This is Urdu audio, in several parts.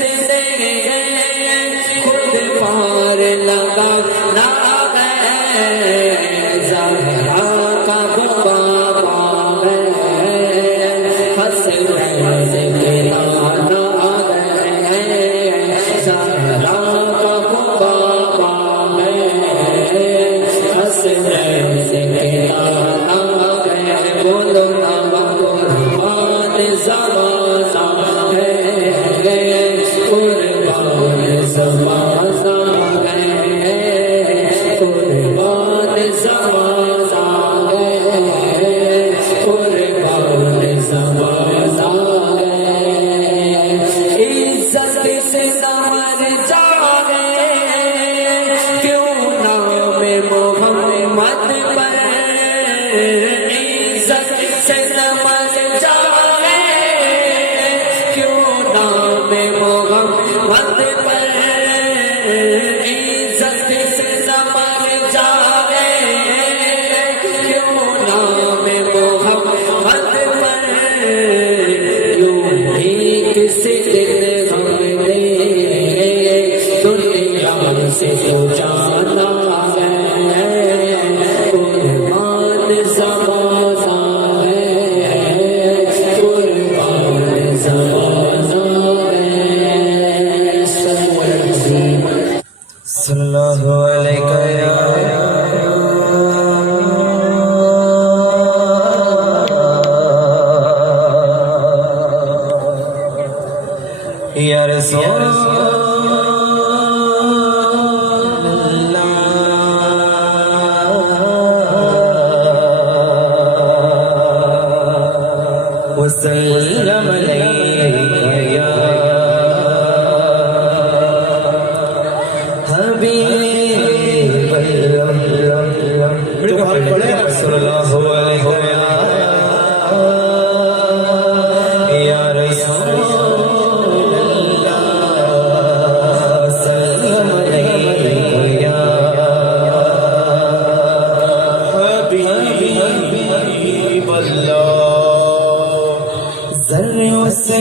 نے خود پار لگا نا گئے زہرا کا بابا گئے حسنین کے نانا گئے زہرا کا بابا گئے حسنین کے نانا گئے بولو نا قربان زمانہ ہے قربان زمانہ ہے قربان زمانہ ہے قربان زمانہ ہے عزت سے سمر جاگے کیوں نام محمد پر عزت سے سمر جاگے کیوں نام محمد پر عزت سے سمر جاگے کیوں نام محمد پر یوں ہی کسی دن ہم نے دنیا سے تو جانا ہے قربان زمانہ ہے قربان زمانہ ہے صلی اللہ علیہ یا رسول وسلم علیک یا حبیب اللہ صلی اللہ علیہ یا رسول اللہ وسلم علیک یا حبیب اللہ ذروں سے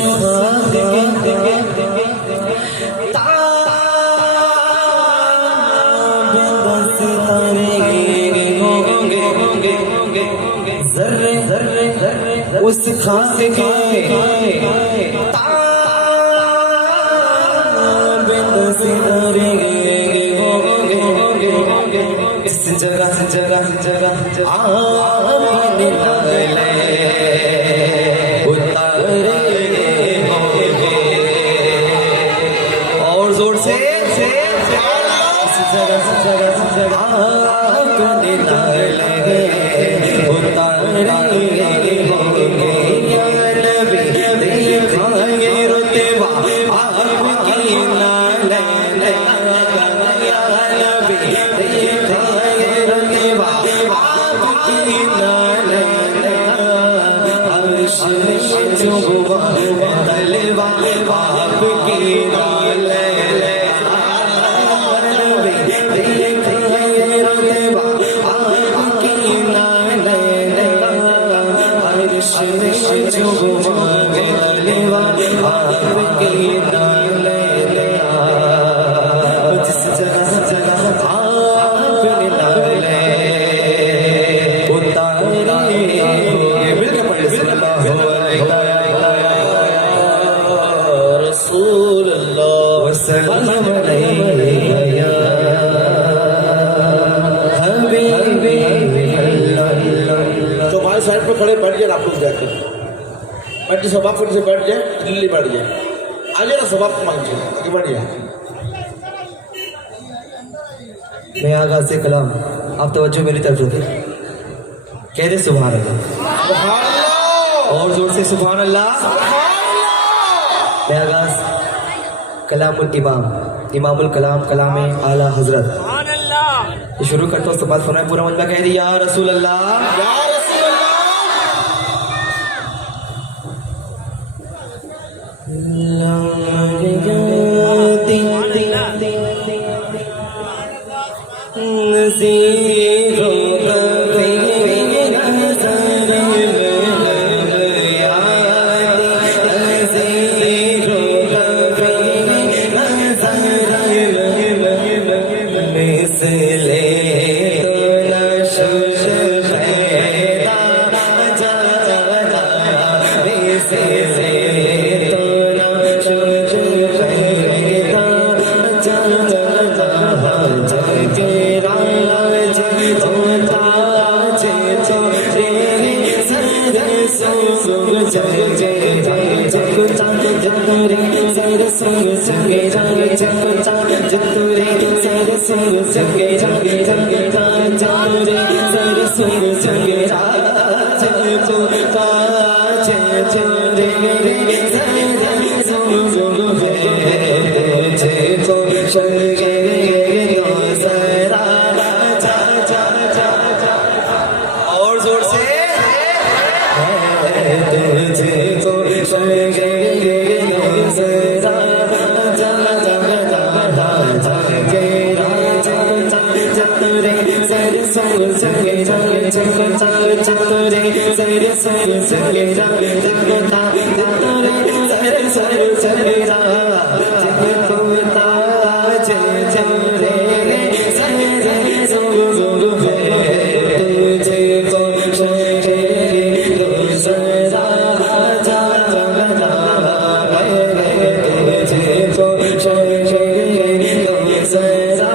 اس خاک کے جگہ آپ نے اور زور سے سائڈ پہ کھڑے بیٹھ جائے آپ لوگ جا کر بیٹھ جائے سب آپ سے بیٹھ جائے دلی بیٹھ جائے آ جائے نا سب آپ کو مان جائے آگے بیٹھ جائے میں آغاز سے کلام آپ توجہ میری طرف رکھیں کہہ دے سبحان اللہ اور زور سے سبحان اللہ میں آغاز کلام الامام امام الکلام کلام اعلیٰ حضرت یہ شروع کرتا ہوں سب بات فرمائے پورا مجمع کہہ دی یا رسول اللہ سارے سنگ سنگے جائے چکے چاہے جتورے سارے سنگ سنگے جائے چکے چاہے چارے سارے سنگ سنگے جائے چکے چورے گرے سارے سنگ سنگے چکو شرگے گو سرا چا چا چا چا اور زور سے چکو شرگے سنگے جاگے چکے چاہے چتورے سارے سنگ سنگے جاگے چکے چاہے چتورے سارے سنگ سنگے جاگے چکے کوتا چورے سارے سنگ سنگے تجھے کو شرگے گو سرا جا جا جا تجھے کو شرگے گو سرا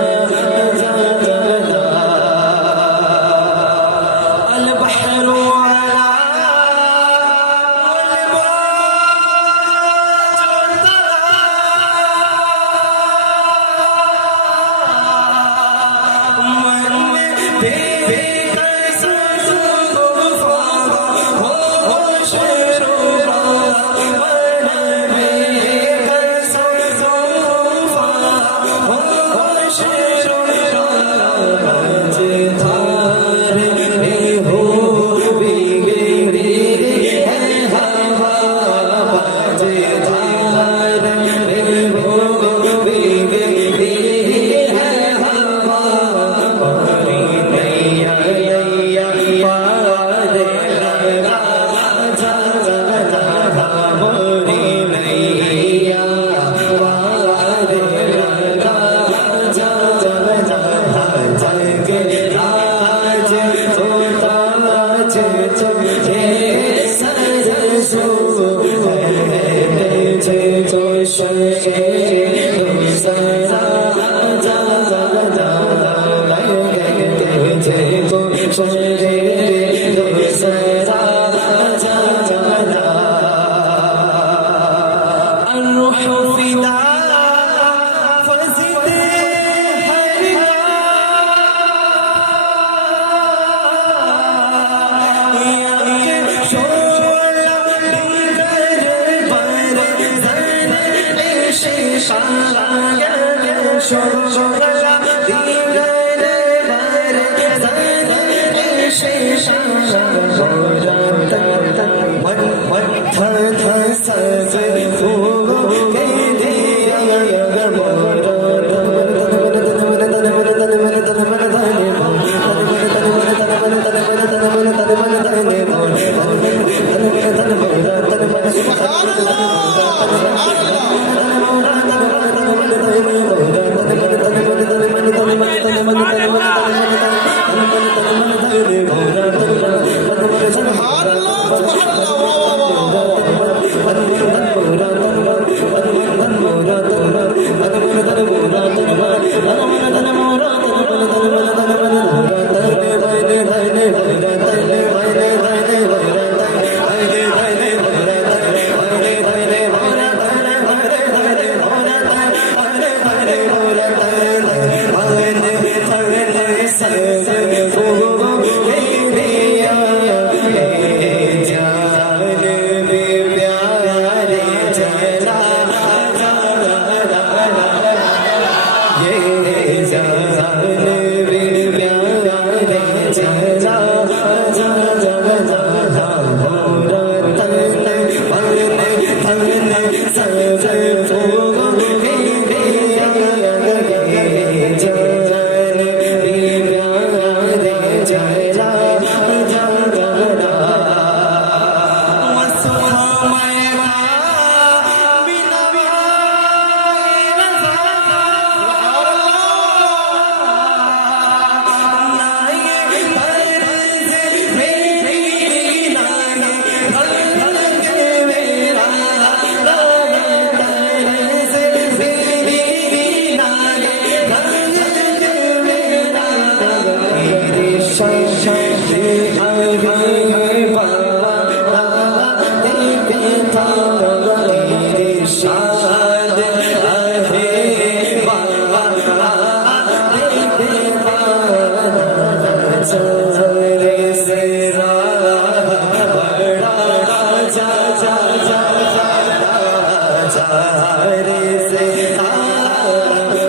سے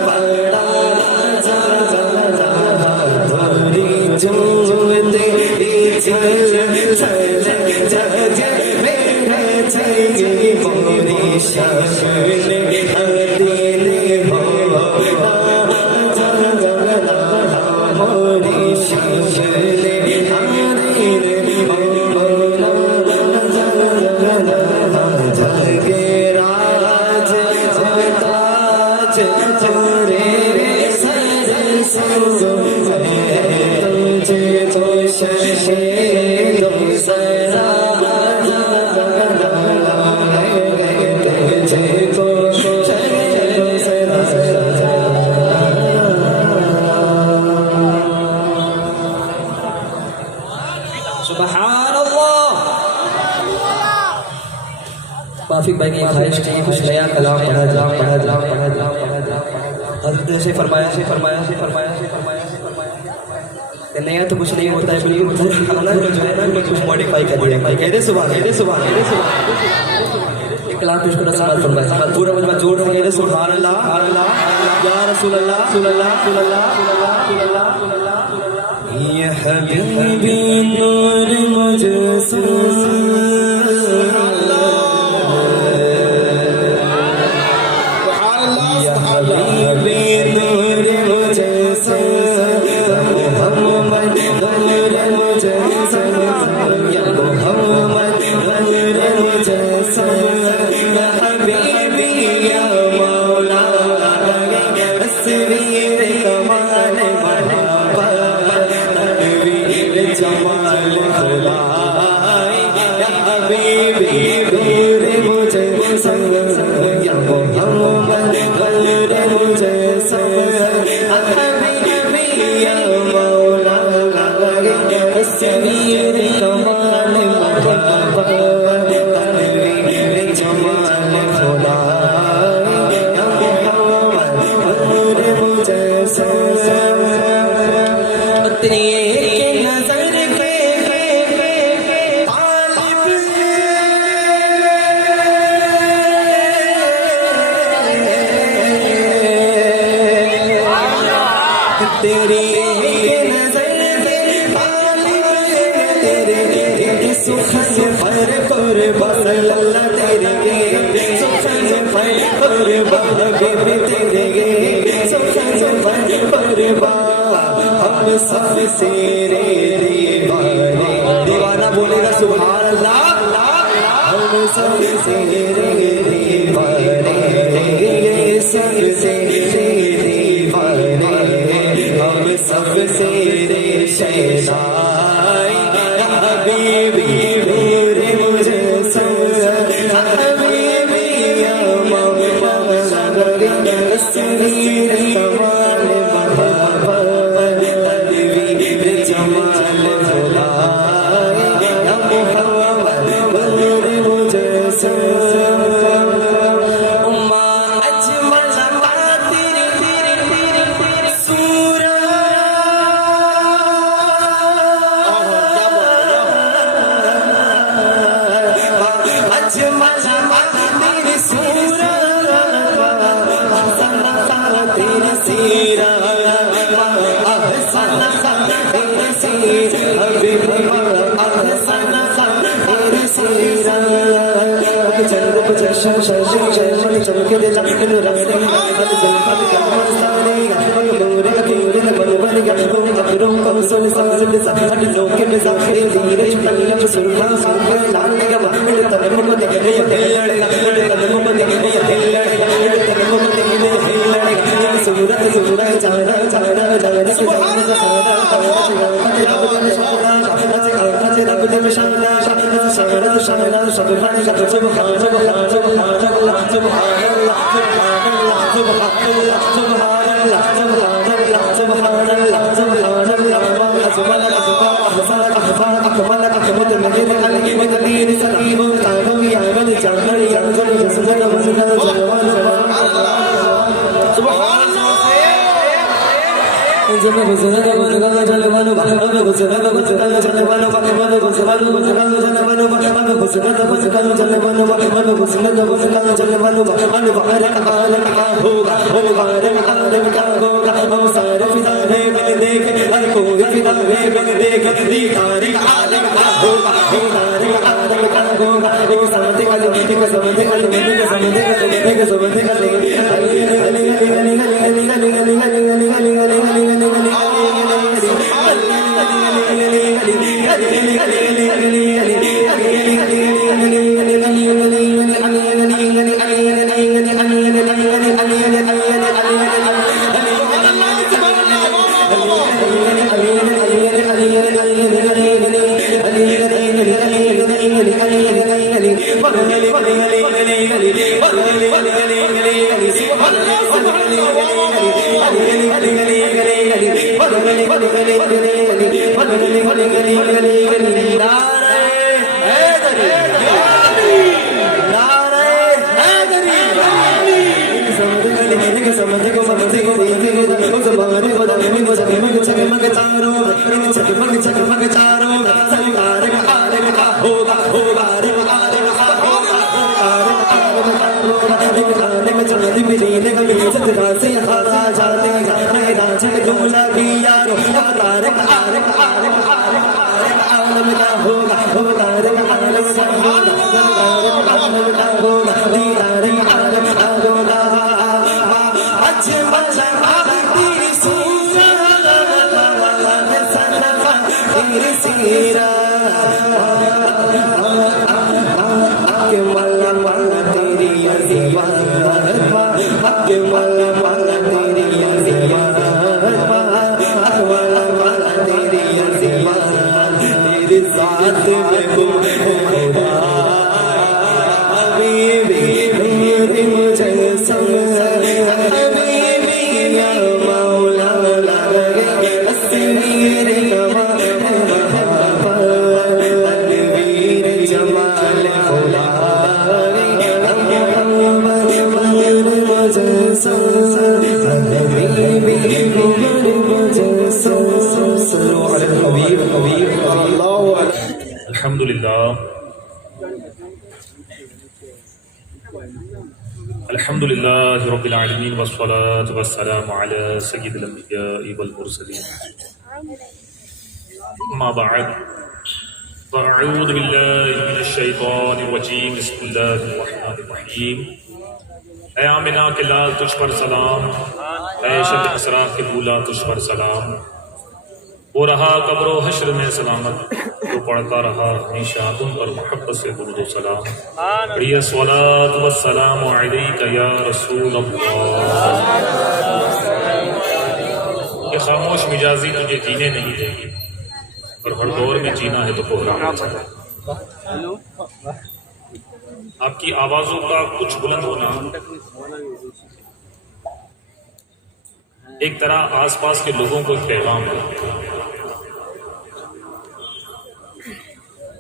پڑا دھوری چوتے چل میرا چاہیے موری شامل دل ہو موری شامل سبحان اللہ. معافی بھائی کی خواہش تھی کچھ نیا کلام پڑھا جائے. حضرت نے سے فرمایا کہ نیا تو کچھ نہیں ہوتا ہے بلکہ پرانا جو ہے نا کچھ ماڈیفائی کر دیا. کہہ دے سبحان کلام پیش کرنا سماعت فرمائے. پورا مجمع جوڑ سے کہہ دے سبحان اللہ یا رسول اللہ یہ حبیبی نور مجسم یا حبیبی نور مجسم محمد نور مجسم یا محمد نور مجسم یا حبیبی یا مولا تصویر کمال جمال خدائی یا حبیبی نور مجسم یا محمد نور مجسم حبیبی یا مولا تصویر کمال محبت تنویر جمال خدائی یا محمد نور مجسم اتنی تیری نظر پہ تیرے سخن پر قربان اللہ تیرے سخن پر قربان تیرے سخن پر قربان ہم سب سے دیوانہ بولے گا سبحان اللہ. ہم سب سے سب سے ہم سب سے شہدائی حبیبی نور مجسم حبیبی یا مولا تصویر کمال محبت تنویر جمال خدائی یا محمد نور مجسم الحمد للہ رب العالمین والصلاة والسلام علی سید الانبیاء والمرسلین اما بعد فاعوذ باللہ من الشیطان الرجیم بسم اللہ الرحمن الرحیم اے آمنہ کے لال تجھ پر سلام، اے شب اسراء کے بولا تجھ پر سلام، وہ رہا قبر و حشر میں سلامت تو پڑھتا رہا ہمیشہ تم پر محبت سے درود و سلام، بڑی الصلاۃ والسلام علیک یا رسول اللہ۔ یہ خاموش مجازی تجھے جینے نہیں دے گی، اور ہر دور میں جینا ہے تو کوہرانا چاہیے۔ آپ کی آوازوں کا کچھ بلند ہونا ایک طرح آس پاس کے لوگوں کو ایک پیغام ہے،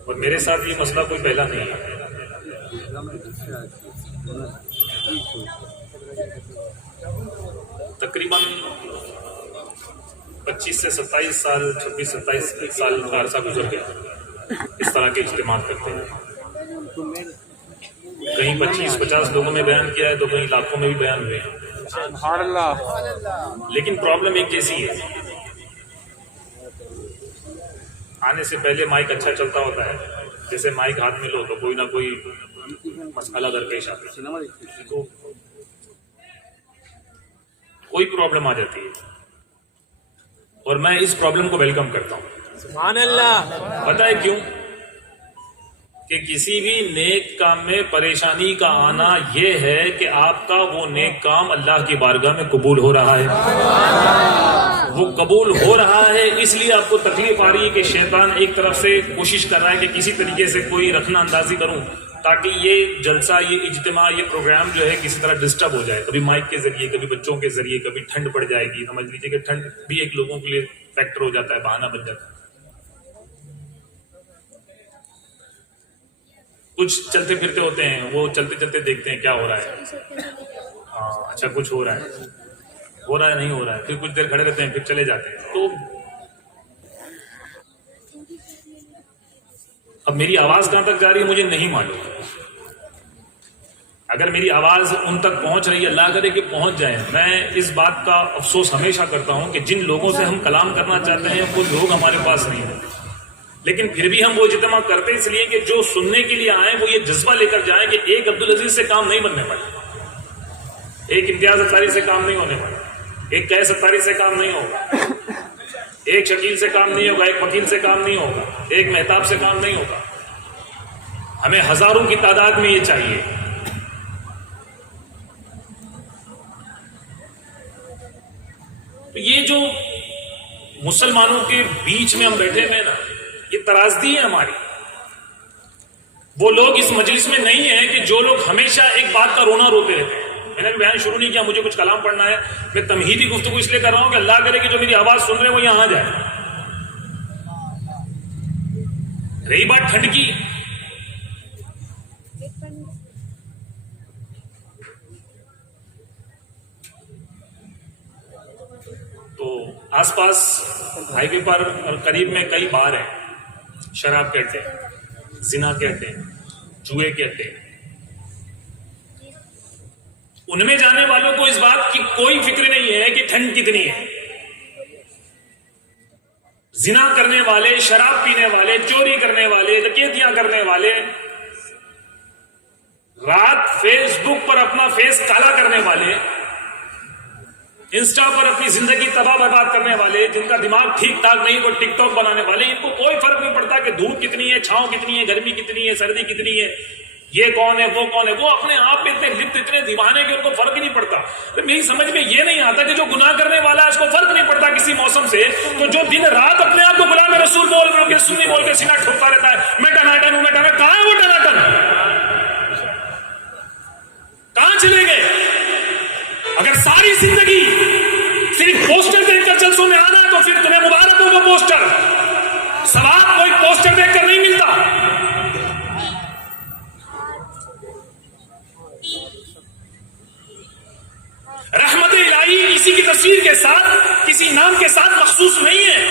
اور میرے ساتھ یہ مسئلہ کوئی پہلا نہیں ہے۔ تقریباً 25 سے 27 سال 26-27 سال کا عرصہ گزر گیا اس طرح کے اجتماع کرتے ہیں، کہیں 25-50 لوگوں میں بیان کیا ہے تو کہیں لاکھوں میں بھی بیان ہوئے ہیں، لیکن پرابلم ایک جیسی ہے، آنے سے پہلے مائک اچھا چلتا ہوتا ہے، جیسے مائک ہاتھ میں لو تو کوئی نہ کوئی مسئلہ درپیش آتا ہے تو کوئی پرابلم آ جاتی ہے، اور میں اس پرابلم کو ویلکم کرتا ہوں۔ سبحان اللہ۔ پتہ ہے کیوں؟ کہ کسی بھی نیک کام میں پریشانی کا آنا یہ ہے کہ آپ کا وہ نیک کام اللہ کی بارگاہ میں قبول ہو رہا ہے، وہ قبول ہو رہا ہے، اس لیے آپ کو تکلیف آ رہی ہے کہ شیطان ایک طرف سے کوشش کر رہا ہے کہ کسی طریقے سے کوئی رکھنا اندازی کروں تاکہ یہ جلسہ، یہ اجتماع، یہ پروگرام جو ہے کسی طرح ڈسٹرب ہو جائے، کبھی مائک کے ذریعے، کبھی بچوں کے ذریعے، کبھی ٹھنڈ پڑ جائے گی، سمجھ لیجیے کہ ٹھنڈ بھی ایک لوگوں کے لیے فیکٹر ہو جاتا ہے، بہانہ بن جاتا ہے۔ کچھ چلتے پھرتے ہوتے ہیں، وہ چلتے چلتے دیکھتے ہیں کیا ہو رہا ہے، ہاں اچھا کچھ ہو رہا ہے، ہو رہا ہے نہیں ہو رہا ہے، پھر کچھ دیر کھڑے رہتے ہیں، پھر چلے جاتے ہیں. تو اب میری آواز کہاں تک جا رہی ہے مجھے نہیں معلوم. اگر میری آواز ان تک پہنچ رہی ہے، اللہ کرے کہ پہنچ جائے. میں اس بات کا افسوس ہمیشہ کرتا ہوں کہ جن لوگوں سے ہم کلام کرنا چاہتے ہیں وہ لوگ ہمارے پاس نہیں ہیں، لیکن پھر بھی ہم وہ اجتماع کرتے اس لیے کہ جو سننے کے لیے آئیں وہ یہ جذبہ لے کر جائیں کہ ایک عبدالعزیز سے کام نہیں بننے والا، ایک امتیاز اتاری سے کام نہیں ہونے والا، ایک قیس اتاری سے کام نہیں ہوگا، ایک شکیل سے کام نہیں ہوگا، ایک وکیل سے کام نہیں ہوگا، ایک مہتاب سے کام نہیں ہوگا. ہمیں ہزاروں کی تعداد میں یہ چاہیے. تو یہ جو مسلمانوں کے بیچ میں ہم بیٹھے ہوئے نا، یہ ترازدی ہے ہماری. وہ لوگ اس مجلس میں نہیں ہیں کہ جو لوگ ہمیشہ ایک بات کا رونا روتے رہتے ہیں. میں نے بھی بیان شروع نہیں کیا، مجھے کچھ کلام پڑھنا ہے. میں تمہیدی گفتگو اس لیے کر رہا ہوں کہ اللہ کرے کہ جو میری آواز سن رہے ہیں وہ یہاں آ جائے. رہی بات ٹھنڈ کی، تو آس پاس ہائی وے پر اور قریب میں کئی بار ہیں، شراب کے اڈے، زنا کے اڈے، جوئے کے اڈے. ان میں جانے والوں کو اس بات کی کوئی فکر نہیں ہے کہ ٹھنڈ کتنی ہے. زنا کرنے والے، شراب پینے والے، چوری کرنے والے، ڈکیتیاں کرنے والے، رات فیس بک پر اپنا فیس کالا کرنے والے، انسٹا پر اپنی زندگی تباہ برباد کرنے والے، جن کا دماغ ٹھیک ٹھاک نہیں وہ ٹک ٹاک بنانے والے، ان کو کوئی فرق نہیں پڑتا کہ دھوپ کتنی ہے، چھاؤں کتنی ہے، گرمی کتنی ہے، سردی کتنی ہے، یہ کون ہے وہ کون ہے. وہ اپنے آپ میں اتنے لپت، اتنے دیوانے کہ ان کو فرق ہی نہیں پڑتا. تو میری سمجھ میں یہ نہیں آتا کہ جو گناہ کرنے والا ہے اس کو فرق نہیں پڑتا کسی موسم سے، تو جو دن رات اپنے آپ کو غلام رسول بول کے سنی بول کے سینہ ٹھوکتا رہتا ہے، میں ٹناٹن ہوں، میں ٹناٹن. کہاں ہے وہ ٹناٹن؟ کہاں چلے گئے؟ اگر ساری زندگی صرف پوسٹر دیکھ کر جلسوں میں آنا ہے تو پھر تمہیں مبارک ہو وہ پوسٹر. ثواب کوئی پوسٹر دیکھ کر نہیں ملتا. رحمت الہی کسی کی تصویر کے ساتھ، کسی نام کے ساتھ مخصوص نہیں ہے.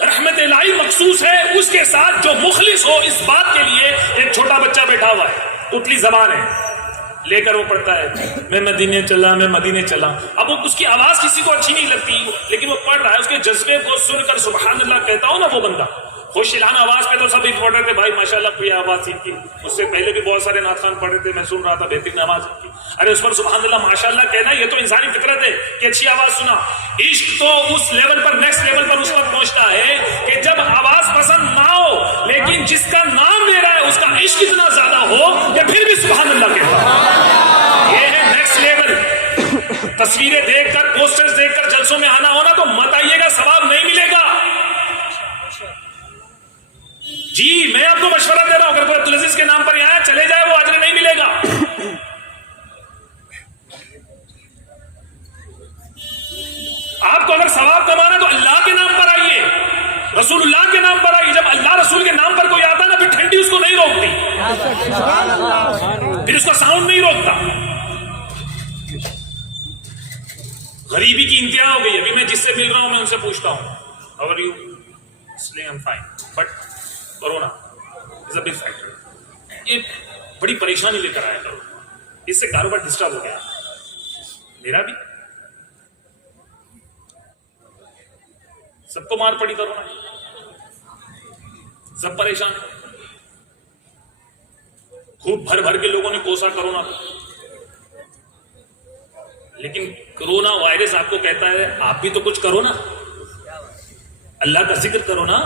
رحمت الہی مخصوص ہے اس کے ساتھ جو مخلص ہو اس بات کے لیے. ایک چھوٹا بچہ بیٹھا ہوا ہے، اتلی زبان ہے، لے کر وہ پڑھتا ہے میں مدینے چلا، میں مدینے چلا. اب اس کی آواز کسی کو اچھی نہیں لگتی لیکن وہ پڑھ رہا ہے، اس کے جذبے کو سن کر سبحان اللہ کہتا ہو نا وہ بندہ، خوش دلانہ آواز پہ تو سب ہی پڑھ رہے تھے بھائی ماشاءاللہ کوئی آواز سیکھ کی. اس سے پہلے بھی بہت سارے نعت خوان پڑھ رہے تھے، میں سن رہا تھا بہترین آواز کی. ارے اس پر سبحان اللہ ماشاءاللہ کہنا یہ تو انسانی فطرت ہے کہ اچھی آواز سنا. عشق تو اس لیول پر، نیکسٹ لیول پر اس وقت پہنچتا ہے کہ جب آواز پسند نہ ہو لیکن جس کا نام لے رہا ہے اس کا عشق اتنا زیادہ ہو کہ پھر بھی سبحان اللہ کہتا ہے. یہ ہے نیکسٹ لیول. تصویریں دیکھ کر، پوسٹرز دیکھ کر جلسوں میں آنا ہونا تو مت آئیے گا، ثواب نہیں ملے گا. جی میں آپ کو مشورہ دے رہا ہوں، اگر کوئی عبدالعزیز کے نام پر یہاں ہے چلے جائے، وہ اجر نہیں ملے گا. آپ کو اگر ثواب کمانا تو اللہ کے نام پر آئیے، رسول اللہ کے نام پر آئیے. جب اللہ رسول کے نام پر کوئی آتا نا پھر ٹھنڈی اس کو نہیں روکتی، پھر اس کا ساؤنڈ نہیں روکتا. غریبی کی انتہا ہو گئی. ابھی میں جس سے مل رہا ہوں میں ان سے پوچھتا ہوں ہاؤ آر یو، اس لیے I'm fine. But corona is a big factor. یہ بڑی پریشانی لے کر آیا کرونا. اس سے کاروبار ڈسٹرب ہو گیا، میرا بھی. سب کو مار پڑی کرونا، سب پریشان. خوب بھر بھر کے لوگوں نے کوسا کرونا کو، لیکن کرونا وائرس آپ کو کہتا ہے آپ بھی تو کچھ کرو نا، اللہ کا ذکر کرو نا،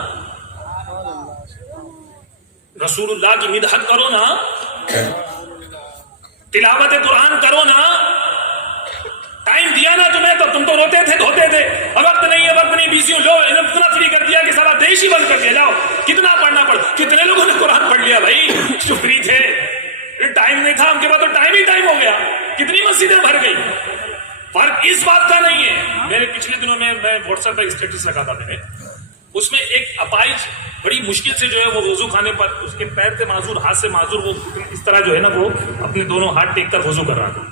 رسول اللہ کی مدحت کرو نا، تلاوت قرآن کرو نا. ٹائم دیا نا تمہیں تو تم تو روتے تھے دھوتے تھے، وقت نہیں ہے، وقت نہیں، بیسی لو اتنا فری کر دیا کہ سارا دیش ہی بند کر دیا. جاؤ کتنا پڑھنا پڑ، کتنے لوگوں نے قرآن پڑھ لیا بھائی، شکری تھے. ٹائم نہیں تھا ان کے بعد تو ٹائم ہی ٹائم ہو گیا، کتنی مسجدیں بھر گئی. فرق اس بات کا نہیں ہے. میرے پچھلے دنوں میں واٹس ایپ پہ اسٹیٹس لگا تھا میں نے، اس میں ایک اپائج بڑی مشکل سے جو ہے وہ وضو خانے پر اس کے پیر سے معذور، ہاتھ سے معذور، وہ اس طرح جو ہے نا وہ اپنے دونوں ہاتھ ٹیک کر وضو کر رہا تھا،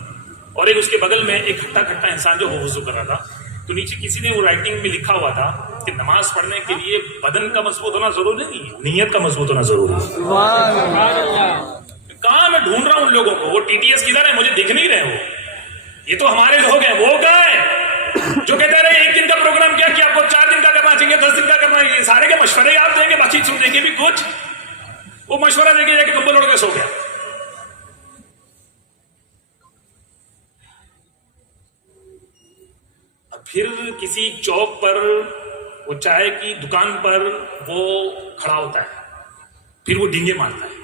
اور ایک اس کے بغل میں ایک ہٹا کھٹا انسان جو وہ وضو کر رہا تھا. تو نیچے کسی نے وہ رائٹنگ میں لکھا ہوا تھا کہ نماز پڑھنے کے لیے بدن کا مضبوط ہونا ضروری نہیں ہے، نیت کا مضبوط ہونا ضروری ہے. کہاں میں ڈھونڈ رہا ہوں ان لوگوں کو، وہ ٹی ٹی ایس کدھر ہے، مجھے دکھ نہیں رہے. وہ یہ تو ہمارے لوگ ہیں، وہ کہاں ہے جو کہتے رہے ایک دن کا پروگرام کیا کہ آپ کو 4 دن کا کرنا چاہیے، 10 دن کا کرنا ہے. یہ سارے کے مشورے آپ دیں گے، باقی سنیں گے بھی کچھ. وہ مشورہ دے کے جا کے کمبل اوڑھ کے سو گیا. پھر کسی چوک پر وہ چائے کی دکان پر وہ کھڑا ہوتا ہے، پھر وہ ڈینگے مارتا ہے،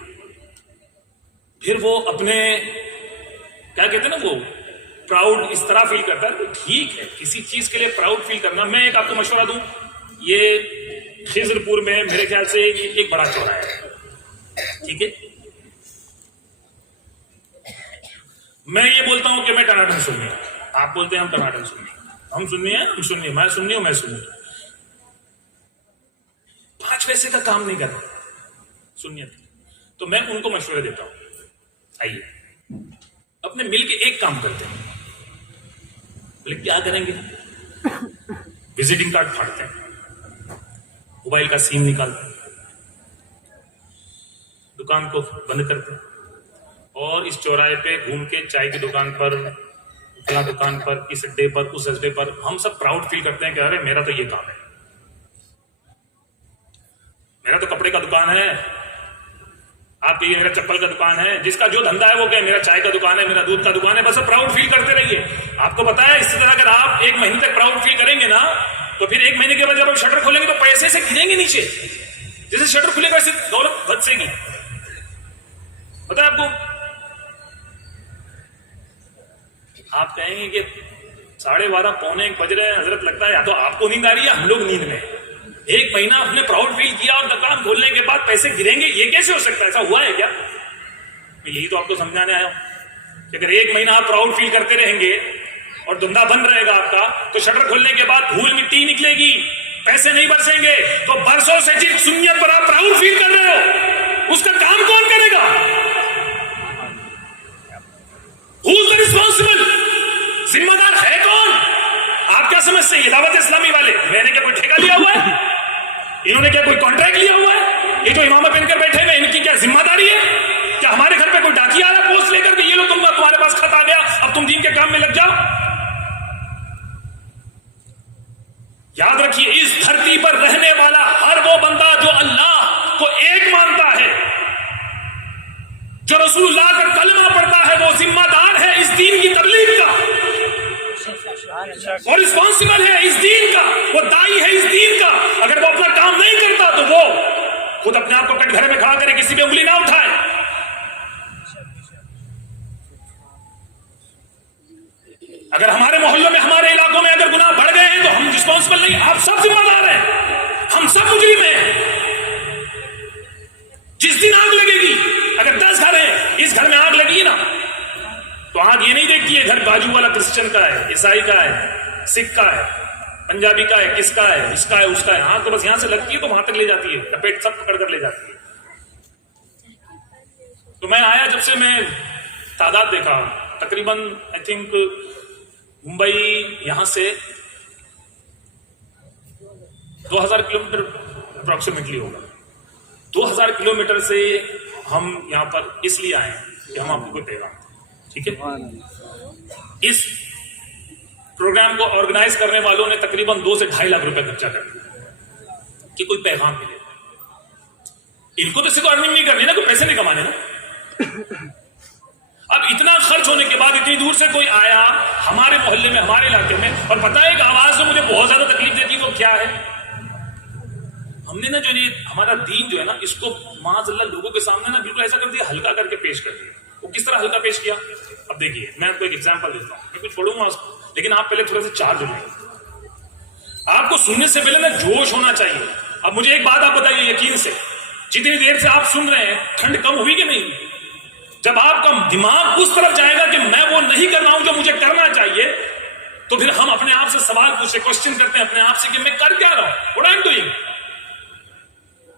پھر وہ اپنے کیا کہتے ہیں نا وہ پراؤڈ اس طرح فیل کرتا ہے. ٹھیک ہے، کسی چیز کے لیے پراؤڈ فیل کرنا. میں ایک آپ کو مشورہ دوں، یہ خضر پور میں میرے خیال سے ایک بڑا چوراہا ہے، ٹھیک ہے. میں یہ بولتا ہوں کہ میں ٹناٹن سننی ہوں، آپ بولتے ہیں ہم ٹناٹن سننی، ہم سننی ہیں، ہم سننی، میں سننی ہوں، میں سننی. 5 پیسے کا کام نہیں کرنا سنیت. تو میں ان کو مشورے دیتا ہوں، آئیے اپنے مل کے ایک کام کرتے ہیں. بولے کیا کریں گے؟ وزٹنگ کارڈ پھاڑتے ہیں، موبائل کا سیم نکالتے ہیں، دکان کو بند کرتے ہیں، اور اس چوراہے پہ گھوم کے چائے کی دکان پر، دکان پر، اس اڈے پر، اس اڈے پر ہم سب پراؤڈ فیل کرتے ہیں کہ ارے میرا تو یہ کام ہے، میرا تو کپڑے کا دکان ہے، آپ کہیے میرا چپل کا دکان ہے، جس کا جو دھندا ہے وہ کہ میرا چائے کا دکان ہے، میرا دودھ کا دکان ہے. بس پراؤڈ فیل کرتے رہیے. آپ کو پتا ہے اس طرح اگر آپ 1 مہینے تک پراؤڈ فیل کریں گے نا، تو پھر 1 مہینے کے بعد جب آپ شٹر کھولیں گے تو پیسے سے گریں گے نیچے. جیسے شٹر کھلے گا ویسے دولت بھرسے گی. پتا ہے آپ کو، آپ کہیں گے کہ 12:30 پونے 1 بج رہے ہیں، حضرت لگتا ہے یا تو آپ کو نیند آ رہی ہے، ہم لوگ نیند میں. 1 مہینہ آپ نے پراؤڈ فیل کیا اور دکان کھولنے کے بعد پیسے گریں گے، یہ کیسے ہو سکتا ہے؟ ایسا ہوا ہے کیا؟ میں یہی تو آپ کو سمجھانے آیا ہوں کہ اگر 1 مہینہ آپ پراؤڈ فیل کرتے رہیں گے اور دھندا بند رہے گا آپ کا، تو شٹر کھولنے کے بعد دھول مٹی نکلے گی، پیسے نہیں برسیں گے. تو برسوں سے جس سنیت پر آپ پراؤڈ فیل کر رہے ہو، اس کا کام کون کرے گا؟ Who's the responsible؟ ذمہ دار ہے کون؟ آپ کیا سمجھتے ہیں؟ یہ دعوت اسلامی والے، میں نے کیا کوئی ٹھیکہ لیا ہوا ہے؟ انہوں نے کیا کوئی کانٹریکٹ لیا ہوا ہے؟ یہ جو امامہ پہن کر بیٹھے ہوئے، ان کی کیا ذمہ داری ہے؟ کیا ہمارے گھر پہ کوئی ڈاکیا آ رہا پوسٹ لے کر کہ یہ لو تمہارے پاس خط آ گیا، اب تم دین کے کام میں لگ جاؤ؟ یاد رکھیے، اس دھرتی پر رہنے والا ہر وہ بندہ جو اللہ کو ایک مانتا ہے، جو رسول اللہ کا کلمہ پڑھتا ہے، وہ ذمہ دار ہے اس دین کی تبلیغ کا، اور رسپانسبل ہے اس دین کا، وہ دائی ہے اس دین کا. اگر وہ اپنا کام نہیں کرتا تو وہ خود اپنے آپ کو کٹ گھر میں کھڑا کرے، کسی پہ انگلی نہ اٹھائے. اگر ہمارے محلوں میں، ہمارے علاقوں میں اگر گناہ بڑھ گئے ہیں تو ہم رسپانسبل نہیں، آپ سب ذمہ دار ہیں، ہم سب مجرم ہیں. جس دن آگ لگے گی، اگر 10 گھر ہیں، اس گھر میں آگ لگی نا، تو آگ یہ نہیں دیکھتی ہے گھر بازو والا کرسچن کا ہے، عیسائی کا ہے، سکھ کا ہے، پنجابی کا ہے، کس کا ہے، اس کا ہے، اس کا ہے. آگ تو بس یہاں سے لگتی ہے تو وہاں تک لے جاتی ہے، لپیٹ سب پکڑ کر لے جاتی ہے. تو میں آیا جب سے میں تعداد دیکھا، تقریباً آئی تھنک ممبئی یہاں سے 2000 کلومیٹر اپروکسیمیٹلی ہوگا. 2000 کلومیٹر سے ہم یہاں پر اس لیے آئے ہیں کہ ہم آپ کو کوئی پیغام دیں. ٹھیک ہے، اس پروگرام کو آرگنائز کرنے والوں نے تقریباً 2 سے 2.5 لاکھ روپے خرچہ کر دیا کہ کوئی پیغام ملے. ان کو تو صرف ارننگ نہیں کرنی نا، کوئی پیسے نہیں کمانے نا. اب اتنا خرچ ہونے کے بعد اتنی دور سے کوئی آیا ہمارے محلے میں، ہمارے علاقے میں، اور پتہ ہے ایک آواز جو مجھے بہت زیادہ تکلیف دیتی ہے وہ کیا ہے؟ ہم نے نا جو یہ ہمارا دین جو ہے نا، اس کو معاذ اللہ لوگوں کے سامنے نا بالکل ایسا کر دیا، ہلکا کر کے پیش کر دیا. وہ کس طرح ہلکا پیش کیا؟ اب دیکھیے، میں آپ کو ایک ایگزامپل دیتا ہوں، میں کچھ پڑھوں گا لیکن آپ پہلے تھوڑا سا چارج ہو جائیں. آپ کو سننے سے پہلے نا جوش ہونا چاہیے. اب مجھے ایک بات آپ بتائیے یقین سے، جتنی دیر سے آپ سن رہے ہیں ٹھنڈ کم ہوئی کہ نہیں؟ جب آپ کا دماغ اس طرف جائے گا کہ میں وہ نہیں کر رہا ہوں جو مجھے کرنا چاہیے، تو پھر ہم اپنے آپ سے سوال پوچھتے، کوشچن کرتے ہیں اپنے آپ سے کہ میں کر کیا رہا ہوں، what I'm doing؟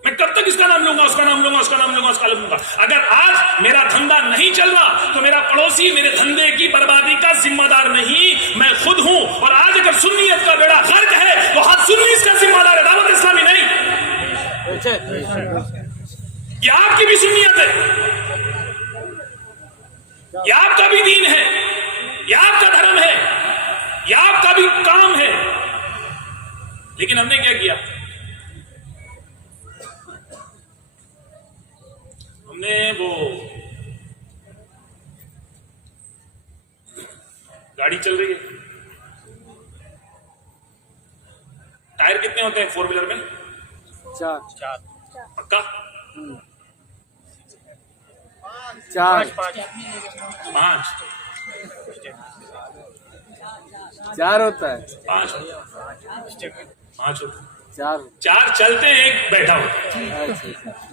میں کب تک اس کا نام لوں گا، اس کا نام لوں گا، اس کا نام لوں گا، اس کا نام لوں گا؟ اگر آج میرا دھندا نہیں چل رہا تو میرا پڑوسی میرے دھندے کی بربادی کا ذمہ دار نہیں، میں خود ہوں۔ اور آج اگر سنیت کا بیڑا غرق ہے تو ہر سنی اس کا ذمہ دار ہے، دعوت اسلامی نہیں۔ یہ آپ کی بھی سنیت ہے، یہ آپ کا بھی دین ہے، یہ آپ کا دھرم ہے، یہ آپ کا بھی کام ہے، لیکن ہم نے کیا کیا؟ ہم نے وہ گاڑی چل رہی ہے، ٹائر کتنے ہوتے ہیں فور ویلر میں؟ چار پکا؟ پانچ چار ہوتا ہے، پانچ چار چار چلتے ہیں، ایک بیٹھا ہو،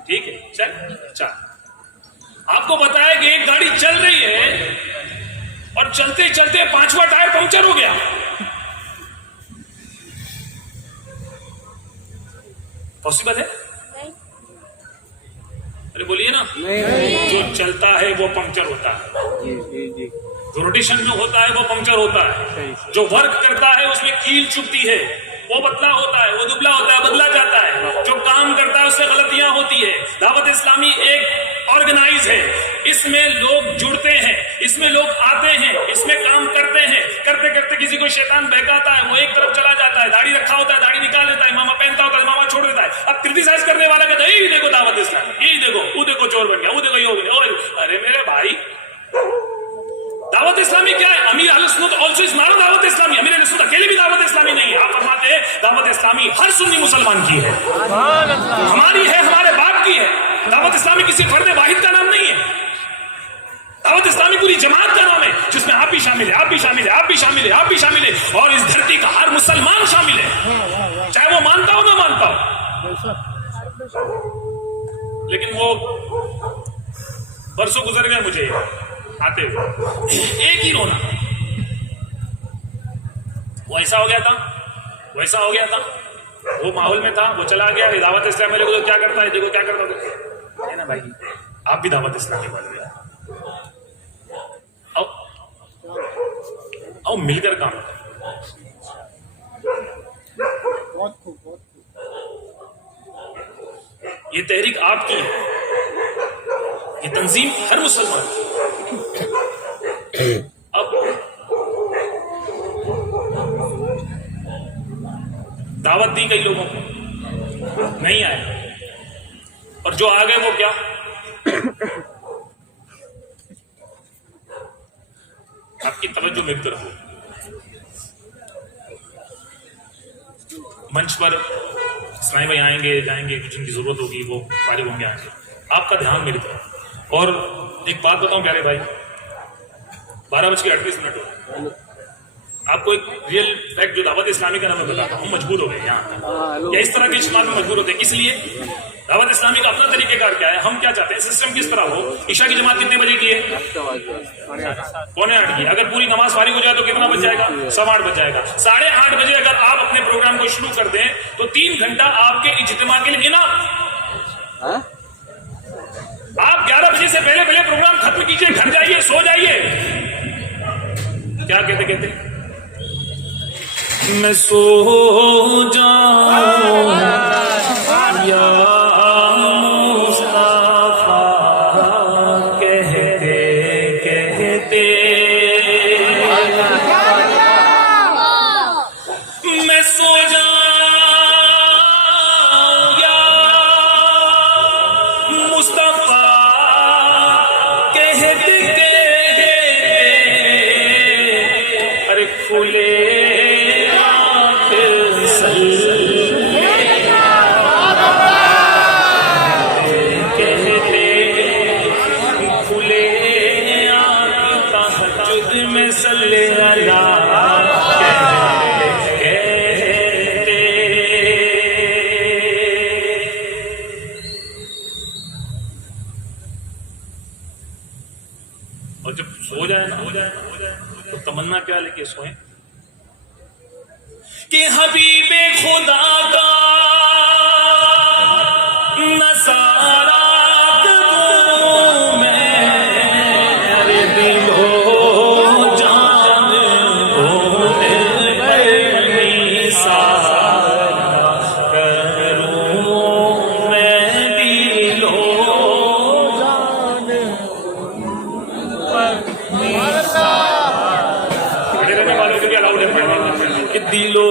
ٹھیک ہے، چار۔ آپ کو پتا ہے کہ ایک گاڑی چل رہی ہے اور چلتے چلتے پانچواں ٹائر پنکچر ہو گیا، پاسبل ہے؟ ارے بولیے نا، جو چلتا ہے وہ پنکچر ہوتا ہے، جو روٹیشن جو ہوتا ہے وہ پنکچر ہوتا ہے، جو ورک کرتا ہے اس میں کیل چبھتی ہے، وہ پتلا ہوتا ہے، وہ دبلا ہوتا ہے، بدلا جاتا ہے، جو کام کرتا ہے اس سے غلطیاں ہوتی ہے۔ دعوت اسلامی ایک آرگنائز ہے، اس میں لوگ جڑتے ہیں، اس میں لوگ آتے ہیں، اس میں کام کرتے ہیں، کرتے کرتے کسی کو شیطان بہکاتا ہے، وہ ایک طرف چلا جاتا ہے، داڑھی رکھا ہوتا ہے، داڑھی نکال دیتا ہے، امامہ پہنتا ہوتا ہے، امامہ چھوڑ دیتا ہے، اب کرٹیسائز کرنے والا کہتا ہے یہ دیکھو دعوت اسلامی، یہ دیکھو وہ دیکھو چور بن گیا، وہ دیکھو یہ ہو گیا۔ ارے میرے بھائی، دعوت اسلامی کیا ہے؟ امیر اہل سنت آلسو از ناٹ دعوت اسلامی، امیر اہل سنت اکیلے بھی دعوت اسلامی نہیں ہے۔ آپ فرماتے ہیں دعوت اسلامی ہر سنی مسلمان کی ہے، ہماری ہے، ہمارے باپ کی ہے۔ دعوت اسلامی کسی فرد واحد کا نام نہیں ہے، دعوت اسلامی پوری جماعت کا نام ہے، جس میں آپ بھی شامل ہے، آپ بھی شامل ہے، آپ بھی شامل ہے، آپ بھی شامل ہے، اور اس دھرتی کا ہر مسلمان شامل ہے، چاہے وہ مانتا ہو نہ مانتا ہو۔ لیکن وہ برسوں گزر گئے مجھے آتے ہوئے، ایک ہی رونا، وہ ایسا ہو گیا تھا، وہ ایسا ہو گیا تھا، وہ ماحول میں تھا، وہ چلا گیا۔ دعوت اسلامی والے کو کیا کرتا ہے، دیکھو کیا کرتا ہے نا بھائی، آپ بھی دعوت اسلامی والے آؤ مل کر کام کریں۔ یہ تحریک آپ کی ہے، یہ تنظیم ہر مسلمان کی۔ اب دعوت دی کئی لوگوں کو، نہیں آئے، اور جو آ گئے وہ کیا؟ آپ کی توجہ میری طرف ہو، منچ پر اسلامی بھائی آئیں گے جائیں گے، جن کی ضرورت ہوگی وہ فارغ ہوں گے، آئیں گے، آپ کا دھیان میری طرف۔ اور ایک بات بتاؤں پیارے بھائی، 12:38 ہو، آپ کو ایک ریئل فیکٹ جو دعوت اسلامی کا نام میں بتاتا ہوں، مجبور ہو گئے یہاں یا اس طرح کے اجتماع میں مجبور ہوتے ہیں، اس لیے دعوت اسلامی کا اپنا طریقہ کار کیا ہے، ہم کیا چاہتے ہیں، سسٹم کس طرح ہو۔ عشاء کی جماعت کتنے بجے کی ہے؟ 7:45 کی۔ اگر پوری نماز فارغ ہو جائے تو کتنا بج جائے گا؟ 8:15 بج جائے گا۔ 8:30 بجے اگر آپ اپنے پروگرام کو شروع کر دیں تو 3 گھنٹہ آپ کے اجتماع کے لیے انعام۔ آپ 11 بجے سے پہلے پروگرام ختم کیجئے، گھر جائیے، سو جائیے۔ کیا کہتے میں سو جاؤں یا مصطفیٰ کہتے کہتے میں سو جاؤں یا مصطفیٰ کہتے کہتے ارے کھلے اور جب سو جائے نا تو تمنا کیا لے کے سوئیں کہ حبیب خدا کا نصارا میں ارے دل ہو جان دلو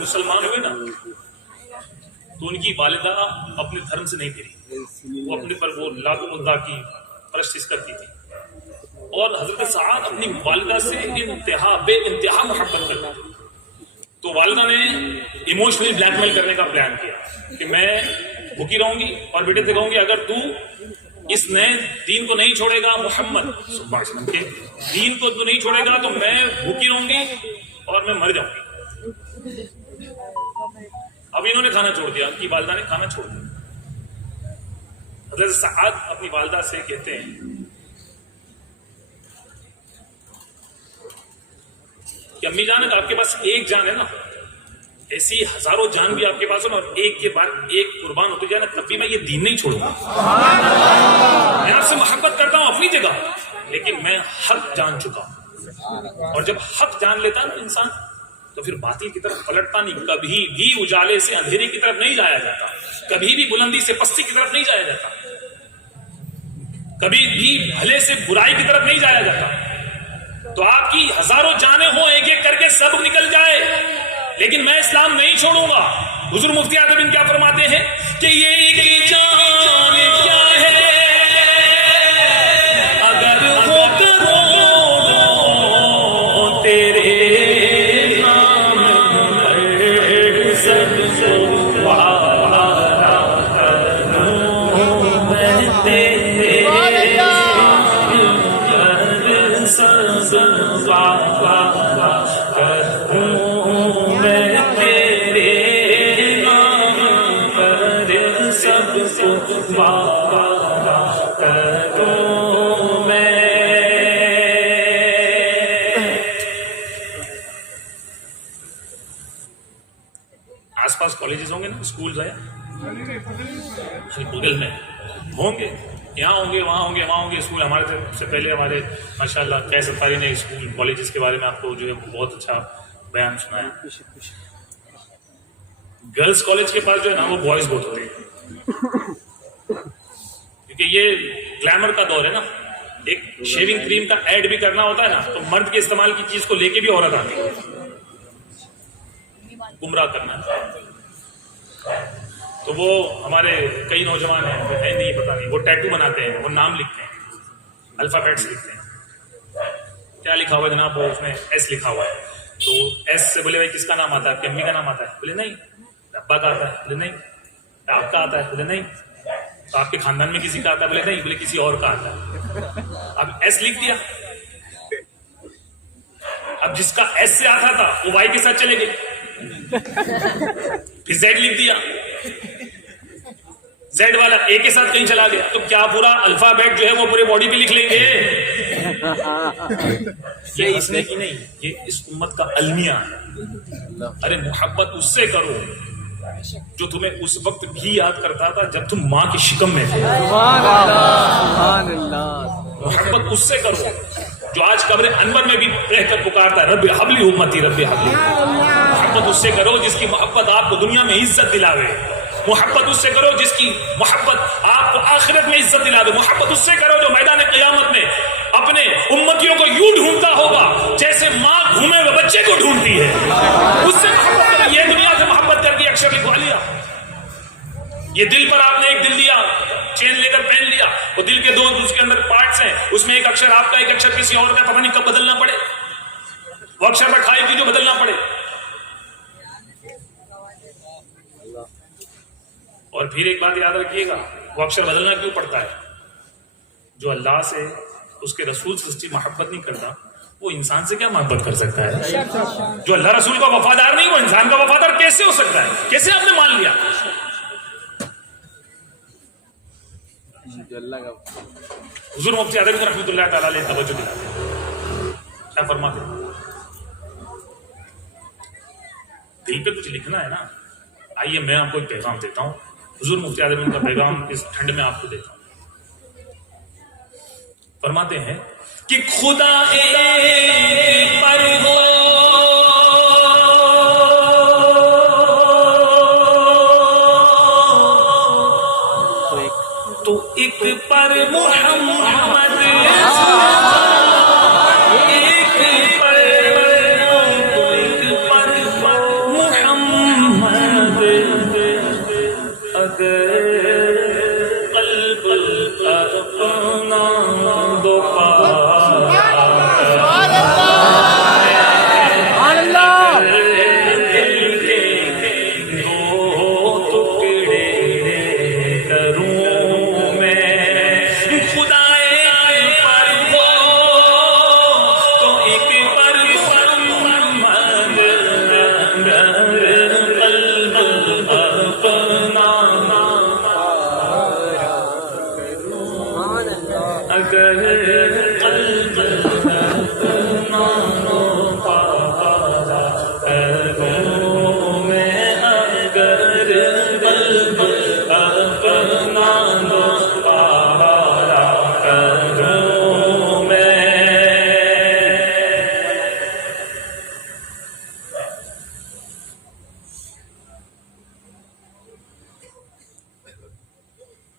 مسلمان ہوئے نا تو ان کی والدہ اپنے دھرم سے نہیں پھری، وہ اپنے پر وہ لات مدعا کی پرستش کرتی تھی، اور حضرت سعد اپنی والدہ سے انتہا بے انتہا محبت کرتا تھا۔ تو والدہ نے ایموشنلی بلیک میل کرنے کا پلان کیا کہ میں بھوکی رہوں گی اور بیٹے سے کہوں گی اگر تو اس نئے دین کو نہیں چھوڑے گا، محمد صلی اللہ علیہ وسلم کے دین کو تو نہیں چھوڑے گا تو میں بھوکی رہوں گی اور میں مر جاؤں گی۔ اب انہوں نے کھانا چھوڑ دیا، ان کی والدہ نے کھانا چھوڑ دیا۔ حضرت سعد اپنی والدہ سے کہتے ہیں کہ امی جان اگر آپ کے پاس ایک جان ہے نا، ایسی ہزاروں جان بھی آپ کے پاس ہو نا، اور ایک کے بعد ایک قربان ہوتے جائے نا، تب بھی میں یہ دین نہیں چھوڑوں گا۔ میں آپ سے محبت کرتا ہوں اپنی جگہ، لیکن میں حق جان چکا ہوں، اور جب حق جان لیتا نا انسان تو پھر باطل کی طرف پلٹتا نہیں، کبھی بھی اجالے سے اندھیرے کی طرف نہیں جایا جاتا، کبھی بھی بلندی سے پستی کی طرف نہیں جایا جاتا، کبھی بھی بھلے سے برائی کی طرف نہیں جایا جاتا۔ تو آپ کی ہزاروں جانیں ہوں، ایک ایک کر کے سب نکل جائے، لیکن میں اسلام نہیں چھوڑوں گا۔ حضور مفتی اعظم کیا فرماتے ہیں کہ یہ ایک جان کیا ہے اگر وہ کروڑوں تیرے آس پاس کالجز ہوں گے نا، اسکولز ہیں بغل میں ہوں گے، یہاں ہوں گے، وہاں ہوں گے، وہاں ہوں گے اسکول۔ ہمارے سے پہلے ہمارے ماشاءاللہ کیس اتاری نے اسکول کالجز کے بارے میں آپ کو جو ہے بہت اچھا بیان سنایا۔ گرلز کالج کے پاس جو ہے نا وہ بوائز بہت ہوتے ہیں، کیونکہ یہ گلیمر کا دور ہے نا، ایک شیونگ کریم کا ایڈ بھی کرنا ہوتا ہے نا تو مرد کے استعمال کی چیز کو لے کے بھی عورت آتی ہے گمراہ کرنا۔ تو وہ ہمارے کئی نوجوان ہیں وہ ہے نہیں پتا نہیں، وہ ٹیٹو بناتے ہیں، وہ نام لکھتے ہیں، الفابیٹس لکھتے ہیں۔ کیا لکھا ہوا ہے جناب؟ وہ اس میں ایس لکھا ہوا ہے، تو ایس سے بولے بھائی کس کا نام آتا ہے؟ آپ کی امی کا نام آتا ہے؟ بولے نہیں۔ ابا کا آتا ہے؟ بولے نہیں۔ آپ کا آتا ہے؟ بولے نہیں۔ تو آپ کے خاندان میں کسی کا آتا ہے؟ بولے نہیں۔ بولے کسی اور کا آتا ہے۔ اب ایس لکھ دیا، اب جس کا ایس سے آتا تھا وہ وائی کے ساتھ چلے گئے، پھر زیڈ لکھ دیا، زیڈ والا اے کے ساتھ کہیں چلا گیا، تو کیا پورا الفابیٹ جو ہے وہ پورے باڈی پہ لکھ لیں گے؟ یہ اس نے کی نہیں، یہ اس امت کا المیہ ہے۔ ارے محبت اس سے کرو جو تمہیں اس وقت بھی یاد کرتا تھا جب تم ماں کی شکم میں تھے۔ محبت اس سے کرو جو آج قبر انور میں بھی رہ کر پکارتا ہے رب حبلی امتی رب حبلی۔ محبت اس سے کرو جس کی محبت آپ کو دنیا میں عزت دلاوے، محبت اس سے کرو جس کی محبت آپ کو آخرت میں عزت دلا دے، محبت اس سے کرو جو میدان قیامت میں اپنے امتیوں کو یوں ڈھونڈتا ہوگا جیسے ماں گھومے ہوئے بچے کو ڈھونڈتی ہے، اس سے محبت کرو۔ یہ دنیا سے محبت کر کے اکثر لکھوا لیا، یہ دل پر آپ نے ایک دل دیا, چین لے کر پہن لیا, وہ دل کے دو اس کے اندر پارٹس ہیں, اس میں ایک اکشر آپ کا, ایک اکشر کسی اور کا, پتہ نہیں کب بدلنا پڑے, وہ اکشر پر کھائی کی جو بدلنا پڑے. اور پھر ایک بات یاد رکھیے گا, وہ اکشر بدلنا کیوں پڑتا ہے؟ جو اللہ سے, اس کے رسول سے سچی محبت نہیں کرتا, وہ انسان سے کیا محبت کر سکتا ہے؟ جو اللہ رسول کا وفادار نہیں, وہ انسان کا وفادار کیسے ہو سکتا ہے؟ کیسے آپ نے مان لیا؟ حضور مفتی عدوی رحمۃ اللہ تعالی علیہ توجہ دلاتے ہیں, کیا فرماتے ہیں؟ دل پہ کچھ لکھنا ہے نا. آئیے میں آپ کو ایک پیغام دیتا ہوں, حضور مفتی عدوی کا پیغام اس ٹھنڈ میں آپ کو دیتا ہوں. فرماتے ہیں کہ خدا ایک پر ہو تو ایک پر محمد, ایک پر تو ایک پر محمد, اگر قلب اپنا دو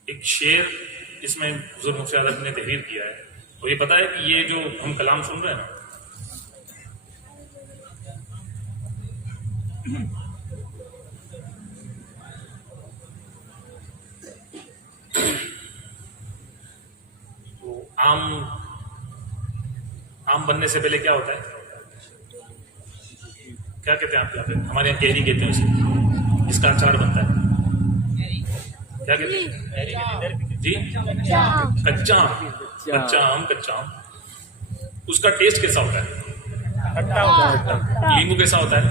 ایک شعر اس میں حضور مفتی اعظم نے تحریر کیا ہے. اور یہ پتا ہے کہ یہ جو ہم کلام سن رہے ہیں نا, تو آم بننے سے پہلے کیا ہوتا ہے؟ کیا کہتے ہیں آپ یہاں پہ؟ ہمارے یہاں کیری کہتے ہیں اسے, اس کا اچار بنتا ہے. کیا کہتے ہیں جی؟ کچا آم. کچا آم اس کا ٹیسٹ کیسا ہوتا ہے؟ لیمبو کیسا ہوتا ہے؟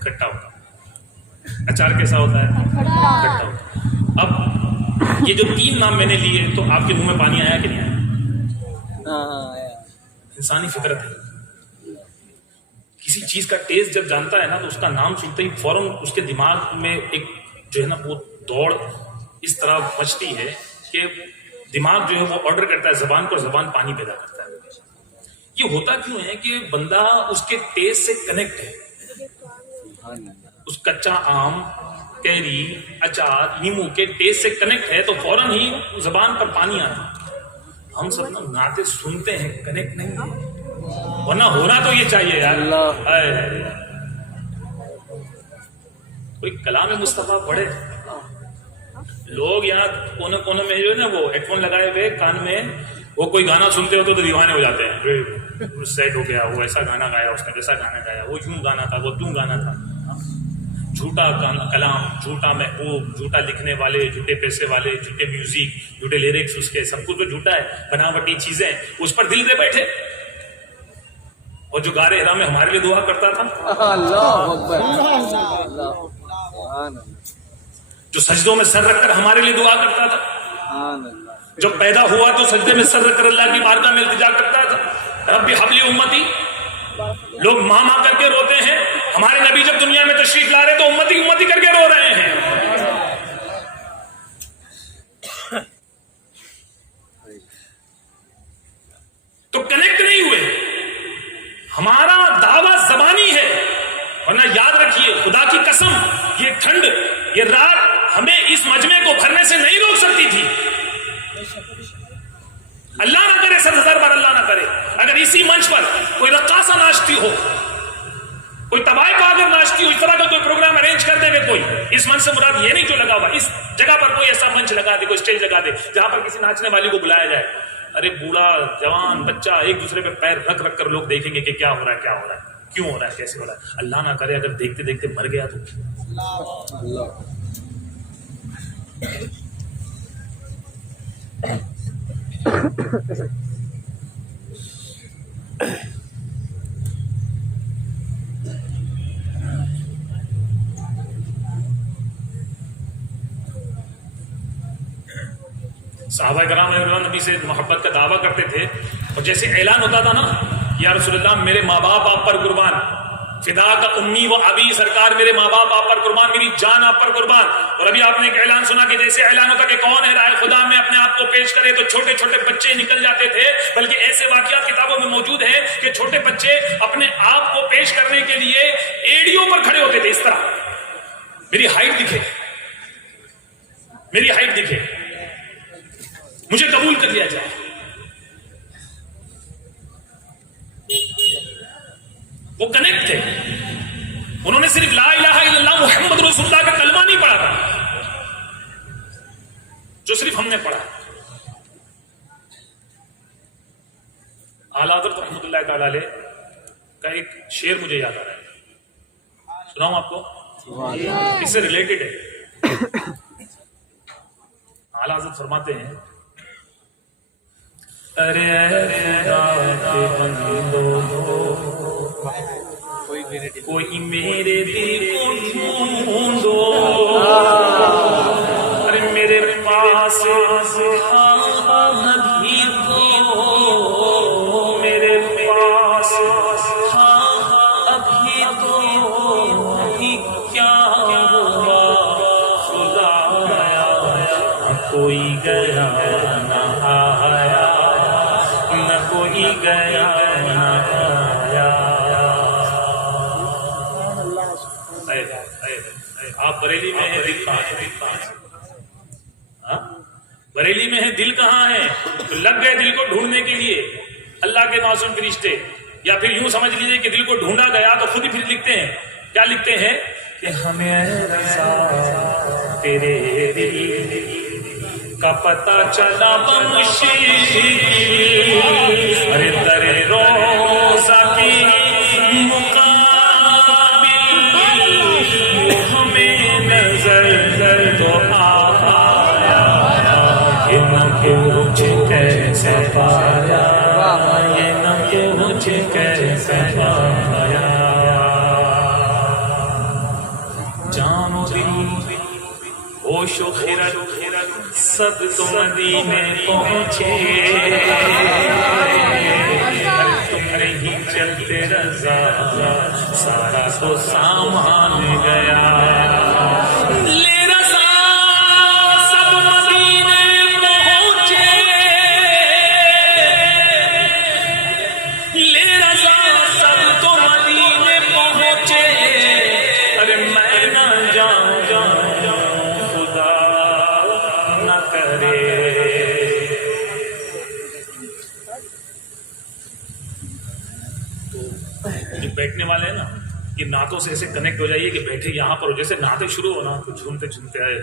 کھٹا ہوتا ہے. اچار کیسا ہوتا ہے؟ کھٹا ہوتا ہے. اب یہ جو 3 نام میں نے لیے تو آپ کے منہ میں پانی آیا کہ نہیں آیا؟ انسانی فطرت ہے. کسی چیز کا ٹیسٹ جب جانتا ہے نا, تو اس کا نام سنتے ہی فوراً اس کے دماغ میں ایک جو ہے نا وہ دوڑ اس طرح مچتی ہے کہ دماغ جو ہے وہ آرڈر کرتا ہے زبان کو, اور زبان پانی پیدا کرتا ہے. یہ ہوتا کیوں ہے کہ بندہ اس کے ٹیسٹ سے کنیکٹ ہے. اس کچا آم, کیری, اچار, نیمبو کے ٹیسٹ سے کنیکٹ ہے تو فوراً ہی زبان پر پانی آتا. ہم سب نا نعتیں سنتے ہیں, کنیکٹ نہیں ہے, ورنہ ہونا تو یہ چاہیے یار. کوئی کلام مصطفیٰ پڑھے. لوگ یہاں کونے کونے میں جو ہے نا وہ ہیڈ فون لگائے ہوئے کان میں, وہ کوئی گانا سنتے ہو تو دیوانے ہو جاتے ہیں. سیٹ ہو گیا, وہ ایسا گانا گایا, اس نے ویسا گانا گایا, وہ یوں گانا تھا, وہ توں گانا تھا. جھوٹا کلام, جھوٹا محبوب, جھوٹا لکھنے والے, جھوٹے پیسے والے, جھوٹے میوزک, جھوٹے لیرکس, اس کے سب کچھ تو جھوٹا ہے. بناوٹی چیزیں, اس پر دل دے بیٹھے. اور جو غار حرا میں ہمارے لیے دعا کرتا تھا, جو سجدوں میں سر رکھ کر ہمارے لیے دعا کرتا تھا, جب پیدا ہوا تو سجدے میں سر رکھ کر اللہ کی بارگاہ میں التجا کرتا تھا, رب حبلی امتی. لوگ ماں ماں کر کے روتے ہیں, ہمارے نبی جب دنیا میں تشریف لا رہے تو امتی امتی کر کے رو رہے ہیں. تو کنیکٹ نہیں ہوئے. ہمارا دعویٰ زبانی ہے, ورنہ یاد رکھیے خدا کی قسم, یہ ٹھنڈ, یہ رات ہمیں اس مجمع کو بھرنے سے نہیں روک سکتی تھی. اللہ نہ کرے, 7,000 بار اللہ نہ کرے, اگر اسی منچ پر کوئی رقاصہ ناچتی ہو, کوئی تباہی کا اگر ناشتی ہو اس طرح کا کوئی پروگرام ارینج کر دے گا کوئی. اس منچ سے مراد یہ نہیں جو لگا ہوا, اس جگہ پر کوئی ایسا منچ لگا دے, کوئی اسٹیج لگا دے جہاں پر کسی ناچنے والی کو بلایا جائے. ارے بوڑھا جوان بچہ ایک دوسرے پہ پیر رکھ رکھ کر لوگ دیکھیں گے کہ کیا ہو رہا ہے, کیا ہو رہا ہے, کیوں ہو رہا ہے, کیسے ہو رہا ہے. اللہ نہ کرے اگر دیکھتے دیکھتے مر گیا تو. صحابہ کرام نبی سے محبت کا دعویٰ کرتے تھے, اور جیسے اعلان ہوتا تھا نا, یا رسول اللہ میرے ماں باپ آپ پر قربان, فدا کا امی و ابی, سرکار میرے ماں باپ آپ پر قربان, میری جان آپ پر قربان. اور ابھی آپ نے ایک اعلان سنا کہ جیسے اعلان ہوتا کہ کون ہے رائے خدا میں اپنے آپ کو پیش کرے, تو چھوٹے چھوٹے بچے نکل جاتے تھے. بلکہ ایسے واقعات کتابوں میں موجود ہیں کہ چھوٹے بچے اپنے آپ کو پیش کرنے کے لیے ایڑیوں پر کھڑے ہوتے تھے اس طرح, میری ہائٹ دکھے, میری ہائٹ دکھے, مجھے قبول کر لیا جائے. وہ کنیکٹ تھے, انہوں نے صرف لا الہ الا اللہ محمد رسول اللہ کا کلمہ نہیں پڑھا تھا جو صرف ہم نے پڑھا. اعلیٰ حضرت رحمۃ اللہ تعالی علیہ کا ایک شعر مجھے یاد آ رہا ہے, سناؤں آپ کو, اس سے ریلیٹڈ ہے. اعلیٰ حضرت فرماتے ہیں, ارے کوئی میرے دل کو ڈھونڈو, ارے میرے پاس ابھی تو, میرے پاس ابھی تو کیا ہوا خدایا, کوئی گیا نہ آیا, نہ کوئی گیا نہ آیا. آپ بریلی میں ہیں, دل کہاں ہے, بریلی میں ہے, دل کہاں ہے, تو لگ گئے دل کو ڈھونڈنے کے لیے اللہ کے معصوم فرشتے. یا پھر یوں سمجھ لیجئے کہ دل کو ڈھونڈا گیا تو خود ہی پھر لکھتے ہیں, کیا لکھتے ہیں کہ ہمیں رضا تیرے دل کا پتہ چلا بمشیر, ارے در روزہ کی کیسے پایا, یہ نہ پوچھ کیسے پایا. جانو دل ہوش و خرد سب تو مدینے پہنچے, تم نہیں چلتے رضا سارا تو سامان گیا. بیٹھنے والے ہیں نا, یہ نعتوں سے ایسے کنیکٹ ہو جائیے کہ بیٹھے یہاں پر ہو, جیسے نعتیں شروع ہونا تو جھومتے جھومتے آئے,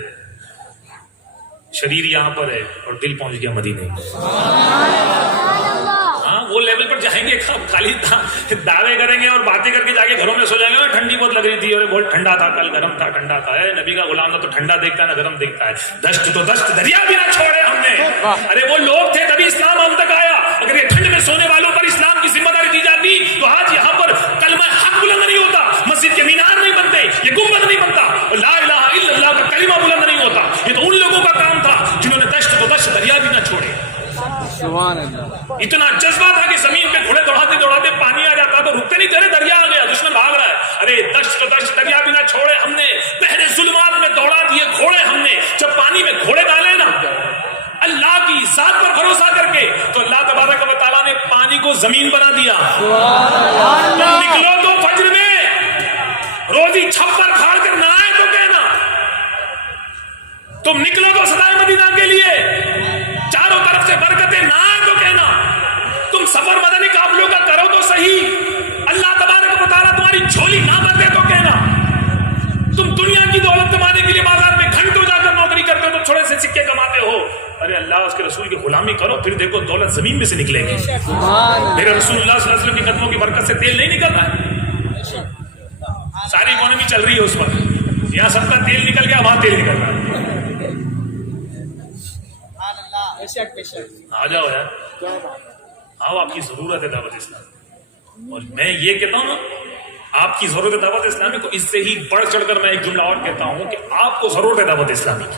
شریر یہاں پر ہے اور دل پہنچ گیا مدینے. ہاں وہ لیول پر جائیں گے, خالی دعوے کریں گے اور باتیں کر کے جا کے گھروں میں سو جائیں گے. ٹھنڈی بہت لگ رہی تھی اور بہت ٹھنڈا تھا, کل گرم تھا, ٹھنڈا تھا. نبی کا غلام تھا تو ٹھنڈا دیکھتا ہے نہ گرم دیکھتا ہے. دشت تو دشت دریا بھی نہ چھوڑے ہم نے. ارے وہ لوگ تھے تبھی اسلام ہم تک آیا. اگر یہ ٹھنڈ میں سونے والوں پر اسلام کی ذمہ داری دی جاتی تو آج یہاں پر کلمہ حق بلند نہیں ہوتا, مسجد کے مینار نہیں بنتے, یہ گنبد نہیں بنتا, لا الہ الا اللہ کا کلمہ بلند نہیں ہوتا. یہ تو ان لوگوں کا کام تھا جنہوں نے دشت تو دشت دریا بھی نہ چھوڑے. اتنا جذبہ تھا کہ زمین پہ گھوڑے دوڑاتے دوڑاتے پانی آ جاتا تو رکتے نہیں تھے, دریا آ گیا, دشمن بھاگ رہا ہے. ارے دشت تو دشت دریا بھی نہ چھوڑے ہم نے, پہلے ظلمات میں دوڑا دیے گھوڑے ہم نے. جب پانی میں گھوڑے ڈالے نا اللہ کی ذات پر بھروسہ کر کے, تو اللہ تبارک و تعالیٰ نے پانی کو زمین بنا دیا. تم نکلو تو فجر میں روزی چھپر کھاڑ کر نہ آئے تو کہنا, تم نکلو تو سدائے مدینہ کے لیے چاروں طرف سے برکتیں نہ آئے تو کہنا, تم سفر مدنی قافلوں کا کرو تو صحیح, اللہ تبارک و تعالیٰ تمہاری جھولی نہ اللہ اس کے رسول کی غلامی کرو, پھر دیکھو دولت زمین میں سے نکلے گی. سبحان میرے رسول اللہ صلی اللہ علیہ وسلم کے قدموں کی برکت سے تیل نہیں نکل رہا ہے. ساری اکانومی چل رہی ہے اس پر, یہاں سب کا تیل نکل گیا, وہاں تیل نکل رہا ہے. آ جاؤ یار, آؤ, آپ کی ضرورت ہے دعوت اسلام. اور میں یہ کہتا ہوں نا, آپ کی ضرورت ہے دعوت اسلامی کو, اس سے ہی بڑھ چڑھ کر میں ایک جملہ اور کہتا ہوں کہ آپ کو ضرورت ہے دعوت اسلامی کی.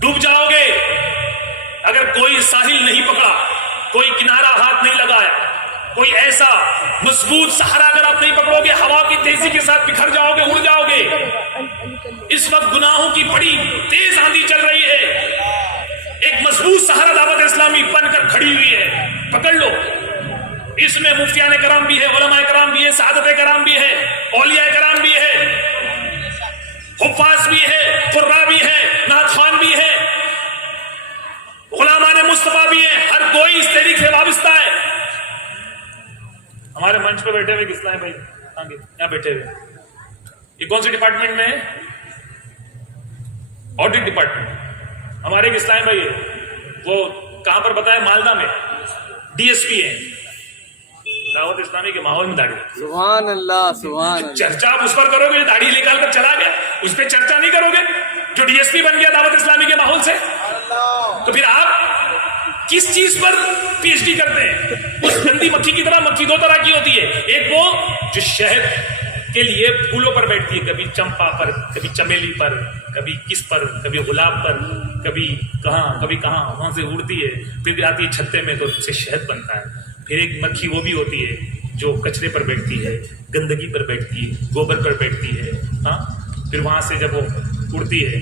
ڈوب جاؤ گے اگر کوئی ساحل نہیں پکڑا, کوئی کنارہ ہاتھ نہیں لگایا, کوئی ایسا مضبوط سہارا اگر آپ نہیں پکڑو گے, ہوا کی تیزی کے ساتھ بکھر جاؤ گے, اڑ جاؤ گے. اس وقت گناہوں کی بڑی تیز آندھی چل رہی ہے, ایک مضبوط سہارا دعوت اسلامی بن کر کھڑی ہوئی ہے, پکڑ لو. اس میں مفتیان کرام بھی ہے, علماء کرام بھی ہے, سعادت کرام بھی ہے, اولیاء کرام بھی ہے, حفاظ بھی ہے, قراء بھی ہے, نعت خوان بھی ہے, غلامان مصطفیٰ بھی ہیں. ہر کوئی اس تحریک سے وابستہ ہے. ہمارے منچ پہ بیٹھے ہوئے کس طرح بھائی, یہاں بیٹھے ہوئے, یہ کون سی ڈپارٹمنٹ میں ہے؟ Audit department. ہمارے ایک اسلام بھائی ہے, وہ کہاں پر بتایا, مالدہ میں ڈی ایس پی ہے. دعوت اسلامی کے ماحول میں داڑھی, سبحان اللہ, سبحان اللہ. چرچا آپ اس پر کرو گے جو داڑھی نکال کر چلا گیا, اس پہ چرچا نہیں کرو گے جو ڈی ایس پی بن گیا دعوت اسلامی کے ماحول سے. تو پھر آپ کس چیز پر پی ایچ ڈی کرتے ہیں؟ اس گندی مکھی کی طرح. مکھی دو طرح کی ہوتی ہے, ایک وہ جو شہد کے لیے پھولوں پر بیٹھتی ہے, کبھی چمپا پر, کبھی چمیلی پر, کبھی کس پر, کبھی گلاب پر, کبھی کہاں وہاں سے اڑتی ہے, پھر آتی ہے چھتے میں تو اس سے شہد بنتا ہے. پھر ایک مکھی وہ بھی ہوتی ہے جو کچرے پر بیٹھتی ہے, گندگی پر بیٹھتی ہے, گوبر پر بیٹھتی ہے. ہاں, پھر وہاں سے جب وہ اڑتی ہے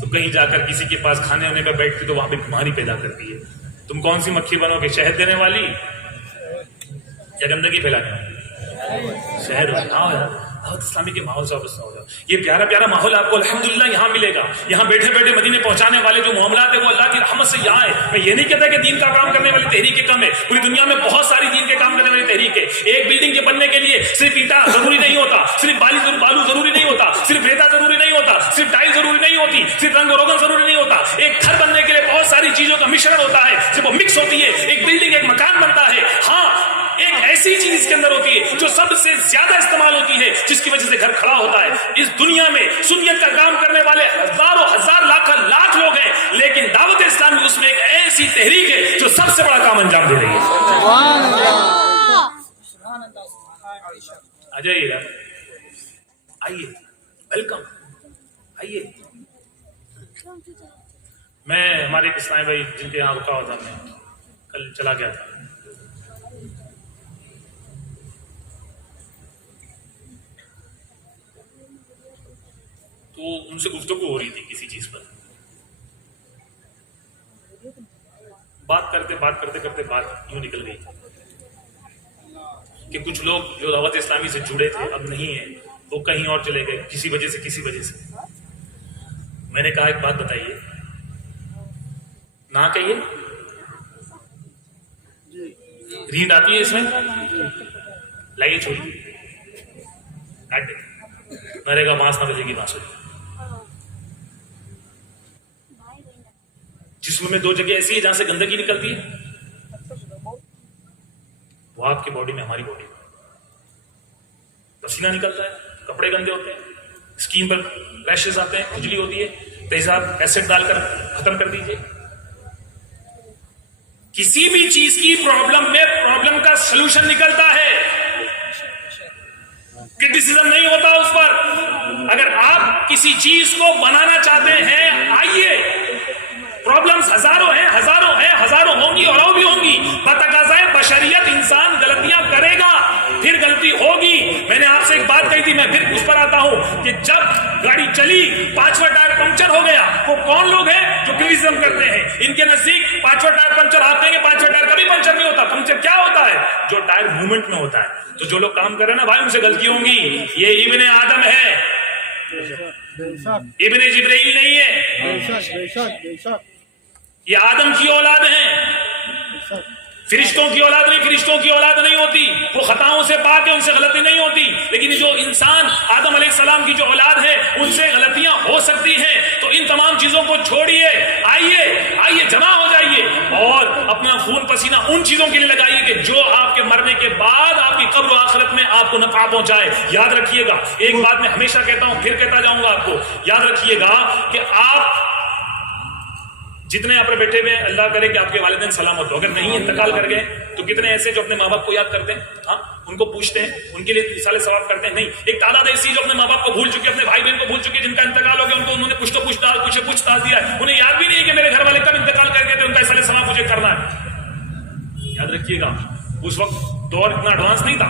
تو کہیں جا کر کسی کے پاس کھانے ہونے پہ بیٹھتی تو وہاں پہ بیماری پیدا کرتی ہے. تم کون سی مکھی بنو گے, شہد دینے والی یا گندگی پھیلانے والی؟ شہد. آؤ یار, دعوت اسلامی کے ماحول سے وابستہ ہو جاؤ. یہ پیارا پیارا ماحول آپ کو الحمدللہ یہاں ملے گا. یہاں بیٹھے بیٹھے مدینے پہنچانے والے جو معاملات ہیں وہ اللہ کی رحمت سے یہاں ہے. میں یہ نہیں کہتا کہ دین کا کام کرنے والی تحریکیں کم ہے, پوری دنیا میں بہت ساری دین کے کام کرنے والی تحریک ہے. ایک بلڈنگ کے بننے کے لیے صرف اینٹا ضروری نہیں ہوتا, صرف بالو ضروری نہیں ہوتا, صرف ریتا ضروری نہیں ہوتا, صرف ٹائل ضروری نہیں ہوتی, صرف رنگ و روغن ضروری نہیں ہوتا. ایک گھر بننے کے لیے بہت ساری چیزوں کا مشرن ہوتا ہے, جب وہ مکس ہوتی ہے ایک بلڈنگ, ایک مکان بنتا ہے. ہاں, ایک ایسی چیز اس کے اندر ہوتی ہے جو سب سے زیادہ استعمال ہوتی ہے, جس کی وجہ سے گھر کھڑا ہوتا ہے. اس دنیا میں سنیت کا کام کرنے والے ہزاروں ہزار لاکھ لوگ ہیں, لیکن دعوت اسلامی اس میں ایک ایسی تحریک ہے جو سب سے بڑا کام انجام دے رہی ہے. سبحان اللہ. آ جائیے گا, آئیے, ویلکم, آئیے. میں ہمارے اسلام بھائی جن کے یہاں رکا ہوا تھا, میں کل چلا گیا تھا. تو ان سے گفتگو ہو رہی تھی کسی چیز پر. بات کرتے بات یوں نکل گئی کہ کچھ لوگ جو دعوت اسلامی سے جڑے تھے اب نہیں ہیں, وہ کہیں اور چلے گئے کسی وجہ سے. میں نے کہا ایک بات بتائیے, نہ کہیے, ریند آتی ہے اس میں, لائیے چھوڑیے, کاٹ دے, مرے گا بانس نہ بجے گی بانسری. جسم میں دو جگہ ایسی ہے جہاں سے گندگی نکلتی ہے, وہ آپ کی باڈی میں, ہماری باڈی میں پسینہ نکلتا ہے, کپڑے گندے ہوتے ہیں, اسکین پر ریشز آتے ہیں, کھجلی ہوتی ہے, تیزاب ایسڈ ڈال کر ختم کر دیجیے. کسی بھی چیز کی پرابلم میں پرابلم کا سلوشن نکلتا ہے, کرٹیسزم نہیں ہوتا اس پر. اگر آپ کسی چیز کو بنانا چاہتے ہیں, آئیے. پرابلمز ہزاروں ہوں گی اور بھی ہوں گی. بتقاضائے بشریت انسان غلطیاں کرے گا, پھر غلطی ہوگی. میں نے آپ سے ایک بات کہی تھی, میں پھر اس پر آتا ہوں کہ جب گاڑی چلی 5واں ٹائر پنکچر ہو گیا, وہ کون لوگ ہیں جو کرٹیسزم کرتے ہیں؟ ان کے نزدیک 5واں ٹائر پنکچر, آپ کہیں گے 5واں ٹائر کبھی پنکچر نہیں ہوتا. پنکچر کیا ہوتا ہے؟ جو ٹائر موومنٹ میں ہوتا ہے. تو جو لوگ کام کر رہے ہیں نا بھائی, ان سے غلطی ہوں گی. یہ ابن آدم ہے, ابن جبرائیل نہیں ہے. یہ آدم کی اولاد ہیں. فرشتوں کی اولاد نہیں، فرشتوں کی اولاد نہیں ہوتی، وہ خطاؤں سے پاک ہے، ان سے غلطی نہیں ہوتی، لیکن جو انسان آدم علیہ السلام کی جو اولاد ہے ان سے غلطیاں ہو سکتی ہیں۔ تو ان تمام چیزوں کو چھوڑیے، آئیے جمع ہو جائیے اور اپنا خون پسینہ ان چیزوں کے لیے لگائیے کہ جو آپ کے مرنے کے بعد آپ کی قبر و آخرت میں آپ کو نفع پہنچائے۔ یاد رکھیے گا، ایک بات میں ہمیشہ کہتا ہوں، پھر کہتا جاؤں گا آپ کو، یاد رکھیے گا کہ آپ جتنے یہاں پر بیٹھے ہوئے ہیں، اللہ کرے کہ آپ کے والدین سلامت ہو، اگر نہیں انتقال کر گئے تو کتنے ایسے جو اپنے ماں باپ کو یاد کرتے ہیں، ہاں ان کو پوچھتے ہیں، ان کے لیے ایصال ثواب کرتے ہیں؟ نہیں، ایک تعداد ایسی جو اپنے ماں باپ کو بھول چکے، اپنے بھائی بہن کو بھول چکے، جن کا انتقال ہو گیا، ان کو انہوں نے پوچھ تاچ دیا ہے، انہیں یاد بھی نہیں ہے کہ میرے گھر والے کب انتقال کر گئے تھے، ان کا ایصال ثواب مجھے کرنا ہے۔ یاد رکھیے گا، اس وقت دور اتنا ایڈوانس نہیں تھا،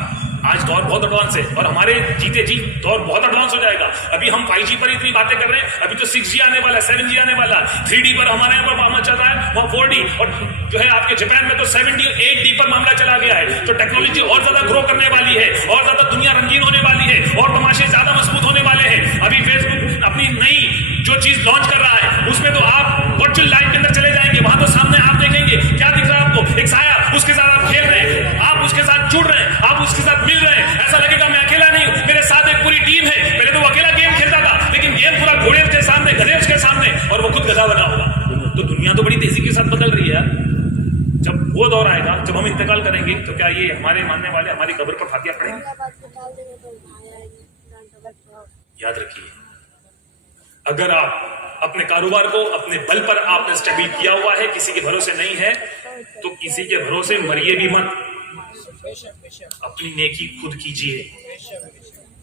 آج دور بہت ایڈوانس ہے، اور ہمارے جیتے جی دور بہت ایڈوانس ہو جائے گا۔ ابھی ہم 5G پر اتنی باتیں کر رہے ہیں، ابھی تو 6G آنے والا ہے، 7G آنے والا ہے، 3D پر ہمارے یہاں پر معاملہ چل رہا ہے، وہاں 4D، اور جو ہے آپ کے جاپان میں تو 7D اور 8D پر معاملہ چلا گیا ہے۔ تو ٹیکنالوجی اور زیادہ گرو کرنے والی ہے، اور زیادہ دنیا رنگین ہونے والی ہے، اور تماشے زیادہ مضبوط ہونے والے ہیں۔ ابھی فیس بک اپنی نئی جو چیز لانچ کر رہا ہے، اس میں تو آپ ورچوئل لائف کے اندر چلے جائیں گے، وہاں تو سامنے آپ دیکھیں گے کیا دکھ رہا ہے آپ کو، ایک سایہ، اس کے ساتھ آپ کھیل رہے ہیں، آپ اس کے ساتھ جڑ رہے ہیں، آپ اس کے ساتھ مل رہے ہیں، ایسا لگے گا میں اکیلا نہیں ہوں، میرے ساتھ ایک پوری ٹیم ہے۔ پہلے تو وہ اکیلا گیم کھیلتا تھا، لیکن گیم پورا گھوڑے کے سامنے، گدھے اس کے سامنے، اور وہ خود گدھا بنا ہوگا۔ تو دنیا تو بڑی تیزی کے ساتھ بدل رہی ہے۔ جب وہ دور آئے گا، جب ہم انتقال کریں گے، تو کیا یہ ہمارے ماننے والے ہماری قبر پر فاتحہ پڑھیں گے؟ یاد رکھیے، اگر آپ اپنے کاروبار کو اپنے بل پر آپ نے اسٹیبل کیا ہوا ہے، کسی کے بھروسے نہیں ہے، تو کسی کے بھروسے مریے بھی مت۔ اپنی نیکی خود کیجئے،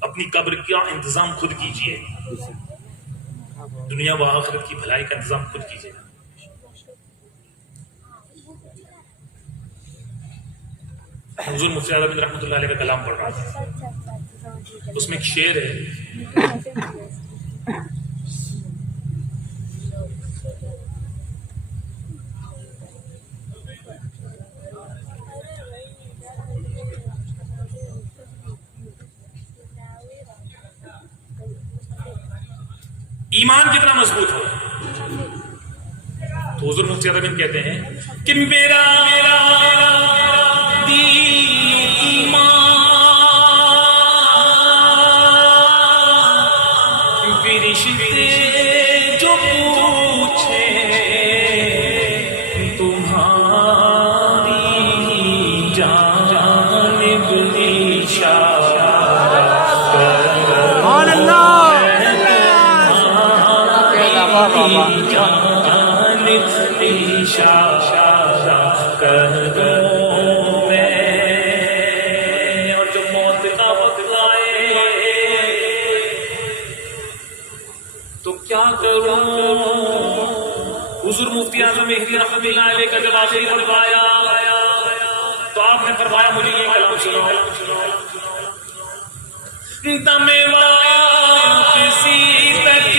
اپنی قبر کا انتظام خود کیجئے، دنیا و آخرت کی بھلائی کا انتظام خود کیجئے۔ حضور مفتی اعظم رحمۃ اللہ علیہ کا کلام پڑھ رہا تھا، اس میں ایک شعر ہے، ایمان کتنا مضبوط ہو، تو حضور مفتی اعظم کہتے ہیں کہ میرا ایمان فرشتے جو پوچھے تمہاری جانب اشارہ سبحان اللہ، جانب اشارہ کروں میں، اور جو موت کا وقت آئے تو کیا کروں؟ حضور مفتی اعظم مہدی رحمۃ اللہ علیہ کا جب آخری فرمایا تو آپ نے فرمایا مجھے یہ کلام سنو، دم واپسی تک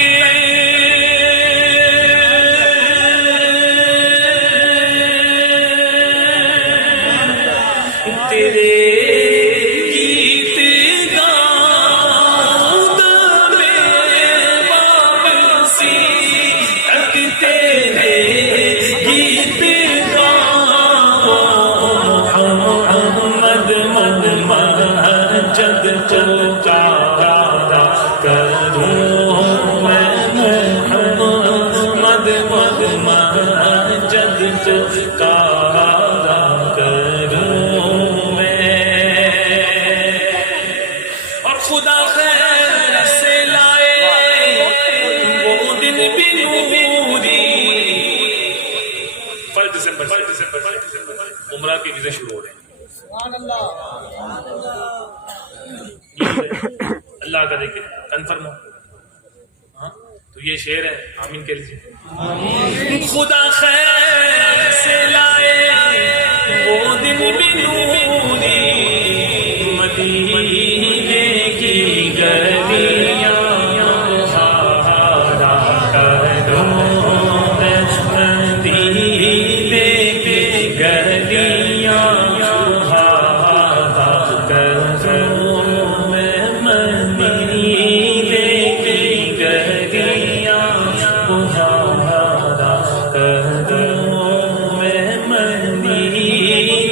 تیرے گیت گاؤں، دم واپسی تک تیرے گیت گاؤں، محمد مد مجد چلتا کروں میں، محمد مد مجد چلتا کروں میں، اور خدا خیر سے لائے وہ دن بھی نوری۔ 1 دسمبر عمرہ کے ویزے شروع ہو رہے ہیں، اللہ کا دیکھیں کنفرم ہو، ہاں تو یہ شعر ہے، آمین کہہ لیجیے۔ خدا خیر سے لائے وہ دن بھی نوری، مدینے کی گلیاں ہارا کروں میں، مدینے کی گلیاں ہارا کروں میں، مدینے کی گلیاں ہارا کروں میں، مدینے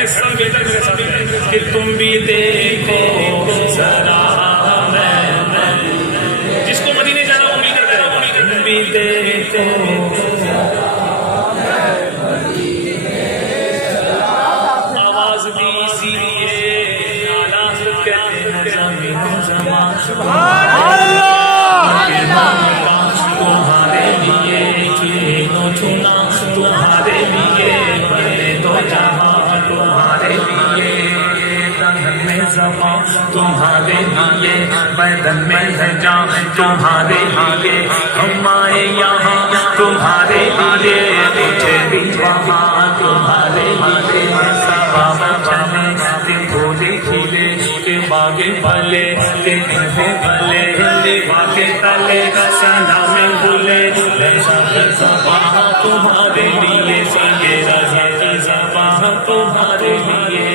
میں سب مل کر میرے ساتھ ہیں کہ تم بھی دیکھو ذرا جس کو مدینے جانا وہ مل کر کرے تم بھی دیکھو آواز دیجیے تمہارے لیے چنا تمہارے لیے بنے تو جہاں تمہارے لیے دہن میں زبان تمہارے لیے بدن میں ہے جان تمہارے لیے ہم آئے یہاں تمہارے لیے مجھے بھی وہاں تمہارے لیے سباب چلے پھولے کھلے کے باغے بھلے کے بھلے دیوا کے تلے سلام بھولے زبان تمہارے لیے سنگے رضا کی زبان تمہارے لیے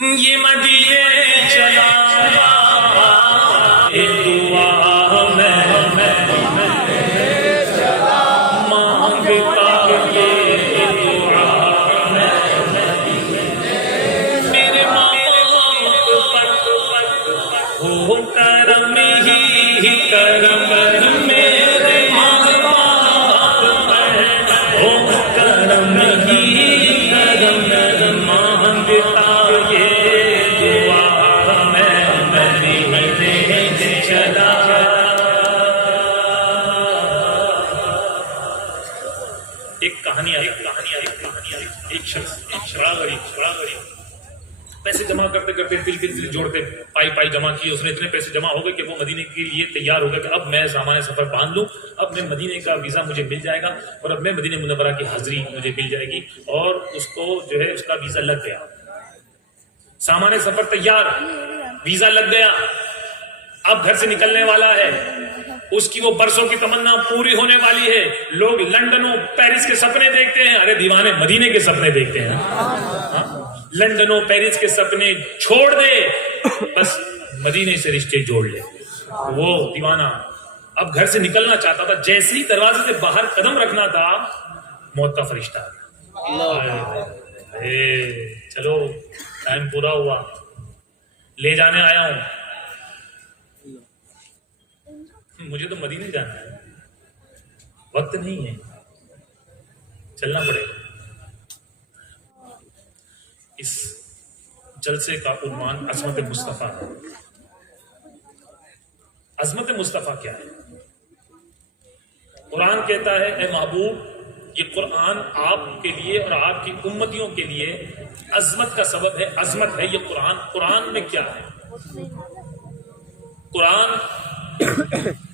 یہ مدینے چلا ایک دعا میں مانگتا یہ دعا میرے ماں ہو کرم ہی کرم میرے ماں ہو کرم ہی کرم مانگتا ایک شخص بڑا غریب پیسے جمع کرتے کرتے دل جوڑتے پائی جمع کی اس نے اتنے پیسے جمع ہو گئے کہ وہ مدینے کے لیے تیار ہو گیا کہ اب میں سامان سفر باندھ لوں اب میں مدینے کا ویزا مجھے مل جائے گا اور اب میں مدینے منورہ کی حاضری مجھے مل جائے گی اور اس کو جو ہے اس کا ویزا لگ گیا سامان سفر تیار ویزا لگ گیا اب گھر سے نکلنے والا ہے اس کی وہ برسوں کی تمنا پوری ہونے والی ہے لوگ لندن و پیرس کے سپنے دیکھتے ہیں ارے دیوانے مدینے کے سپنے دیکھتے ہیں لندن و پیرس کے سپنے چھوڑ دے بس مدینے سے رشتے جوڑ لے وہ دیوانہ اب گھر سے نکلنا چاہتا تھا جیسے ہی دروازے سے باہر قدم رکھنا تھا موت کا فرشتہ چلو ٹائم پورا ہوا لے جانے آیا ہوں مجھے تو مدینے جانا ہے وقت نہیں ہے چلنا پڑے گا اس جلسے کا عنوان عظمت مصطفیٰ ہے عظمت مصطفیٰ کیا ہے قرآن کہتا ہے اے محبوب یہ قرآن آپ کے لیے اور آپ کی امتیوں کے لیے عظمت کا سبب ہے عظمت ہے یہ قرآن میں کیا ہے قرآن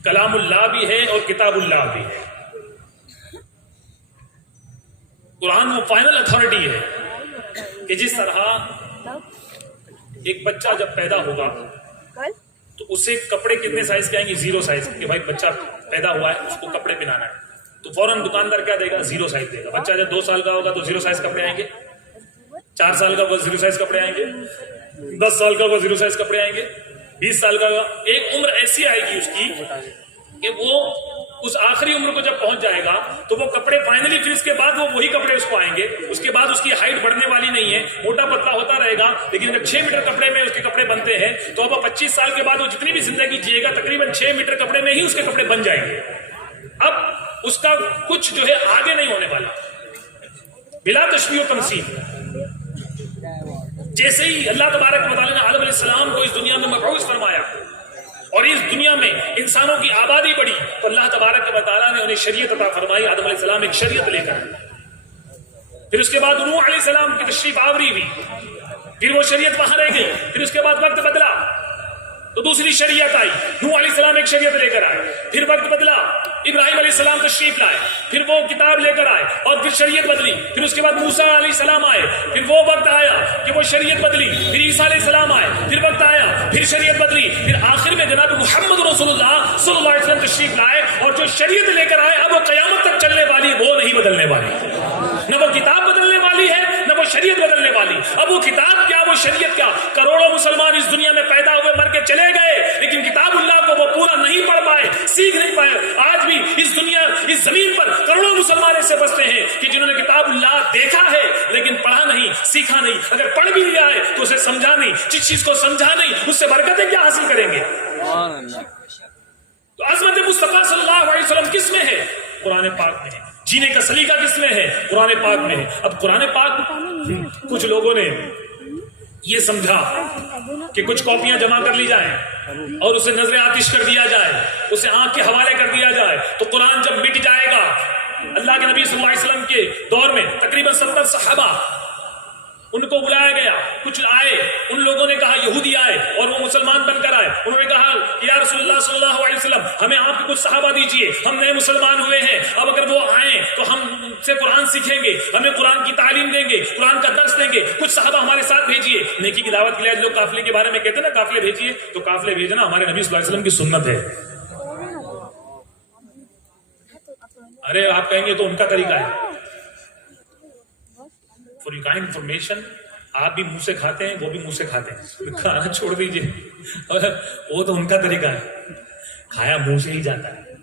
کلام اللہ بھی ہے اور کتاب اللہ بھی ہے قرآن وہ فائنل اتھارٹی ہے کہ جس طرح ایک بچہ جب پیدا ہوگا تو اسے کپڑے کتنے سائز کے آئیں گے 0 سائز کہ بھائی بچہ پیدا ہوا ہے اس کو کپڑے پہنانا ہے تو فوراً دکاندار کیا دے گا 0 سائز دے گا بچہ جب 2 سال کا ہوگا تو 0 سائز کپڑے آئیں گے 4 سال کا ہوگا 0 سائز کپڑے آئیں گے 10 سال کا ہوگا 0 سائز کپڑے آئیں گے 20 سال کا ایک عمر ایسی آئے گی اس کی کہ وہ اس آخری عمر کو جب پہنچ جائے گا تو وہ کپڑے فائنلی پھر اس کے بعد وہ وہی کپڑے اس کو آئیں گے اس کے بعد اس کی ہائٹ بڑھنے والی نہیں ہے موٹا پتلا ہوتا رہے گا لیکن اگر 6 میٹر کپڑے میں اس کے کپڑے بنتے ہیں تو اب 25 سال کے بعد وہ جتنی بھی زندگی جیے گا تقریباً 6 میٹر کپڑے میں ہی اس کے کپڑے بن جائیں گے اب اس کا کچھ جو ہے آگے نہیں ہونے والا بلا تشبیہ و تمثیل جیسے ہی اللہ تبارک و تعالی نے آدم علیہ السلام کو اس دنیا میں مبعوث فرمایا اور اس دنیا میں انسانوں کی آبادی بڑھی تو اللہ تبارک و تعالی نے انہیں شریعت عطا فرمائی آدم علیہ السلام ایک شریعت لے کر پھر اس کے بعد نوح علیہ السلام کی تشریف آوری ہوئی پھر وہ شریعت وہاں رہ گئی پھر اس کے بعد وقت بدلا تو دوسری شریعت آئی نوح علیہ السلام ایک شریعت لے کر آئے پھر وقت بدلا ابراہیم علیہ السلام تشریف لائے پھر وہ کتاب لے کر آئے اور پھر شریعت بدلی پھر اس کے بعد موسیٰ علیہ السلام آئے پھر وہ وقت آیا کہ وہ شریعت بدلی پھر عیسیٰ علیہ السلام آئے پھر وقت آیا پھر شریعت بدلی پھر آخر میں جناب محمد رسول اللہ صلی اللہ علیہ وسلم تشریف لائے اور جو شریعت لے کر آئے اب وہ قیامت تک چلنے والی وہ نہیں بدلنے والی نہ وہ کتاب بدلنے والی ہے نہ وہ شریعت بدلنے والی اب وہ کتاب کیا وہ شریعت کیا کروڑوں مسلمان اس دنیا میں پیدا ہوئے مر کے چلے گئے لیکن کتاب اللہ کو وہ پورا نہیں پڑھ پائے سیکھ نہیں پائے آج بھی اس اس زمین پر کروڑوں مسلمان ایسے بستے ہیں کہ جنہوں نے کتاب اللہ دیکھا ہے لیکن پڑھا نہیں، سیکھا نہیں، اگر پڑھ بھی لیا ہے تو اسے سمجھا نہیں، جس چیز کو سمجھا نہیں اس سے برکتیں کیا حاصل کریں گے؟ تو عظمت مصطفیٰ صلی اللہ علیہ وسلم کس میں ہے؟ قرآن پاک میں ہے۔ جینے کا سلیقہ کس میں ہے؟ قرآن پاک میں ہے۔ اب قرآن پاک کچھ لوگوں نے یہ سمجھا کہ کچھ کاپیاں جمع کر لی جائیں اور اسے نظر آتش کر دیا جائے، اسے آنکھ کے حوالے کر دیا جائے تو قرآن جب مٹ جائے گا۔ اللہ کے نبی صلی اللہ علیہ وسلم کے دور میں تقریباً 70 صحابہ ان کو بلایا گیا، کچھ آئے، ان لوگوں نے کہا، یہودی آئے اور وہ مسلمان بن کر آئے، انہوں نے کہا یا رسول اللہ صلی اللہ علیہ وسلم ہمیں آپ کے کچھ صحابہ دیجئے، ہم نئے مسلمان ہوئے ہیں، اب اگر وہ آئیں تو ہم سے قرآن سیکھیں گے، ہمیں قرآن کی تعلیم دیں گے، قرآن کا درس دیں گے، کچھ صحابہ ہمارے ساتھ بھیجیے۔ نیکی کی دعوت کے لیے لوگ قافلے کے بارے میں کہتے ہیں نا قافلے بھیجیے، تو قافلے بھیجنا ہمارے نبی صلی اللہ علیہ وسلم کی سنت ہے۔ ارے آپ کہیں گے تو ان کا طریقہ ہے۔ فور یور کائنڈ انفارمیشن، آپ بھی منہ سے کھاتے ہیں، وہ بھی منہ سے کھاتے ہیں، کھانا چھوڑ دیجئے، وہ تو ان کا طریقہ ہے، کھایا منہ سے ہی جاتا ہے،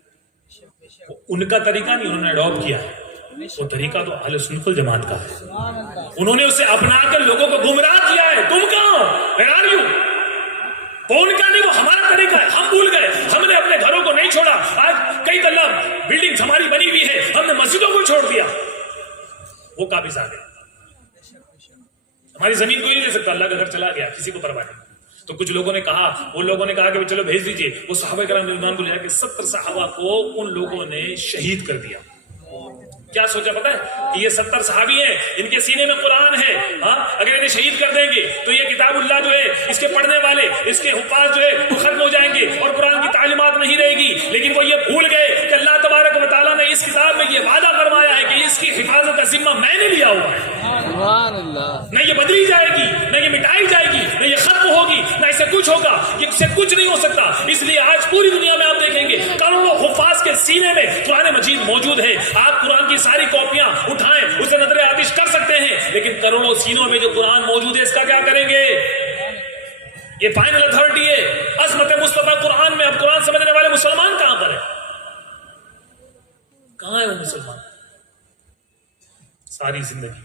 ان کا طریقہ نہیں، انہوں نے اڈاپٹ کیا ہے، وہ طریقہ تو اہل سنت والجماعت کا ہے، انہوں نے اسے اپنا کر لوگوں کو گمراہ کیا ہے۔ تم کہاں ہو؟ Where are you؟ وہ ان کا نہیں، وہ ہمارا طریقہ ہے، ہم بھول گئے، ہم نے اپنے گھروں کو نہیں چھوڑا، آج کئی طلب بلڈنگ ہماری بنی ہوئی ہے، ہم نے مسجدوں کو چھوڑ دیا، وہ قابض آ گئے، ہماری زمین کوئی نہیں لے سکتا، اللہ کا گھر چلا گیا، کسی کو پرواہ نہیں۔ تو کچھ لوگوں نے کہا، وہ لوگوں نے کہا کہ چلو بھیج دیجئے، وہ صحابہ کرام رضوان کو لے کے 70 صحابہ کو ان لوگوں نے شہید کر دیا۔ کیا سوچا پتا ہے کہ یہ 70 صحابی ہیں، ان کے سینے میں قرآن ہے، ہاں اگر انہیں شہید کر دیں گے تو یہ کتاب اللہ جو ہے، اس کے پڑھنے والے، اس کے حفاظ جو ہے وہ ختم ہو جائیں گے اور قرآن کی تعلیمات نہیں رہے گی۔ لیکن وہ یہ بھول گئے کہ اللہ تبارک و تعالیٰ نے اس کتاب میں یہ وعدہ فرمایا ہے کہ اس کی حفاظت کا ذمہ میں نے لیا ہوا ہے، نہ یہ بدلی جائے گی، نہ یہ مٹائی جائے گی، نہ یہ ختم ہوگی، نہ اسے کچھ ہوگا، یہ سے کچھ نہیں ہو سکتا۔ اس لیے آج پوری دنیا میں آپ دیکھیں گے کروڑوں حفاظ کے سینے میں قرآن مجید موجود ہے۔ آپ قرآن کی ساری کاپیاں اٹھائیں، اسے نظر آتش کر سکتے ہیں، لیکن کروڑوں سینوں میں جو قرآن موجود ہے اس کا کیا کریں گے؟ یہ فائنل اتھارٹی ہے، عظمت مصطفیٰ قرآن میں۔ اب قرآن سمجھنے والے مسلمان کہاں پر ہیں؟ کہاں ہے وہ مسلمان؟ ساری زندگی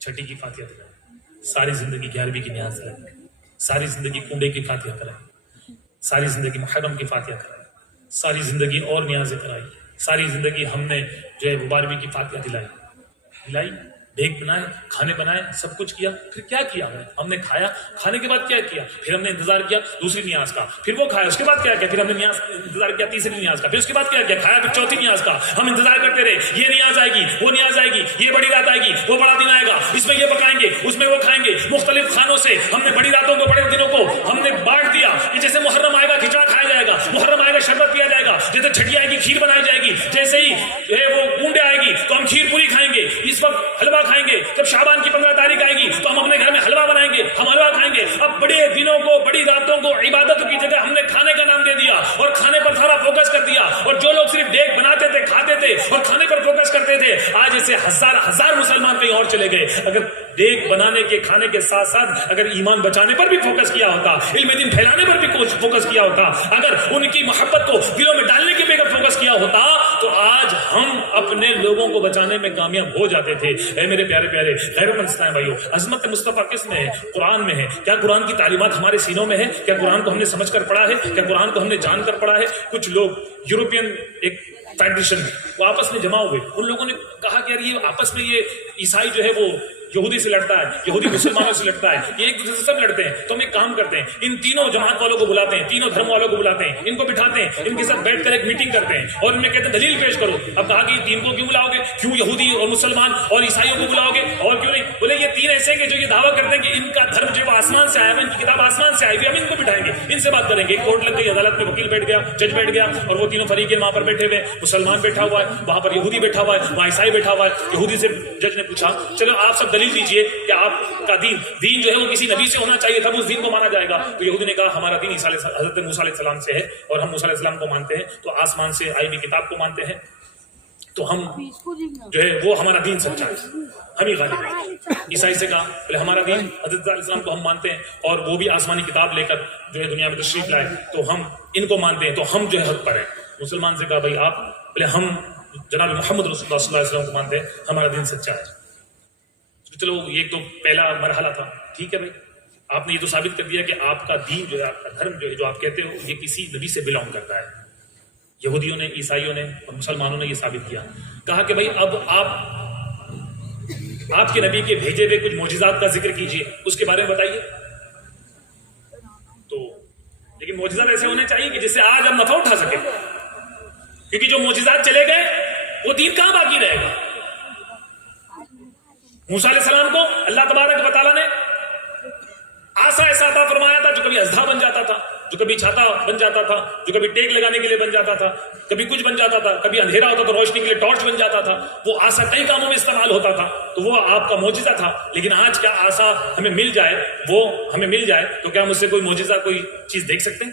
چھٹی کی فاتحہ کرائیں، ساری زندگی 11ویں کی نیاز کرائیں، ساری زندگی کنڈے کی فاتحہ کرائیں، ساری زندگی محرم کی فاتحہ کرائیں، ساری زندگی اور نیازیں کرائی، ساری زندگی ہم نے جو ہے 12ویں کی فاتحہ دلائی، دیکھ بنائے، کھانے بنائے، سب کچھ کیا۔ پھر کیا کیا ہم نے کھایا، کھانے کے بعد کیا کیا؟ پھر ہم نے انتظار کیا دوسری نیاز کا، پھر وہ کھایا، اس کے بعد کیا کیا؟ پھر ہم نے انتظار کیا تیسری نیاز کا، پھر اس کے بعد کیا کیا؟ کھایا، پھر چوتھی نیاز کا ہم انتظار کرتے رہے، یہ نیاز آئے گی، وہ نیاز آئے گی، یہ بڑی رات آئے گی، وہ بڑا دن آئے گا، اس میں یہ پکائیں گے، اس میں وہ کھائیں گے۔ مختلف کھانوں سے ہم نے بڑی راتوں کو، بڑے دنوں کو ہم نے بانٹ دیا کہ جیسے محرم آئے گا کھچڑا کھایا جائے گا، محرم آئے گا شربت پیا جائے گا، جیسے چھٹی آئے گی کھیر بنائی جائے گی، جیسے ہی وہ کنڈے آئے گی تو ہم کھیر پوری کھائیں گے، اس وقت حلوہ کھائیں گے، جب شعبان کی 15 تاریخ آئے گی تو ہم اپنے گھر میں حلوہ بنائیں گے، ہم حلوہ کھائیں گے۔ اب بڑے دنوں کو، بڑی راتوں کو عبادت کی جگہ ہم نے کھانے کا نام دے دیا اور کھانے پر سارا فوکس کر دیا، اور جو لوگ صرف دیکھ بناتے تھے، کھاتے تھے اور کھانے پر فوکس کرتے تھے، آج ایسے ہزار مسلمان کہیں اور چلے گئے۔ اگر دیکھ بنانے کے، کھانے کے ساتھ ساتھ اگر ایمان بچانے پر بھی فوکس کیا ہوتا، علم دین پھیلانے پر بھی فوکس کیا ہوتا، اگر ان کی محبت کو دلوں میں ڈالنے کے بھی اگر فوکس کیا ہوتا، تو آج ہم اپنے لوگوں کو بچانے میں کامیاب ہو جاتے تھے۔ اے میرے پیارے پیارے غیرمند اسلام بھائیو، عظمت مصطفیٰ کس میں ہے؟ قرآن میں ہے۔ کیا قرآن کی تعلیمات ہمارے سینوں میں ہے؟ کیا قرآن کو ہم نے سمجھ کر پڑھا ہے؟ کیا قرآن کو ہم نے جان کر پڑھا ہے؟ کچھ لوگ یورپین ایک فیڈریشن وہ آپس میں جمع ہوئے، ان لوگوں نے کہا کہ یار یہ آپس میں یہ عیسائی جو ہے وہ یہودی سے لڑتا ہے، یہودی مسلمانوں سے لڑتا ہے، یہ ایک دوسرے سے سب لڑتے ہیں، تو ہم ایک کام کرتے ہیں، ان تینوں جماعت والوں کو بلاتے ہیں، تینوں دھرم والوں کو بلاتے ہیں، ان کو بٹھاتے ہیں، ان کے ساتھ بیٹھ کر ایک میٹنگ کرتے ہیں اور ان میں کہتے ہیں دلیل پیش کرو۔ اب کہا کہ یہ تین کو کیوں بلاؤ گے؟ کیوں یہودی اور مسلمان اور عیسائیوں کو بلاؤ گے؟ اور کیوں نہیں؟ بولے یہ تین ایسے ہیں کہ جو یہ دعویٰ کرتے ہیں کہ ان کا دھرم جو آسمان سے آیا ہے، ان کی کتاب آسمان سے آئی ہوئی، ہم ان کو بٹھائیں گے، ان سے بات کریں گے۔ کورٹ لگ گئی، عدالت میں وکیل بیٹھ گیا، جج بیٹھ گیا، اور وہ تینوں فریقین وہاں پر بیٹھے ہوئے، مسلمان بیٹھا ہوا ہے، وہاں پر یہودی بیٹھا ہوا ہے، وہاں عیسائی بیٹھا ہوا ہے۔ یہودی سے جج نے پوچھا چلو آپ سب دلیل دیجئے کہ آپ کا دین جو ہے وہ کسی نبی سے ہونا چاہیے، تب اس دین کو مانا جائے گا۔ تو یہودی نے کہا ہمارا دین حضرت موسیٰ علیہ السلام سے ہے اور ہم موسیٰ علیہ السلام کو مانتے ہیں، تو آسمان سے آئی ہوئی کتاب کو مانتے ہیں، تو ہم جو ہے وہ ہمارا دین سچا ہے، ہم ہی غالب ہیں۔ عیسائی سے کہا بولے ہمارا دین حضرت علیہ السلام کو ہم مانتے ہیں اور وہ بھی آسمانی کتاب لے کر جو ہے دنیا میں تشریف لائے، تو ہم ان کو مانتے ہیں، تو ہم جو ہے حق پر ہیں۔ مسلمان سے کہا بھائی آپ بولے ہم جناب محمد رسول اللہ صلی اللہ علیہ وسلم کو مانتے ہیں, ہمارا دین سچا ہے. چلو یہ تو پہلا مرحلہ تھا, ٹھیک ہے بھائی آپ نے یہ تو ثابت کر دیا کہ آپ کا دین جو ہے, آپ کا دھرم جو ہے, جو آپ کہتے ہو یہ کسی نبی سے بلانگ کرتا ہے. یہودیوں نے, عیسائیوں نے اور مسلمانوں نے یہ ثابت کیا. کہا کہ بھائی اب آپ کے نبی کے بھیجے ہوئے کچھ معجزات کا ذکر کیجیے, اس کے بارے میں بتائیے. تو لیکن معجزات ایسے ہونے چاہیے کہ جس سے آج ہم نفع اٹھا سکیں, کیونکہ جو معجزات چلے گئے وہ دین کہاں باقی رہے گا. موسیٰ علیہ السلام کو اللہ تبارک و تعالیٰ نے آسا ایسا عطا فرمایا تھا جو کبھی اژدھا بن جاتا تھا, جو کبھی چھاتا بن جاتا تھا, جو کبھی ٹیک لگانے کے لیے بن جاتا تھا, کبھی کچھ بن جاتا تھا, کبھی اندھیرا ہوتا تو روشنی کے لیے ٹارچ بن جاتا تھا. وہ آسا کئی کاموں میں استعمال ہوتا تھا, تو وہ آپ کا معجزہ تھا. لیکن آج کیا آسا ہمیں مل جائے, وہ ہمیں مل جائے تو کیا ہم اس سے کوئی معجزہ, کوئی چیز دیکھ سکتے ہیں؟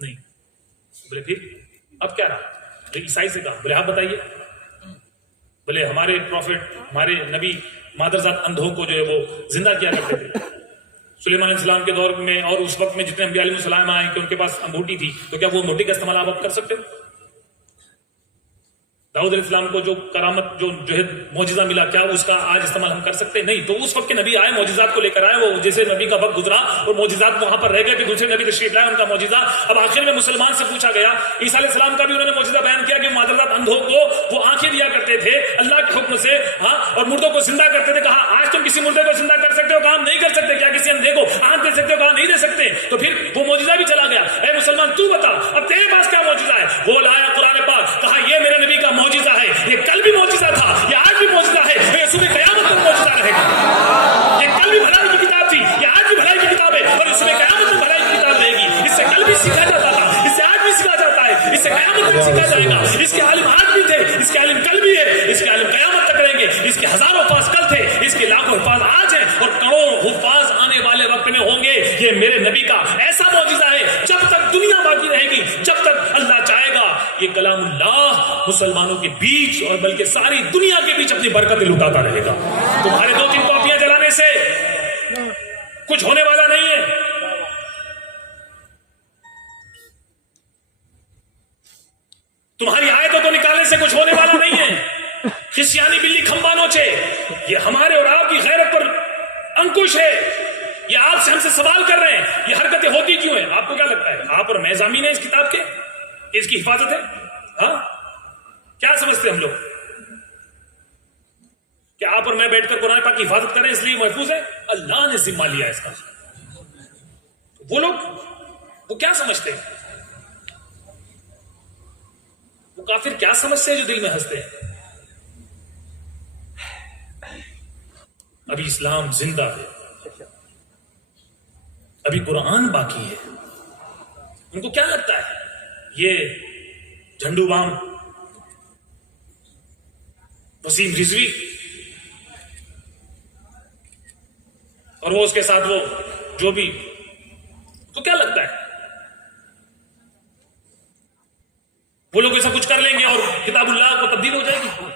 نہیں. بولے پھر اب کیا رہا؟ عیسائی سے کہا, بولے آپ بتائیے. بولے ہمارے پروفٹ, ہمارے نبی مادرزاد اندھوں کو جو ہے وہ زندہ کیا کرتے تھے. سلیمان علیہ السلام کے دور میں اور اس وقت میں جتنے انبیاء علیہ السلام آئے کہ ان کے پاس انگوٹھی تھی, تو کیا وہ انگوٹھی کا استعمال آپ کر سکتے ہو؟ داؤد علیہ السلام کو جو کرامت جو ہے معجزہ ملا, کیا اس کا آج استعمال ہم کر سکتے ہیں؟ نہیں. تو اس وقت کے نبی آئے, معجزات کو لے کر آئے, وہ جیسے نبی کا وقت گزرا اور معجزات وہاں پر رہ گئے, پھر دوسرے نبی تشریف لائے, ان کا معجزہ. اب آخر میں مسلمان سے پوچھا گیا, عیسیٰ علیہ السلام کا بھی انہوں نے معجزہ بیان کیا کہ مادرزاد اندھوں کو وہ آنکھیں دیا کرتے تھے اللہ کے حکم سے, ہاں, اور مردوں کو زندہ کرتے تھے. کہا آج تم کسی مردے کو زندہ کر سکتے ہو؟ کام نہیں کر سکتے. کیا کسی اندھے کو آنکھ دے سکتے ہو؟ کہا نہیں دے سکتے. تو پھر وہ معجزہ بھی چلا گیا. اے مسلمان تو بتا اب تیرے پاس کیا معجزہ ہے؟ وہ لایا قرآن پاک, کہا یہ میرے نبی کا معجزہ ہے, یہ کل بھی معجزہ تھا, یہ آج بھی معجزہ ہے, یہ صبح قیامت تک معجزہ رہے گا. یہ کل بھی بھلائی کی کتاب تھی, یہ آج بھی بھلائی کی کتاب ہے, اور صبح قیامت تک بھلائی کی کتاب رہے گی. اس سے کل بھی سیکھا جاتا تھا, اس سے آج بھی سیکھا جاتا ہے, اس سے قیامت تک سیکھا جائے گا. اس کے عالم آج بھی تھے, اس کے عالم کل بھی ہے, اس کے عالم قیامت تک رہیں گے. اس کے ہزاروں حفاظ کل تھے, اس کے لاکھوں حفاظ آج ہیں, اور کروڑوں حفاظ آنے والے وقت میں ہوں گے. یہ میرے نبی کا ایسا معجزہ ہے جب تک دنیا باقی رہے گی, جب تک اللہ چاہے گا, یہ کلام اللہ مسلمانوں کے بیچ اور بلکہ ساری دنیا کے بیچ اپنی برکتیں لٹاتا رہے گا. تمہارے 2-3 کاپیاں جلانے سے کچھ ہونے والا نہیں ہے. تمہاری آیتوں کو نکالنے سے کچھ ہونے والا نہیں ہے. خسیانی بلی کھمبا نوچے, یہ ہمارے اور آپ کی غیرت پر انکش ہے. یہ آپ سے ہم سے سوال کر رہے ہیں, یہ حرکتیں ہوتی کیوں ہیں؟ آپ کو کیا لگتا ہے آپ اور میں ضامین ہیں اس کتاب کے, اس کی حفاظت ہے؟ ہاں, کیا سمجھتے ہیں ہم لوگ کہ آپ اور میں بیٹھ کر قرآن پاک کی حفاظت کریں اس لیے محفوظ ہے؟ اللہ نے ذمہ لیا اس کا. وہ لوگ وہ کیا سمجھتے ہیں, وہ کافر کیا سمجھتے ہیں جو دل میں ہنستے ہیں؟ ابھی اسلام زندہ ہے, ابھی قرآن باقی ہے. ان کو کیا لگتا ہے یہ جھنڈو بام, وسیم رضوی اور وہ اس کے ساتھ وہ جو بھی, تو کیا لگتا ہے وہ لوگ ایسا کچھ کر لیں گے اور کتاب اللہ کو تبدیل ہو جائے گی؟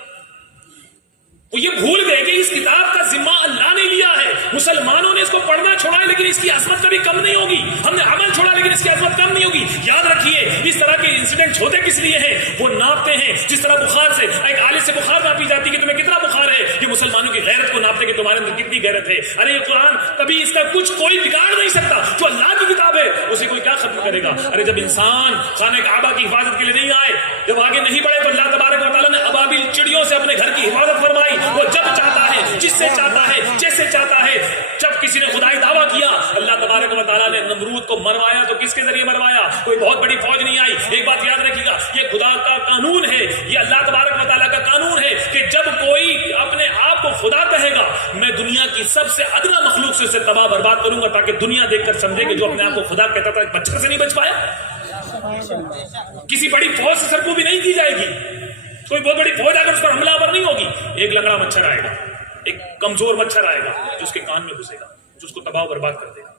وہ یہ بھول گئے کہ اس کتاب کا ذمہ اللہ نے لیا ہے. مسلمانوں نے اس کو پڑھنا چھوڑا ہے لیکن اس کی عظمت کبھی کم نہیں ہوگی. ہم نے عمل چھوڑا لیکن اس کی عظمت کم نہیں ہوگی. یاد رکھیے اس طرح کے انسیڈنٹ ہوتے کس لیے ہیں؟ وہ ناپتے ہیں جس طرح بخار سے ایک آلے سے بخار ناپی جاتی کہ تمہیں کتنا بخار ہے, یہ مسلمانوں کی غیرت کو ناپتے کہ تمہارے اندر کتنی غیرت ہے. ارے یہ قرآن کبھی اس کا کچھ کوئی بگاڑ نہیں سکتا. جو اللہ کی کتاب ہے اسے کوئی کیا ختم کرے گا؟ ارے جب انسان خانہ کعبہ کی حفاظت کے لیے نہیں آئے, جب آگے نہیں بڑھے, تو اللہ تبارک و تعالیٰ نے ابابیل چڑیوں سے اپنے گھر کی حفاظت فرمائی. وہ جب چاہتا ہے, جس سے چاہتا ہے, جیسے چاہتا ہے. جب کسی نے خدائی دعویٰ کیا, اللہ تبارک و تعالیٰ نے نمرود کو مروایا تو کس کے ذریعے مروایا؟ کوئی بہت بڑی فوج نہیں آئی. ایک بات یاد رکھیے گا, یہ خدا کا قانون ہے, یہ اللہ تبارک و تعالیٰ کا قانون ہے کہ جب کوئی اپنے آپ کو خدا کہے گا, میں دنیا کی سب سے ادنا مخلوق سے اسے تباہ برباد کروں گا تاکہ دنیا دیکھ کر سمجھے کہ جو اپنے آپ کو خدا کہتا تھا ایک مچھر سے نہیں بچ پایا. کسی بڑی فوج سے سرکوبی نہیں کی جائے گی. کوئی بہت بڑی فوج اگر اس پر حملہ آور نہیں ہوگی, ایک لنگڑا مچھر آئے گا, ایک کمزور مچھر آئے گا جو اس کے کان میں گھسے گا, جو اس کو تباہ و برباد کر دے گا.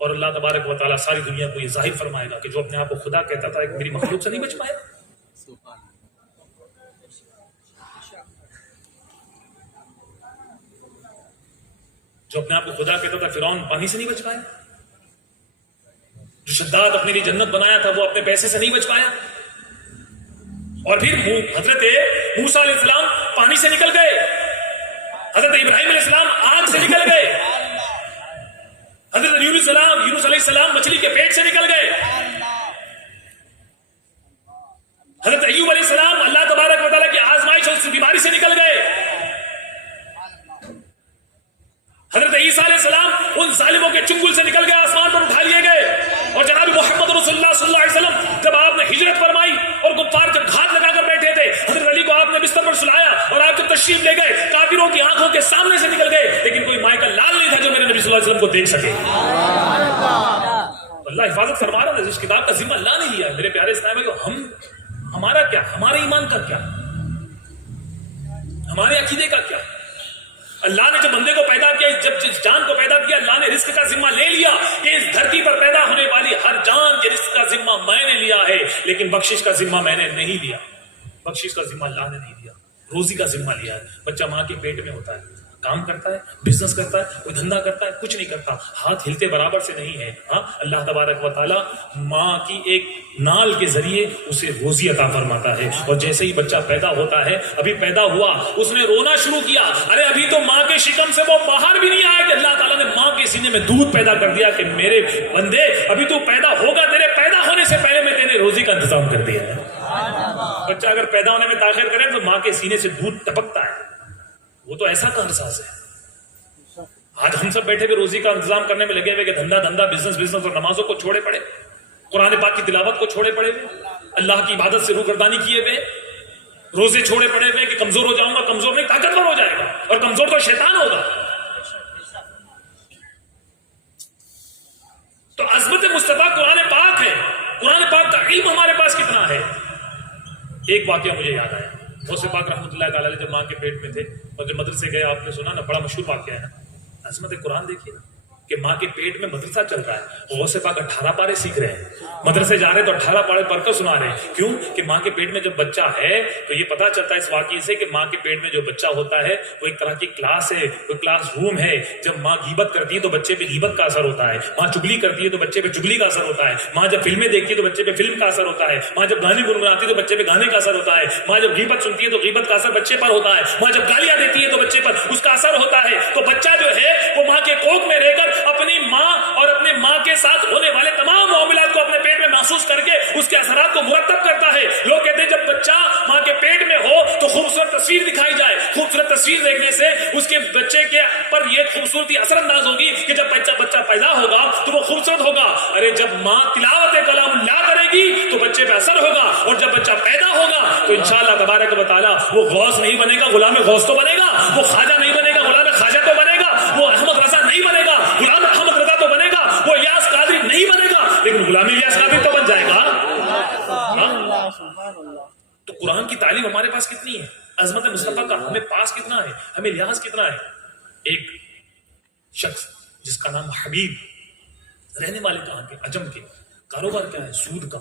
اور اللہ تبارک و تعالیٰ ساری دنیا کو یہ ظاہر فرمائے گا کہ جو اپنے آپ کو خدا کہتا تھا ایک میری مخلوق سے نہیں بچ پایا. جو اپنے آپ کو خدا کہتا تھا فرعون پانی سے نہیں بچ پایا. جو شداد اپنے لیے جنت بنایا تھا وہ اپنے پیسے سے نہیں بچ پایا. اور پھر حضرت موسیٰ علیہ السلام پانی سے نکل گئے، حضرت ابراہیم علیہ السلام آگ سے نکل گئے، حضرت یونس علیہ السلام مچھلی کے پیٹ سے نکل گئے، حضرت ایوب علیہ السلام اللہ تبارک و تعالیٰ کی آزمائش اور بیماری سے نکل گئے، حضرت عیسیٰ علیہ السلام ان ظالموں کے چنگل سے نکل گئے، آسمان پر اٹھا لیے گئے، اور جناب محمد رسول اللہ صلی اللہ علیہ وسلم جب آپ نے ہجرت فرمائی اور کفار جب گھات لگا کر بیٹھے تھے، حضرت علی کو آپ نے بستر پر سلایا اور آپ جب تشریف لے گئے کافروں کی آنکھوں کے سامنے سے نکل گئے، لیکن کوئی مائع کا لال نہیں تھا جو میرے نبی صلی اللہ علیہ وسلم کو دیکھ سکے۔ اللہ حفاظت فرما رہا ہے، اس کتاب کا ذمہ اللہ نے لیا ہے۔ میرے پیارے اسلام بھائیو، ہمارا کیا، ہمارے ایمان کا کیا، ہمارے عقیدے کا کیا؟ اللہ نے جب بندے کو پیدا کیا، جب جس جان کو پیدا کیا، اللہ نے رزق کا ذمہ لے لیا کہ اس دھرتی پر پیدا ہونے والی ہر جان کے رزق کا ذمہ میں نے لیا ہے، لیکن بخشش کا ذمہ میں نے نہیں لیا، بخشش کا ذمہ اللہ نے نہیں لیا، روزی کا ذمہ لیا ہے۔ بچہ ماں کے پیٹ میں ہوتا ہے، کام کرتا ہے، بزنس کرتا ہے، کوئی دھندا کرتا ہے، کچھ نہیں کرتا، ہاتھ ہلتے برابر سے نہیں ہے۔ ہاں، اللہ تبارک و تعالیٰ ماں کی ایک نال کے ذریعے اسے روزی عطا فرماتا ہے، اور جیسے ہی بچہ پیدا ہوتا ہے، ابھی پیدا ہوا، اس نے رونا شروع کیا، ارے ابھی تو ماں کے شکم سے وہ باہر بھی نہیں آیا کہ اللہ تعالیٰ نے ماں کے سینے میں دودھ پیدا کر دیا کہ میرے بندے ابھی تو پیدا ہوگا، تیرے پیدا ہونے سے پہلے میں تیرے روزی کا انتظام کر دیا ہے۔ بچہ اگر پیدا ہونے میں تاخیر کرے تو ماں کے سینے سے دودھ ٹپکتا ہے، وہ تو ایسا کارساز ہے۔ آج ہم سب بیٹھے ہوئے روزی کا انتظام کرنے میں لگے ہوئے کہ دھندا بزنس اور نمازوں کو چھوڑے پڑے، قرآن پاک کی تلاوت کو چھوڑے پڑے ہوئے، اللہ کی عبادت سے روگردانی کیے ہوئے، روزے چھوڑے پڑے ہوئے کہ کمزور ہو جاؤں گا، کمزور نہیں طاقتور ہو جائے گا، اور کمزور تو شیطان ہوگا۔ تو عظمت مصطفیٰ قرآن پاک ہے، قرآن پاک کا علم ہمارے پاس کتنا ہے۔ ایک واقعہ مجھے یاد آیا، غوث پاک رحمۃ اللہ تعالیٰ علیہ جب ماں کے پیٹ میں تھے اور جب مدرسے گئے، آپ نے سنا نا، بڑا مشہور واقعہ ہے نا، عظمت قرآن دیکھیے نا کہ ماں کے پیٹ میں مدرسہ چل رہا ہے، غوث پاک 18 پارے سیکھ رہے ہیں، مدرسے جا رہے تو 18 پارے پڑھ کر سنا رہے ہیں۔ کیوں کہ ماں کے پیٹ میں جب بچہ ہے تو یہ پتا چلتا ہے اس واقعے سے کہ ماں کے پیٹ میں جو بچہ ہوتا ہے وہ ایک طرح کی کلاس ہے، وہ کلاس روم ہے۔ جب ماں غیبت کرتی ہے تو بچے پہ غیبت کا اثر ہوتا ہے، ماں چگلی کرتی ہے تو بچے پہ چگلی کا اثر ہوتا ہے، ماں جب فلمیں دیکھتی ہے تو بچے پہ فلم کا اثر ہوتا ہے، ماں جب گانے گنگناتی ہے تو بچے پہ گانے کا اثر ہوتا ہے، ماں جب غیبت سنتی ہے تو غیبت کا اثر بچے پر ہوتا ہے، ماں جب گالیاں دیتی ہے تو بچے پر اس کا اثر ہوتا ہے۔ تو بچہ جو ہے وہ ماں کے کوکھ میں رہ کر اپنی ماں اور اپنے ماں کے ساتھ ہونے والے تمام معاملات کو اپنے پیٹ میں محسوس کر کے اس کے اثرات کو مرتب کرتا ہے۔ لوگ کہتے ہیں جب بچہ ماں کے پیٹ میں ہو تو خوبصورت تصویر دکھائی جائے، خوبصورت تصویر دیکھنے سے اس کے بچے کے پر یہ خوبصورتی اثر انداز ہوگی کہ جب بچہ پیدا ہوگا تو وہ خوبصورت ہوگا۔ ارے جب ماں تلاوت کلام اللہ کرے گی تو بچے پہ اثر ہوگا، اور جب بچہ پیدا ہوگا تو انشاءاللہ تبارک و تعالیٰ وہ غوث نہیں بنے گا، غلام غوث تو بنے گا، وہ خواجہ نہیں بنے گا، غلام خواجہ تو بنے گا، وہ احمد رضا نہیں بنے گا، غلام احمد رضا تو بنے گا، وہ الیاس قادری نہیں بنے گا، لیکن غلام الیاس قادری تو بن جائے گا۔ تو قرآن کی تعلیم ہمارے پاس کتنی ہے، عظمت مصطفیٰ کا ہمیں پاس کتنا ہے، ہمیں لحاظ کتنا ہے۔ ایک شخص جس کا نام حبیب، رہنے والے کہاں کے، عجم کے، کاروبار کیا ہے، سود کا،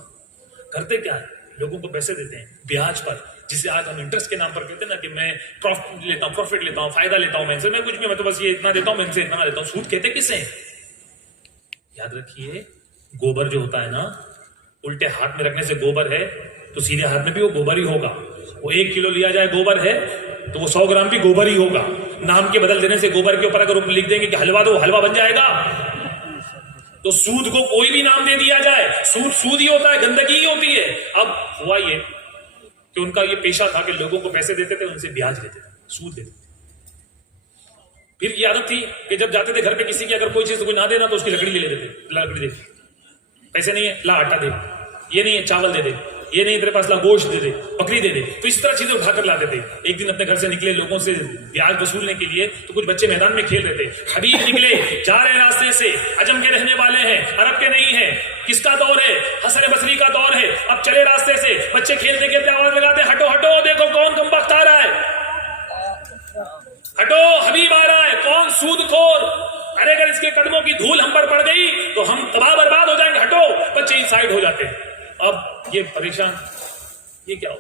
کرتے کیا ہے، لوگوں کو پیسے دیتے ہیں بیاج پر، جسے آج ہم انٹرسٹ کے نام پر کہتے ہیں نا کہ میں پروفٹ لیتا ہوں، فائدہ لیتا ہوں، میں ان سے میں کچھ بھی، میں تو بس یہ اتنا دیتا ہوں، میں ان سے اتنا لیتا ہوں۔ سود کہتے کسے ہیں؟ یاد رکھیے، گوبر جو ہوتا ہے نا، الٹے ہاتھ میں رکھنے سے گوبر ہے تو سیدھے ہاتھ میں بھی وہ گوبر ہی ہوگا۔ وہ 1 کلو لیا جائے گوبر ہے تو وہ 100 گرام بھی گوبر ہی ہوگا۔ نام کے بدل دینے سے گوبر کے اوپر اگر لکھ دیں گے کہ حلوہ، تو وہ حلوہ بن جائے گا۔ تو سود کو کوئی بھی نام دے دیا جائے، سود ہی ہوتا ہے، گندگی ہی ہوتی ہے۔ اب ہوا یہ کہ ان کا یہ پیشہ تھا کہ لوگوں کو پیسے دیتے تھے، ان سے بیاج لیتے تھے، سود لیتے تھے۔ پھر یہ عادت تھی کہ جب جاتے تھے گھر پہ کسی کی اگر کوئی چیز کوئی نہ دینا تو اس کی لکڑی لے لیتے تھے، لکڑی دے، پیسے نہیں ہے لا آٹا دے، یہ نہیں ہے چاول دے دے، یہ نہیں تیرے پاس لا گوشت دے دے، بکری دے دے۔ تو اس طرح چیزیں اٹھا کر لاتے تھے۔ ایک دن اپنے گھر سے نکلے لوگوں سے بیاج وصولنے کے لیے، تو کچھ بچے میدان میں کھیل رہے تھے۔ حبیب نکلے، جا رہے راستے سے، عجم کے رہنے والے ہیں، عرب کے نہیں ہیں۔ کس کا دور ہے؟ حسن بصری کا دور ہے۔ اب چلے راستے سے، بچے کھیلتے کھیلتے آواز لگاتے، ہٹو ہٹو، دیکھو کون کمبخت آ رہا ہے، ہٹو حبیب آ رہا ہے، کون سود خور، ارے اگر اس کے قدموں کی دھول ہم پر پڑ گئی تو ہم تباہ برباد ہو جائیں گے، ہٹو۔ بچے ان سائڈ ہو جاتے ہیں۔ اب یہ پریشان، یہ کیا ہو،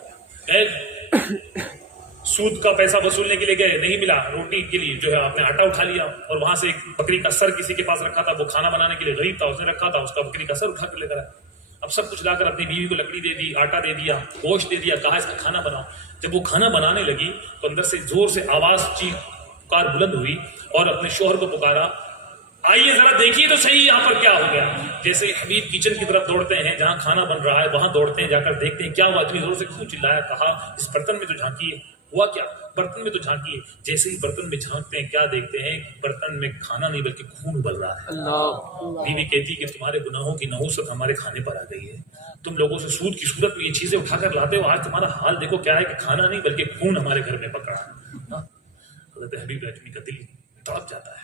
سود کا پیسہ وصولنے کے لیے گئے، نہیں ملا، روٹی کے لیے جو ہے آپ نے آٹا اٹھا لیا، اور وہاں سے ایک بکری کا سر کسی کے پاس رکھا تھا، وہ کھانا بنانے کے لیے غریب تھا، اس نے رکھا تھا، اس کا بکری کا سر اٹھا کر لے کر آیا۔ اب سب کچھ لا کر اپنی بیوی کو لکڑی دے دی, آٹا دے دیا, گوشت دے دیا, کہا اس کا کھانا بناؤ. جب وہ کھانا بنانے لگی تو اندر سے زور سے آواز چیخار بلند ہوئی اور اپنے شوہر کو پکارا, آئیے ذرا دیکھیے تو صحیح یہاں پر کیا ہو گیا. جیسے ہی حبیب کچن کی طرف دوڑتے ہیں جہاں کھانا بن رہا ہے, وہاں دوڑتے ہیں, جا کر دیکھتے ہیں کیا ہوا, اتنی زور سے کیوں چلایا. کہا اس برتن میں تو جھانکیے, ہوا کیا, برتن میں تو جھانکیے. جیسے ہی برتن میں جھانکتے ہیں کیا دیکھتے ہیں, برتن میں کھانا نہیں بلکہ خون ابل رہا ہے. بیوی کہتی کہ تمہارے گناہوں کی نحوست ہمارے کھانے پر آ گئی ہے, تم لوگوں سے سود کی صورت میں یہ چیزیں اٹھا کر لاتے ہو, آج تمہارا حال دیکھو کیا ہے کہ کھانا نہیں بلکہ خون ہمارے گھر میں پکڑا ہے. حضرت حبیب رجوی کا دل تڑپ جاتا ہے,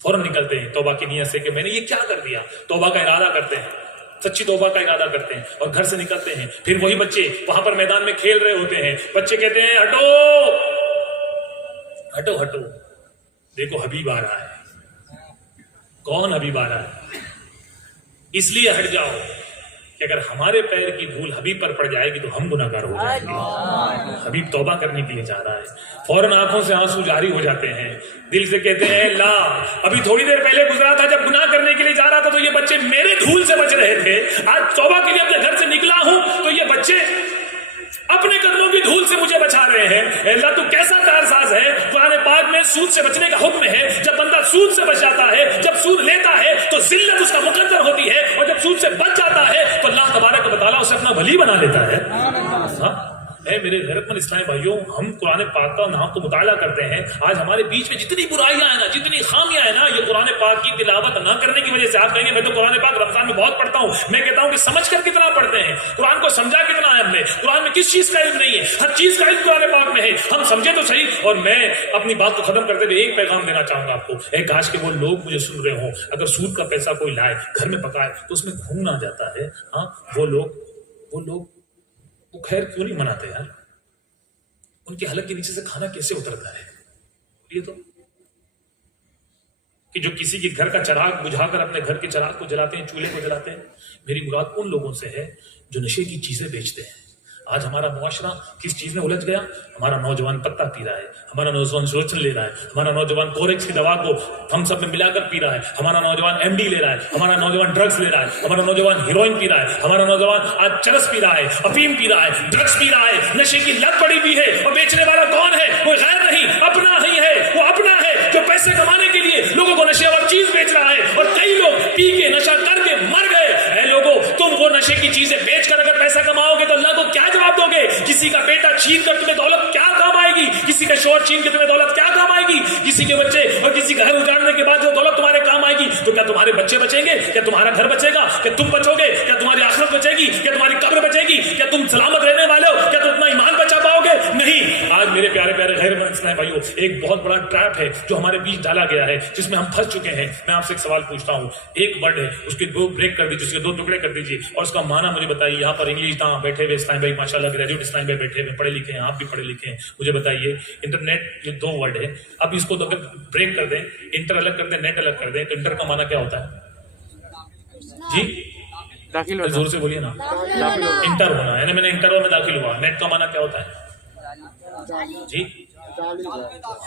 فوراً نکلتے ہیں توبہ کی نیت سے کہ میں نے یہ کیا کر دیا. توبہ کا ارادہ کرتے ہیں, سچی توبہ کا ارادہ کرتے ہیں اور گھر سے نکلتے ہیں. پھر وہی بچے وہاں پر میدان میں کھیل رہے ہوتے ہیں. بچے کہتے ہیں ہٹو ہٹو ہٹو, دیکھو حبیب آ رہا ہے. کون حبیب آ رہا ہے؟ اس لیے ہٹ جاؤ کہ اگر ہمارے پیر کی دھول حبیب پر پڑ جائے گی تو ہم گناہ گار ہو جائیں گے. حبیب توبہ کرنے کے لیے جا رہا ہے. فوراً آنکھوں سے آنسو جاری ہو جاتے ہیں, دل سے کہتے ہیں لا, ابھی تھوڑی دیر پہلے گزرا تھا جب گناہ کرنے کے لیے جا رہا تھا تو یہ بچے میرے دھول سے بچ رہے تھے, آج توبہ کے لیے اپنے گھر سے نکلا ہوں تو یہ بچے اپنے قدموں کی دھول سے مجھے بچا رہے ہیں. اللہ تو کیسا کارساز ہے. قرآن پاک میں سود سے بچنے کا حکم ہے. جب بندہ سود سے بچ جاتا ہے, جب سود لیتا ہے تو ذلت اس کا مقدر ہوتی ہے, اور جب سود سے بچ جاتا ہے تو اللہ تبارک و تعالیٰ اسے اپنا ولی بنا لیتا ہے. اے میرے غیرت مند اسلامی بھائیوں, ہم قرآن پاک کا نام تو مطالعہ کرتے ہیں. آج ہمارے بیچ میں جتنی برائیاں ہیں نا, جتنی خامیاں ہیں نا, یہ قرآن پاک کی تلاوت نہ کرنے کی وجہ سے. آپ کہیں گے میں تو قرآن پاک رمضان میں بہت پڑھتا ہوں. میں کہتا ہوں کہ سمجھ کر کتنا پڑھتے ہیں, قرآن کو سمجھا کتنا ہے ہم نے, قرآن میں کس چیز کا علم نہیں ہے. ہر چیز کا علم قرآن پاک میں ہے, ہم سمجھے تو صحیح. اور میں اپنی بات کو ختم کرتے ہوئے ایک پیغام دینا چاہوں گا آپ کو. ایک کاش کہ وہ لوگ مجھے سن رہے ہوں, اگر سود کا پیسہ کوئی لائے گھر میں پکائے تو اس میں خون آ جاتا ہے. ہاں وہ لوگ وہ خیر کیوں نہیں مناتے یار, ان کی حلق کے نیچے سے کھانا کیسے اترتا ہے. یہ تو کہ جو کسی کے گھر کا چراغ بجھا کر اپنے گھر کے چراغ کو جلاتے ہیں, چولہے کو جلاتے ہیں. میری مراد ان لوگوں سے ہے جو نشے کی چیزیں بیچتے ہیں. آج ہمارا معاشرہ کس چیز میں الجھ گیا. ہمارا نوجوان پتا پی رہا ہے, ہمارا نوجوان سلوچن لے رہا ہے, ہمارا نوجوان کورکس کی دوا کو ہم سب میں ملا کر پی رہا ہے, ہمارا نوجوان ایم ڈی لے رہا ہے, ہمارا نوجوان ڈرگس لے رہا ہے, ہمارا نوجوان ہیروئن پی رہا ہے, ہمارا نوجوان آج چرس پی رہا ہے, افیم پی رہا ہے, ڈرگس پی رہا ہے. نشے کی لت پڑی بھی ہے, اور بیچنے والا کون ہے؟ کوئی غیر نہیں, اپنا ہی ہے. وہ اپنا ہے جو پیسے کمانے کے لیے لوگوں کو نشے اور چیز بیچ رہا ہے, اور کئی لوگ پی کے نشہ کر کے مر گئے. اے لوگوں, تم وہ نشے کی چیزیں بیچ کر اگر پیسہ کماؤ گے تو اللہ کو کیا جواب دو گے؟ کسی کا بیٹا چھین کر تمہیں دولت کیا کام آئے گی؟ کسی کا شوہر چھین کے تمہیں دولت کیا کام آئے گی؟ کسی کے بچے اور کسی کا گھر اجاڑنے کے بعد جو دولت تمہارے کام آئے گی, تو کیا تمہارے بچے بچیں گے؟ کیا تمہارا گھر بچے گا؟ کیا تم بچو گے؟ کیا تمہاری آخرت بچے گی؟ کیا تمہاری قبر بچے گی؟ کیا تم سلامت رہنے والے ہو؟ کیا تم اپنا ایمان بچا پاؤ گے؟ نہیں. آج میرے پیارے پیارے غیر مند اسلامی بھائیوں, ایک بہت بڑا ٹریپ ہے جو ہمارے بیچ ڈالا گیا ہے, جس میں ہم پھنس چکے ہیں. میں آپ سے ایک سوال پوچھتا ہوں, ایک ورڈ ہے, اس کے دو بریک کر دیجیے, اس کے دو ٹکڑے کر دیجیے, اور اس کا معنی مجھے بتائیے. یہاں پر انگلش داں بیٹھے ہوئے اسلام بھائی ماشاء اللہ گریجویٹ اسلام بھائی بیٹھے ہوئے, پڑھے لکھے ہیں, آپ بھی پڑھے لکھے ہیں, مجھے بتائیے انٹرنیٹ یہ دو ورڈ ہے, اب اس کو اگر بریک کر دیں, انٹر الگ کر دیں, نیٹ الگ کر دیں, تو انٹر کا معنی کیا ہوتا ہے جی؟ داخل زور سے بولیے نا. انٹر ہونا یعنی میں نے انٹر میں داخل ہوا. نیٹ کا معنی کیا ہوتا ہے جی؟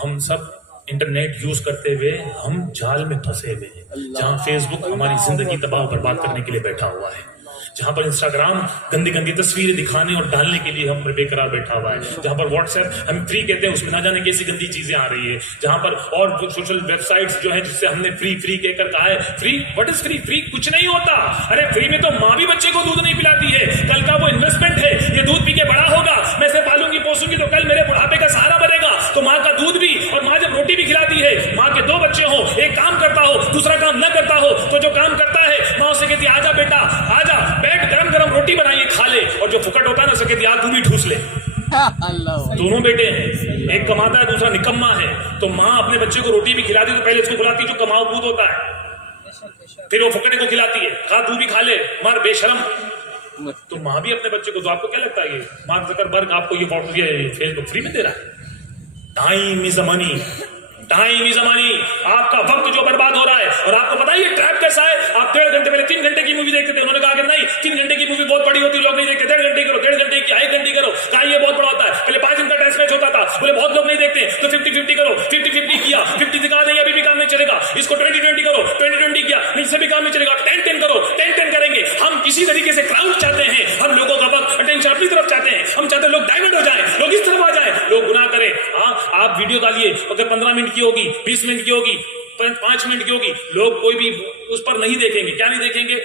ہم سب انٹرنیٹ یوز کرتے ہوئے ہم جال میں پھنسے ہوئے ہیں, جہاں فیس بک ہماری زندگی تباہ اور برباد کرنے کے لیے بیٹھا ہوا ہے, جہاں پر انسٹاگرام گندی گندی تصویریں دکھانے اور ڈالنے کے لیے ہم بے قرار بیٹھا ہوا ہے, جہاں پر واٹس ایپ ہم فری کہتے ہیں, اس میں نہ جانے کیسی گندی چیزیں آ رہی ہے, جہاں پر اور سوشل ویب سائٹس جو ہیں جس سے ہم نے فری کہہ کر کہا ہے. Free what is free? Free کچھ نہیں ہوتا. ارے فری میں تو ماں بھی بچے کو دودھ نہیں پلاتی ہے, کل کا وہ انویسٹمنٹ ہے. یہ دودھ پی کے بڑا ہوگا, میں اسے پالوں گی پوسوں گی تو کل میرے بڑھاپے کا سہارا بنے گا. تو ماں کا دودھ بھی, اور ماں جب روٹی بھی کھلاتی ہے, ماں کے دو بچے ہوں, ایک کام کرتا ہو دوسرا کام نہ کرتا ہو, تو جو کام کرتا ہے ماں اسے کہتی ہے آجا بیٹا آجا, بیٹھ گرم گرم روٹی بنائیے کھا لے, اور جو پھکٹ ہوتا ہے نا اسے کہتی ہے آ تو بھی ٹھوس لے. دونوں بیٹے ہیں, ایک کماتا ہے دوسرا نکما ہے, تو ماں اپنے بچے کو روٹی بھی کھلاتی تو پہلے اس کو بلاتی جو کماؤ بود ہوتا ہے, پھر وہ پھکڑے کو کھلاتی ہے, کھا تو بھی کھا لے مار بے شرم. تو ماں بھی اپنے بچے کو, تو آپ کو کیا لگتا ہے یہ مارک زکربرگ آپ کو یہ فیس بک فری میں دے رہا ہے؟ Time is money, time is money. آپ کا وقت جو برباد ہو رہا ہے, اور آپ کو پتا ہے یہ ٹریپ کیسا ہے. آپ 1.5 گھنٹے پہلے 3 گھنٹے کی مووی دیکھتے تھے, انہوں نے کہا کہ نہیں 3 گھنٹے کی مووی بہت بڑی ہوتی ہے, لوگ نہیں دیکھتے. 1.5 گھنٹے کرو, 1.5 گھنٹے کی 1 گھنٹے کرو, کہا یہ بہت بڑا ہوتا ہے. پہلے 5 دن کا ٹیسٹ میچ ہوتا تھا, بولے بہت لوگ نہیں دیکھتے, تو 50-50 کرو. 50-50 کیا, 50 دکھا دیں گے ابھی بھی کام نہیں چلے گا. اس کو 20-20 کرو, 20-20 کیا نہیں سے بھی کام نہیں چلے گا. 10-10 کرو, 10-10 کریں گے ہم. کسی طریقے سے کراؤڈ لوگ ڈائیورٹ ہو جائیں, لوگ اس طرف آ جائیں, لوگ گناہ کریں. ہاں آپ ویڈیو ڈالیے, اگر 15 منٹ کی ہوگی, 20 منٹ کی ہوگی, 5 منٹ کی ہوگی, لوگ کوئی بھی اس پر نہیں دیکھیں گے. کیا نہیں دیکھیں گے؟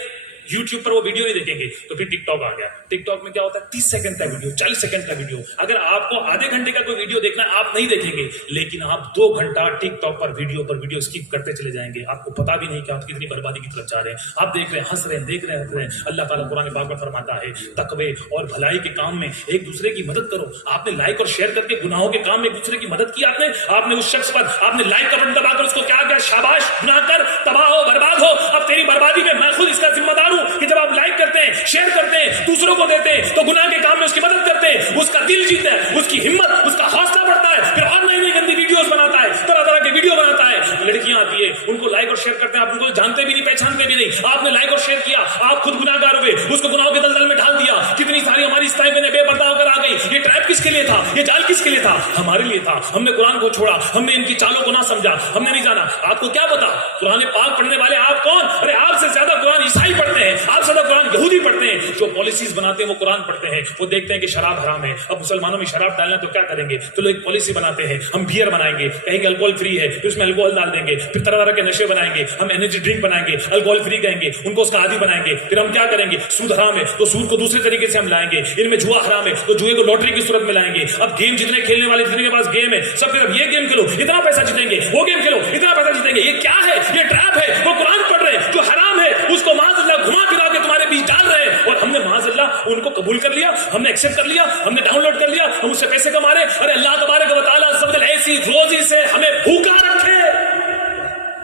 یوٹیوب پر وہ ویڈیو نہیں دیکھیں گے. تو پھر ٹک ٹاک آ گیا. ٹک ٹاک میں کیا ہوتا ہے؟ 30 سیکنڈ کا ویڈیو, 40 سیکنڈ کا ویڈیو. اگر آپ کو آدھے گھنٹے کا کوئی ویڈیو دیکھنا ہے آپ نہیں دیکھیں گے, لیکن آپ 2 گھنٹہ ٹک ٹاک پر ویڈیو اسکپ کرتے چلے جائیں گے. آپ کو پتا بھی نہیں کہ آپ کتنی بربادی کی طرف جا رہے ہیں. آپ دیکھ رہے ہیں, ہنس رہے ہیں, دیکھ رہے ہیں, ہنس رہے ہیں. اللہ تعالیٰ قرآن پاک میں فرماتا ہے تقوی اور بھلائی کے کام میں ایک دوسرے کی مدد کرو. آپ نے لائک اور شیئر کر کے گناہوں کے کام میں ایک دوسرے کی مدد کی. آپ نے اس شخص پر آپ نے لائک کرنا دبا کر اس کو کیا کیا, شاباش, گناہ کر, تباہ ہو, برباد ہو. اب تیری بربادی میں میں خود اس کا ذمہ دار ہوں کہ جب آپ لائک کرتے ہیں, شیئر کرتے ہیں, دوسروں کو دیتے ہیں, تو گناہ کے کام میں اس کی مدد کرتے ہیں, اس کا دل جیتا ہے, اس کی ہمت, اس کا حوصلہ بڑھتا ہے. پھر اور نئی نئی گندی ویڈیوز بناتا ہے, طرح طرح کے ویڈیو بناتا ہے. لڑکیاں آتی ہے, ان کو لائک اور شیئر کرتے ہیں, آپ ان کو جانتے بھی نہیں, پہچانتے بھی نہیں. آپ نے لائک اور شیئر کیا, آپ خود گناہ گار ہوئے, اس کو گناہوں کے دلدل میں ڈال دیا. کتنی ساری ہماری اسلائی میں بے پردہ ہو کر آ گئی. یہ ٹریپ کس کے لیے تھا؟ یہ جال کس کے لیے تھا؟ ہمارے لیے تھا. ہم نے قرآن کو چھوڑا, ہم نے ان کی چالوں کو نہ سمجھا, ہم نے نہیں جانا. آپ کو کیا پتا قرآن پاک پڑھنے والے آپ کون؟ ارے آپ سے زیادہ قرآن عیسائی پڑھتے ہیں, آپ سے زیادہ قرآن یہودی پڑھتے ہیں. جو پالیسیز بناتے ہیں وہ قرآن پڑھتے ہیں. وہ دیکھتے ہیں کہ شراب حرام ہے, اب مسلمانوں میں شراب ڈالنا تو کیا کریں گے, چلو ایک پالیسی بناتے ہیں, ہم بیئر بنائیں گے, کہیں گے الکوہول فری ہے, پھر اس میں الکوہول ڈال دیں گے, پھر طرح طرح کے نشے بنائیں گے, ہم انرجی ڈرنک بنائیں گے, الکوہول فری کہیں گے, ان کو اس کا عادی بنائیں گے. پھر ہم کیا کریں گے, سود حرام ہے تو سود کو دوسرے طریقے سے ہم لائیں گے, ان میں جوا حرام ہے تو جوئے کو لوٹری کی صورت میں لائیں گے. اب گیم جتنے کھیلنے والے جتنے کے پاس گیم ہے سب, پھر اب یہ گیم کھیلو اتنا پیسہ جیتیں گے, وہ گیم کھیلو اتنا پیسہ جیتیں گے. یہ کیا ہے؟ یہ ٹریپ ہے. وہ قرآن پڑھ رہے ہیں, جو حرام ہے اس کو معاذ اللہ گھما پھرا کے تمہارے بیچ ڈال رہے ہیں, اور ہم نے معاذ اللہ ان کو قبول کر لیا, ہم نے ایکسپٹ کر لیا, ہم نے ڈاؤن لوڈ کر لیا, ہم اس سے پیسے کما رہے. ارے اللہ تبارک و تعالیٰ سب ایسی روزی سے ہمیں بھوکا رکھے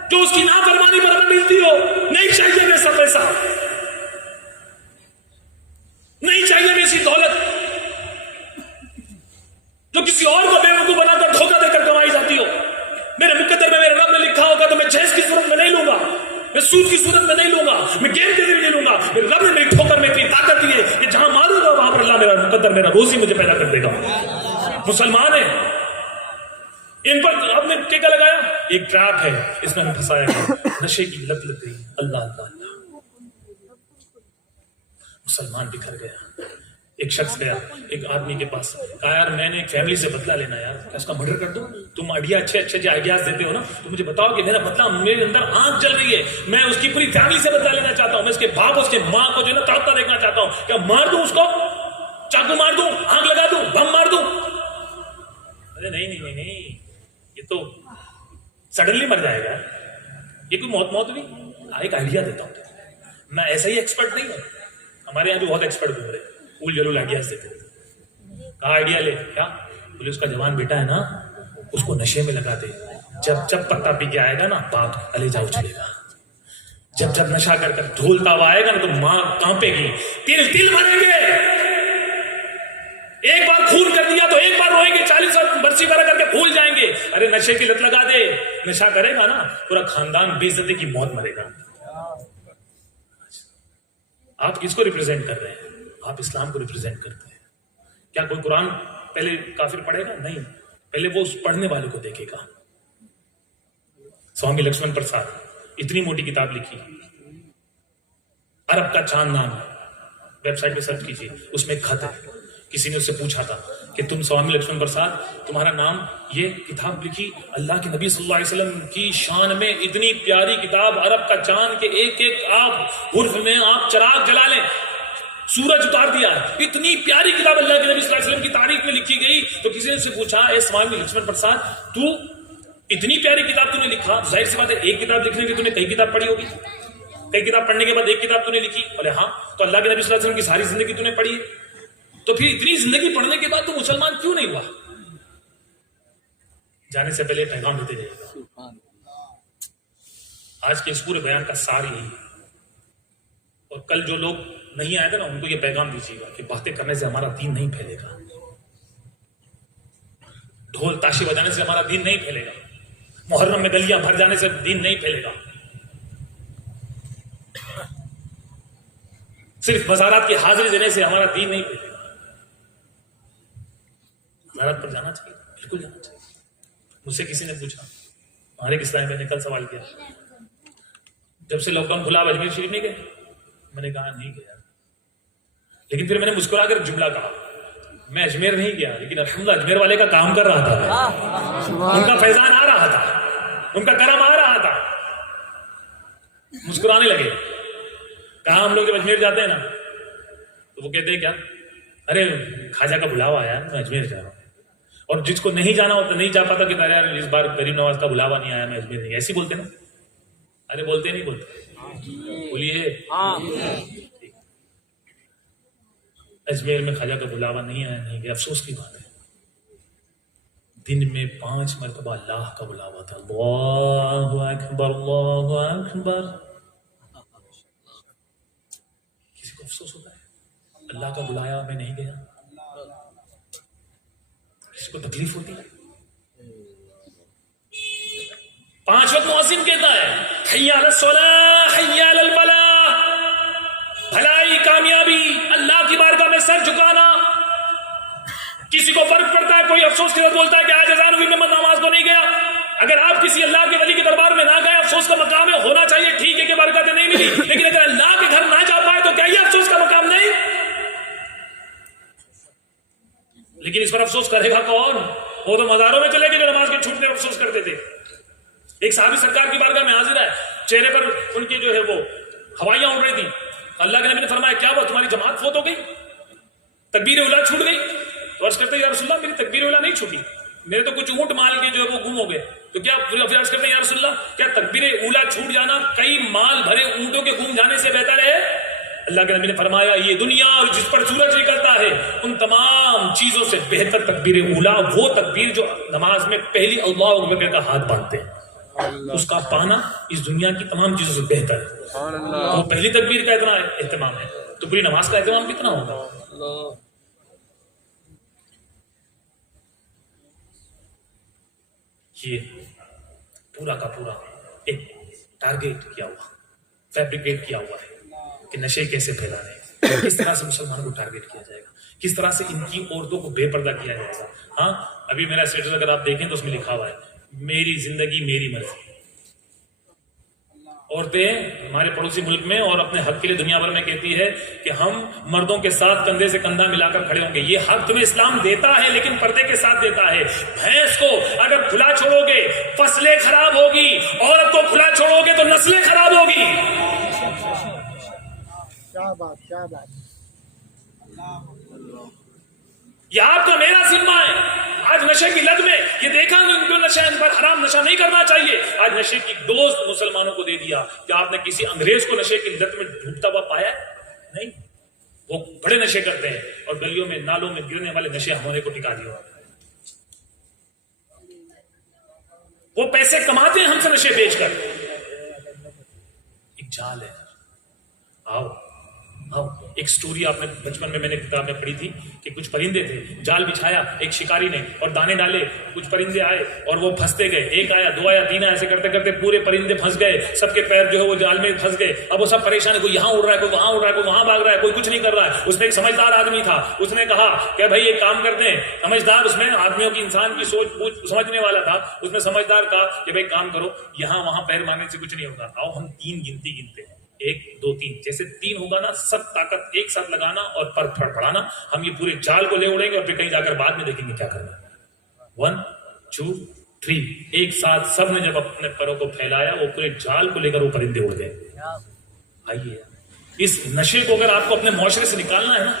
جو اس کی نافرمانی پر ہمیں ملتی ہو. نہیں چاہیے ہمیں سب پیسہ, نہیں چاہیے ہمیں ایسی دولت جو کسی اور کو بیوقوف بنا کر دھوکہ دے کر کمائی جاتی ہو. میرے مقدر میں میرے رب نے لکھا ہوگا تو میں جہیز کی صورت میں نہیں لوں گا, میں سود کی صورت میں نہیں لوں گا, میں گیم کے ذریعے لوں گا. میرے رب نے میری ٹھوکر میں اتنی طاقت دی ہے کہ جہاں ماروں گا وہاں پر اللہ میرا مقدر, میرا روزی مجھے پیدا کر دے گا. مسلمان ہیں, ان پر آپ نے ٹیکا لگایا, ایک ٹریپ ہے, اس میں ہمیں پھنسایا گیا, نشے کی لت لگ گئی. اللہ اللہ اللہ, مسلمان بکھر گیا. ایک شخص گیا ایک آدمی کے پاس, کہا یار میں نے ایک فیملی سے بدلہ لینا, یار کیا اس کا مرڈر کر دوں؟ تم اچھے جو آئیڈیاز دیتے ہو نا, تو مجھے بتاؤ کہ میرا بدلہ, میرے اندر آنکھ جل رہی ہے, میں اس کی پوری فیملی سے بدلہ لینا چاہتا ہوں, میں اس کے باپ اس کے ماں کو جو ہے نا تڑپتا دیکھنا چاہتا ہوں. کیا مار دوں اس کو, چاقو مار دوں, آنکھ لگا دوں, بم مار دوں؟ ارے نہیں, یہ تو سڈنلی مر جائے گا, یہ کوئی موت نہیں. ایک آئیڈیا دیتا ہوں, میں ایسا ہی ایکسپرٹ نہیں ہوں, ہمارے یہاں بھی بہت ایکسپرٹ گھوم رہے ہیں, پھول جلول آئیڈیاز دیتے. کہا آئیڈیا لے, کیا بولے اس کا جوان بیٹا ہے نا اس کو نشے میں لگا دے, جب پتا پی کے آئے گا نا باپ علیجا اچھلے گا, جب نشہ کر ڈھولتا ہوا آئے گا نا تو ماں کانپے گی, تل مریں گے. ایک بار خون کر دیا تو ایک بار روئیں گے, 40 برسی برا کر کے بھول جائیں گے. ارے نشے کی لت لگا دے, نشہ کرے گا نا پورا خاندان بے عزتی کی موت مرے گا. آپ کس کو ریپرزینٹ کر رہے ہیں؟ آپ اسلام کو ریپرزینٹ کرتے ہیں. کیا کوئی قرآن پہلے کافر پڑھے گا؟ نہیں, پہلے وہ اس پڑھنے والے کو دیکھے گا. سوامی لکشمن پرساد اتنی موٹی کتاب لکھی, عرب کا چاند نام, ویب سائٹ پہ سرچ کیجیے, اس میں ایک خط ہے. کسی نے اس سے پوچھا تھا کہ تم سوامی لکشمن پرساد, تمہارا نام, یہ کتاب لکھی اللہ کے نبی صلی اللہ علیہ وسلم کی شان میں, اتنی پیاری کتاب, عرب کا چاند کے ایک ایک آپ حرف میں آپ چراغ جلا لیں, سورج اتار دیا, اتنی پیاری کتاب اللہ کے نبی صلی اللہ علیہ وسلم کی تعریف میں لکھی گئی. تو کسی نے اس سے پوچھا, اے سوامی لکشمن پرساد, تو اتنی پیاری کتاب تو نے لکھا, ظاہر سی بات ہے ایک کتاب لکھنے کی تو نے کئی کتاب پڑھی ہوگی, کئی کتاب پڑھنے کے بعد ایک کتاب تو نے لکھی. بولے ہاں, تو اللہ کے نبی صلی اللہ علیہ وسلم کی ساری زندگی تو نے پڑھی ہے, تو پھر اتنی زندگی پڑھنے کے بعد تو مسلمان کیوں نہیں ہوا؟ جانے سے پہلے پیغام دیتے جائے گا. آج کے اس پورے بیان کا سار یہی ہے, اور کل جو لوگ نہیں آئے گا نا ان کو یہ پیغام دیجیے گا کہ باتیں کرنے سے ہمارا دین نہیں پھیلے گا, ڈھول تاشے بجانے سے ہمارا دین نہیں پھیلے گا, محرم میں گلیاں بھر جانے سے دین نہیں پھیلے گا, صرف مزارات کی حاضری دینے سے ہمارا دین نہیں پھیلے گا. مزارات پر جانا چاہیے, بالکل جانا چاہیے. مجھ سے کسی نے پوچھا, ہمارے اسلام میں نے کل سوال کیا, جب سے لاک ڈاؤن کھلا اجمیر شریف نہیں گئے؟ میں نے کہا نہیں گیا, لیکن پھر میں نے مسکرا کر جملہ کہا, میں اجمیر نہیں گیا لیکن الحمدللہ اجمیر والے کا کام کر رہا تھا, ان کا فیضان آ رہا تھا, ان کا کرم آ رہا تھا. مسکرانے لگے. کہاں ہم لوگ جب اجمیر جاتے ہیں نا تو وہ کہتے ہیں کیا, ارے خواجہ کا بلاوا آیا, میں اجمیر جا رہا ہوں. اور جس کو نہیں جانا ہوتا نہیں جا پاتا کہ یار اس بار غریب نواز کا بلاوا نہیں آیا, میں اجمیر نہیں. ایسی بولتے نا, ارے بولتے نہیں بولتے, بولیے. اجمیر میں خواجہ کا بلاوا نہیں آیا, نہیں گیا, افسوس کی بات ہے. دن میں 5 مرتبہ اللہ کا بلاوا تھا. اللہ اکبر اللہ اکبر. کسی کو افسوس ہوتا ہے اللہ کا بلایا میں نہیں گیا؟ کسی کو تکلیف ہوتی ہے؟ 5 وقت مؤذن کہتا ہے حی علی الصلاۃ حی علی الفلاح, بھلائی کامیابی اللہ کی بارگاہ میں سر جھکانا. کسی کو فرق پڑتا ہے, کوئی افسوس کے ساتھ بولتا ہے کہ آج اذان ہوئی میں نماز کو نہیں گیا. اگر آپ کسی اللہ کے ولی کے دربار میں نہ گئے, افسوس کا مقام ہے, ہونا چاہیے, ٹھیک ہے کہ برکتیں نہیں ملی, لیکن اگر اللہ کے گھر نہ جا پائے تو کیا یہ افسوس کا مقام نہیں؟ لیکن اس پر افسوس کرے گا کون؟ وہ تو مزاروں میں چلے گئے جو نماز کے چھوٹنے افسوس کرتے تھے. ایک صحابی سرکار کی بارگاہ میں حاضر ہے, چہرے پر ان کی جو ہے وہ ہوائیاں اڑ رہی تھی. اللہ کے نبی نے فرمایا کیا ہوا, تمہاری جماعت فوت ہو گئی, تکبیر اولا چھوٹ گئی؟ تو عرض کرتے یا رسول اللہ میری تکبیر اولا نہیں چھوٹی, میرے تو کچھ اونٹ مال کے جو ہے وہ گم ہو گئے. تو کیا پھر عرض کرتے یا رسول اللہ کیا تکبیر اولا چھوٹ جانا کئی مال بھرے اونٹوں کے گم جانے سے بہتر ہے؟ اللہ کے نبی نے فرمایا یہ دنیا اور جس پر سورج نکلتا ہے ان تمام چیزوں سے بہتر تکبیر اولا وہ تکبیر جو نماز میں پہلی اللہ اکبر کا ہاتھ باندھتے ہیں, اس کا پانا اس دنیا کی تمام چیزوں سے بہتر ہے. تو پہلی تکبیر کا اتنا اہتمام ہے تو پوری نماز کا اہتمام کتنا ہوگا؟ یہ پورا کا پورا ایک ٹارگیٹ کیا ہوا, فیبریکیٹ کیا ہوا ہے کہ نشے کیسے پھیلانے ہیں, کس طرح سے مسلمانوں کو ٹارگیٹ کیا جائے گا, کس طرح سے ان کی عورتوں کو بے پردہ کیا جائے گا. ہاں ابھی میرا اسٹیٹس اگر آپ دیکھیں تو اس میں لکھا ہوا ہے میری زندگی میری مرضی. عورتیں ہمارے پڑوسی ملک میں اور اپنے حق کے لیے دنیا بھر میں کہتی ہے کہ ہم مردوں کے ساتھ کندھے سے کندھا ملا کر کھڑے ہوں گے. یہ حق تمہیں اسلام دیتا ہے لیکن پردے کے ساتھ دیتا ہے. بھینس کو اگر کھلا چھوڑو گے فصلیں خراب ہوگی, عورت کو کھلا چھوڑو گے تو نسلیں خراب ہوگی. کیا بات. یہ آپ کا میرا ذمہ ہے. آج نشے کی لت میں یہ دیکھا ان کو نشہ, ان پر حرام نشہ نہیں کرنا چاہیے. آج نشے کی ڈوز مسلمانوں کو دے دیا. کیا آپ نے کسی انگریز کو نشے کی لت میں ڈوبتا ہوا پایا ہے؟ نہیں. وہ بڑے نشے کرتے ہیں اور گلیوں میں نالوں میں گرنے والے نشے ہمارے کو ٹکا دیا. وہ پیسے کماتے ہیں ہم سے نشے بیچ کر. ایک جال ہے. آؤ ایک سٹوری آپ نے بچپن میں نے کتاب میں پڑھی تھی کہ کچھ پرندے تھے, جال بچھایا ایک شکاری نے اور دانے ڈالے, کچھ پرندے آئے اور وہ پھنستے گئے, 1 آیا 2 آیا 3 آیا, ایسے کرتے کرتے پورے پرندے پھنس گئے, سب کے پیر جو ہے وہ جال میں پھنس گئے. اب وہ سب پریشان ہے, کوئی یہاں اڑ رہا ہے, کوئی وہاں اڑ رہا ہے, کوئی وہاں بھاگ رہا ہے, کوئی کچھ نہیں کر رہا ہے. اس میں ایک سمجھدار آدمی تھا, اس نے کہا کہ بھائی ایک کام کرتے ہیں. سمجھدار اس میں آدمیوں کی انسان کی سوچ بوجھ سمجھنے والا تھا. اس نے سمجھدار کہا کہ بھائی کام کرو, یہاں وہاں پیر مارنے سے کچھ نہیں ہوگا, آؤ ہم 3 گنتی گنتے ہیں, 1 2 3. جیسے 3 ہوگا نا سب طاقت ایک ساتھ لگانا اور پر پھڑپڑانا, ہم یہ پورے جال کو لے اڑیں گے اور پھر کہیں جا کر بعد میں دیکھیں گے کیا کرنا ہے. 1 2 3 ایک ساتھ سب نے جب اپنے پروں کو پھیلایا وہ پورے جال کو لے کر وہ پرندے اڑ گئے. آئیے اس نشے کو اگر آپ کو اپنے معاشرے سے نکالنا ہے نا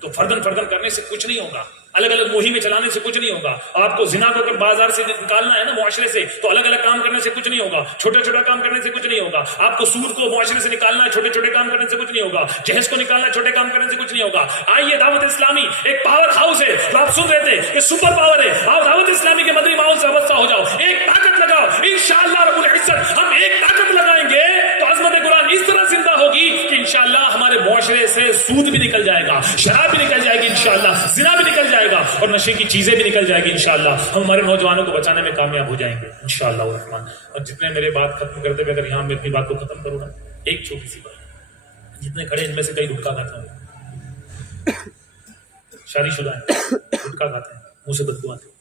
تو فردن کرنے سے کچھ نہیں ہوگا, الگ الگ مہمیں چلانے سے کچھ نہیں ہوگا. آپ کو زنا کو اگر بازار سے نکالنا ہے نا معاشرے سے تو الگ الگ کام کرنے سے کچھ نہیں ہوگا, چھوٹا چھوٹا کام کرنے سے کچھ نہیں ہوگا. آپ کو سود کو معاشرے سے نکالنا ہے, چھوٹے چھوٹے کام کرنے سے کچھ نہیں ہوگا. جہیز کو نکالنا ہے, چھوٹے کام کرنے سے کچھ نہیں ہوگا. آئیے دعوت اسلامی ایک پاور ہاؤس ہے جو آپ سن رہے تھے کہ سپر پاور ہے. آپ دعوت اسلامی کے مدنی ماحول سے وابستہ ہو جاؤ, ایک طاقت لگاؤ, انشاءاللہ رب العزت ہم ایک طاقت لگائیں گے تو عظمت قرآن اس طرح زندہ ہوگی کہ انشاءاللہ ہمارے معاشرے سے سود بھی نکل جائے گا, شراب بھی نکل جائے گی, انشاءاللہ زنا بھی نکل جائے گا اور نشے کی چیزیں بھی نکل جائے گی. انشاءاللہ ہم ہمارے نوجوانوں کو بچانے میں کامیاب ہو جائیں گے انشاءاللہ الرحمن. اور جتنے میرے بات ختم کرتے ہوئے اگر یہاں میں اپنی بات کو ختم کروں نا, ایک چھوٹی سی بات, جتنے کھڑے ان میں سے کئی گٹکا کھاتے ہیں, شادی شدہ ہیں, گٹکا کھاتے ہیں, منہ سے بدبو آتے ہیں.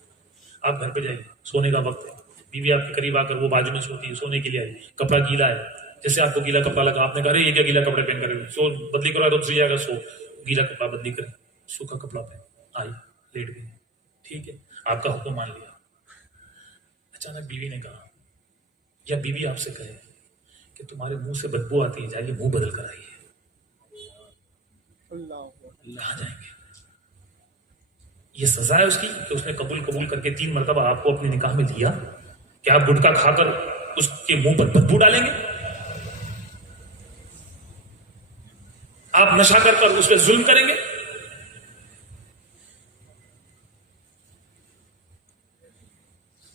آپ گھر پہ جائیے, سونے کا وقت ہے, بیوی آپ کے قریب آ کر وہ بازو میں سوتی ہے, سونے کے لیے آئی, کپڑا گیلا ہے, جیسے آپ کو گیلا کپڑا لگا, آپ نے کہا یہ کیا گیلا کپڑے پہن کر سو بدلی کرو تو سی جائے گا, سو گیلا کپڑا بدلی کرے, سوکھا کپڑا پہن, آئی لیٹ گئی, ٹھیک ہے آپ کا حکم مان لیا. اچانک بیوی نے کہا یا بیوی آپ سے کہے کہ تمہارے منہ سے بدبو آتی ہے, جائیے منہ بدل کر آئیے, کہاں جائیں گے؟ یہ سزا ہے اس کی کہ اس نے قبول کر کے 3 مرتبہ آپ کو اپنے نکاح میں دیا. کہ آپ گٹکا کھا کر اس کے منہ پر بدبو ڈالیں گے؟ آپ نشہ کر اس پہ ظلم کریں گے؟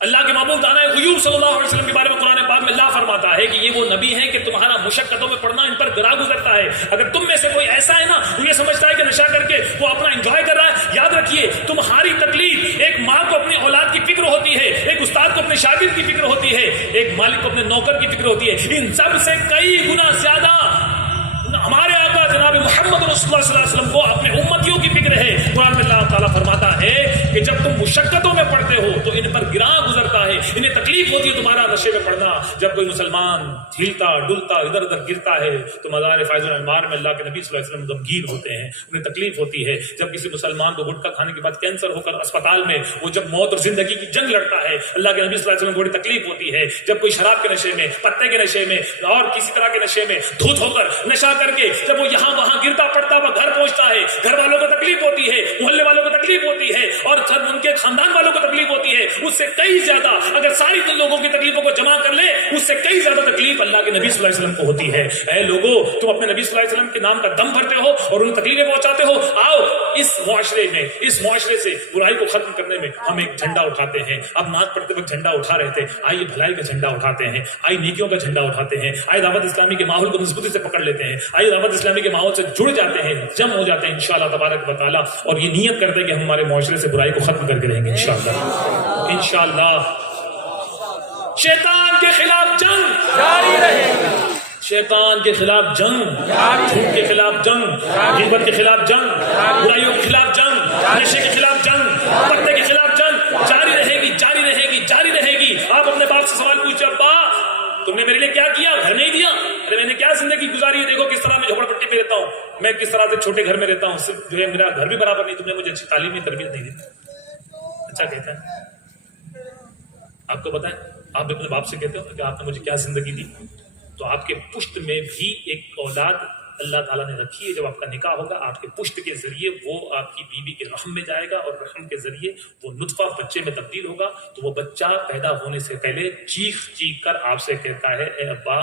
اللہ کے محبوب دانا غیوب صلی اللہ علیہ وسلم کے بارے میں قرآن پاک میں اللہ فرماتا ہے کہ یہ وہ نبی ہیں کہ تمہارا مشقتوں میں پڑنا ان پر گرا گزرتا ہے. اگر تم میں سے کوئی ایسا ہے نا وہ یہ سمجھتا ہے کہ نشہ کر کے وہ اپنا انجوائے کر رہا ہے, یاد رکھیے تمہاری تکلیف, ایک ماں کو اپنی اولاد کی فکر ہوتی ہے, ایک استاد کو اپنے شاگرد کی فکر ہوتی ہے, ایک مالک کو اپنے نوکر کی فکر ہوتی ہے. ان سب سے کئی گنا زیادہ ہمارے آقا جناب محمد رسول اللہ صلی اللہ علیہ وسلم کو اپنے امتیوں کی فکر ہے. قرآن میں اللہ تعالیٰ فرماتا ہے کہ جب تم مشقتوں میں پڑتے ہو تو ان پر گراں گزرتا ہے, انہیں تکلیف ہوتی ہے تمہارا نشے میں پڑنا. جب کوئی مسلمان ہلتا ڈلتا ادھر ادھر گرتا ہے تو مزار فائز الانوار میں اللہ کے نبی صلی اللہ علیہ وسلم غمگین ہوتے ہیں, انہیں تکلیف ہوتی ہے. جب کسی مسلمان کو گٹکا کھانے کے بعد کینسر ہو کر اسپتال میں وہ جب موت اور زندگی کی جنگ لڑتا ہے, اللہ کے نبی صلی اللہ علیہ وسلم کو بڑی تکلیف ہوتی ہے. جب کوئی شراب کے نشے میں, پتے کے نشے میں اور کسی طرح کے نشے میں دھت ہو کر نشہ کر کے جب وہ یہاں وہاں گرتا پڑتا وہ گھر پہنچتا ہے, گھر والوں کو تکلیف ہوتی ہے, محلے والوں کو تکلیف ہوتی ہے اور ان کے خاندان والوں کو تکلیف ہوتی ہے. اس سے کئی زیادہ اگر ساری لوگوں کی تکلیفوں کو جمع کر لے اس سے کئی زیادہ تکلیف اللہ کے نبی صلی اللہ علیہ وسلم کو ہوتی ہے. اے لوگوں, تم اپنے نبی صلی اللہ علیہ وسلم کے نام کا دم بھرتے ہو اور انہیں تکلیفیں پہنچاتے ہو. آؤ اس معاشرے سے برائی کو ختم کرنے میں ہم ایک جھنڈا اٹھاتے ہیں. اب نعت پڑھتے وقت جھنڈا اٹھا رہے تھے, آئیے بھلائی کا جھنڈا اٹھاتے ہیں, آئیے نیکیوں کا جھنڈا اٹھاتے ہیں, آئیے دعوت اسلامی کے ماحول کو مضبوطی سے پکڑ لیتے ہیں, آئیے دعوت اسلامی کے ماحول سے جڑ جاتے ہیں, جم ہو جاتے ہیں انشاءاللہ تبارک و تعالی, اور یہ نیت کرتے ہیں کہ ہم ہمارے معاشرے سے برائی کو ختم کر کے رہیں گے انشاءاللہ. شیطان کے خلاف جنگ جاری رہے گا, شیطان کے خلاف جنگ, جھوٹ کے خلاف جنگ, غیبت کے خلاف جنگ, برائیوں کے خلاف جنگ, نشے کے خلاف جنگ, پتے کے خلاف جنگ جاری رہے گی, جاری رہے گی, جاری رہے گی. آپ اپنے باپ سے سوال پوچھے, ابا تم نے میرے لیے کیا کیا, گھر نہیں دیا, ارے میں نے کیا زندگی گزاری ہے, دیکھو کس طرح میں جھوپڑ پٹی میں رہتا ہوں, میں کس طرح سے چھوٹے گھر میں رہتا ہوں, صرف جو ہے میرا گھر بھی برابر نہیں, تم نے مجھے اچھی تعلیمی تربیت نہیں دی. اچھا کہتا ہے, آپ کو بتائیں آپ اپنے باپ سے کہتے ہو کہ آپ نے مجھے کیا زندگی دی, تو آپ کے پشت میں بھی ایک اولاد اللہ تعالیٰ نے رکھی ہے. جب آپ کا نکاح ہوگا آپ کے پشت کے ذریعے وہ آپ کی بیوی کے رحم میں جائے گا, اور رحم کے ذریعے وہ نطفہ بچے میں تبدیل ہوگا. تو وہ بچہ پیدا ہونے سے پہلے چیخ چیخ کر آپ سے کہتا ہے, اے ابا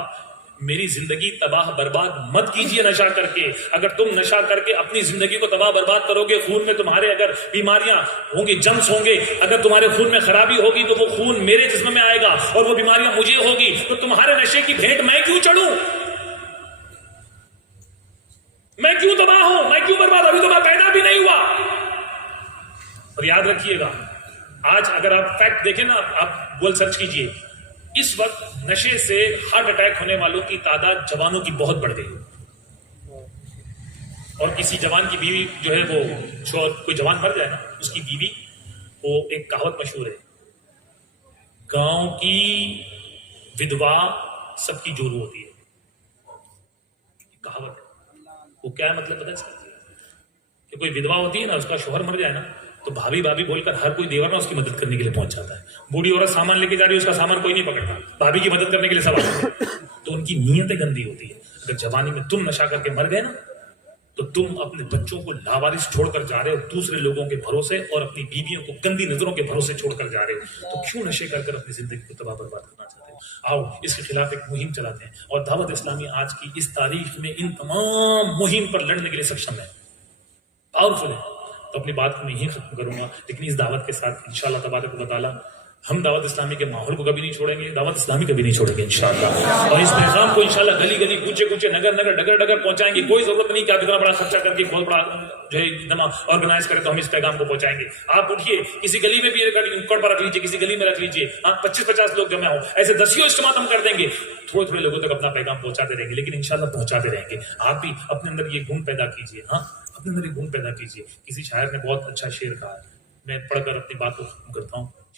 میری زندگی تباہ برباد مت کیجیے نشہ کر کے. اگر تم نشہ کر کے اپنی زندگی کو تباہ برباد کرو گے, خون میں تمہارے اگر بیماریاں ہوں گی, جمس ہوں گے, اگر تمہارے خون میں خرابی ہوگی تو وہ خون میرے جسم میں آئے گا, اور وہ بیماریاں مجھے ہوگی, تو تمہارے نشے کی بھیٹ میں کیوں چڑھوں, میں کیوں تباہ ہوں, میں کیوں برباد, ابھی تو میں پیدا بھی نہیں ہوا. اور یاد رکھیے گا, آج اگر آپ فیکٹ دیکھیں نا, آپ گوگل سرچ کیجئے, اس وقت نشے سے ہارٹ اٹیک ہونے والوں کی تعداد جوانوں کی بہت بڑھ گئی. اور کسی جوان کی بیوی جو ہے وہ کوئی جوان مر جائے نا, اس کی بیوی, وہ ایک کہاوت مشہور ہے, گاؤں کی ودوا سب کی جورو ہوتی ہے. کہاوت وہ کیا ہے مطلب پتہ ہے اس کا, کہ کوئی ودوا ہوتی ہے نا, اس کا شوہر مر جائے نا تو بھابھی بھابھی بول کر ہر کوئی دیور نا اس کی مدد کرنے کے لیے پہنچ جاتا ہے. بوڑھی عورت سامان لے کے جا رہی ہے, اس کا سامان کوئی نہیں پکڑتا, بھابھی کی مدد کرنے کے لیے سب آتے ہیں. تو ان کی نیتیں گندی ہوتی ہے. اگر جوانی میں تم نشہ کر کے مر گئے نا تو تم اپنے بچوں کو لاوارث چھوڑ کر جا رہے ہو دوسرے لوگوں کے بھروسے, اور اپنی بیویوں کو گندی نظروں کے بھروسے چھوڑ کر جا رہے ہو. تو کیوں نشے کر اپنی زندگی کو تباہ برباد کرنا چاہتے ہیں؟ آؤ اس کے خلاف ایک مہم چلاتے ہیں, اور دعوت اسلامی آج کی اس تاریخ میں ان تمام مہم پر لڑنے کے لیے سکشم ہے, پاورفل ہے. تو اپنی بات کو میں یہیں ختم کروں گا, لیکن اس دعوت کے ساتھ انشاءاللہ تبارک و تعالی ہم دعوت اسلامی کے ماحول کو کبھی نہیں چھوڑیں گے, دعوت اسلامی کبھی نہیں چھوڑیں گے انشاءاللہ. اور اس پیغام کو انشاءاللہ گلی گلی, کوچے کوچے, نگر نگر, ڈگر ڈگر پہنچائیں گے. کوئی ضرورت نہیں کہ آپ اتنا بڑا خرچہ کر کے بہت بڑا جو ہے آرگنائز کریں تو ہم اس پیغام کو پہنچائیں گے. آپ اٹھیے, کسی گلی میں بھی کڑ پر رکھ لیجیے, کسی گلی میں رکھ لیجیے, 25-50 لوگ جمع ہوں, ایسے دسیوں اجتماع ہم کر دیں گے. تھوڑے تھوڑے لوگوں تک اپنا پیغام پہنچاتے رہیں گے, لیکن انشاءاللہ پہنچاتے رہیں گے. آپ بھی اپنے اندر یہ گن پیدا کیجیے, ہاں اپنے اندر یہ گن پیدا کیجیے. کسی شاعر نے بہت اچھا شعر کہا ہے, میں پڑھ کر اپنی بات کو ختم کرتا ہوں.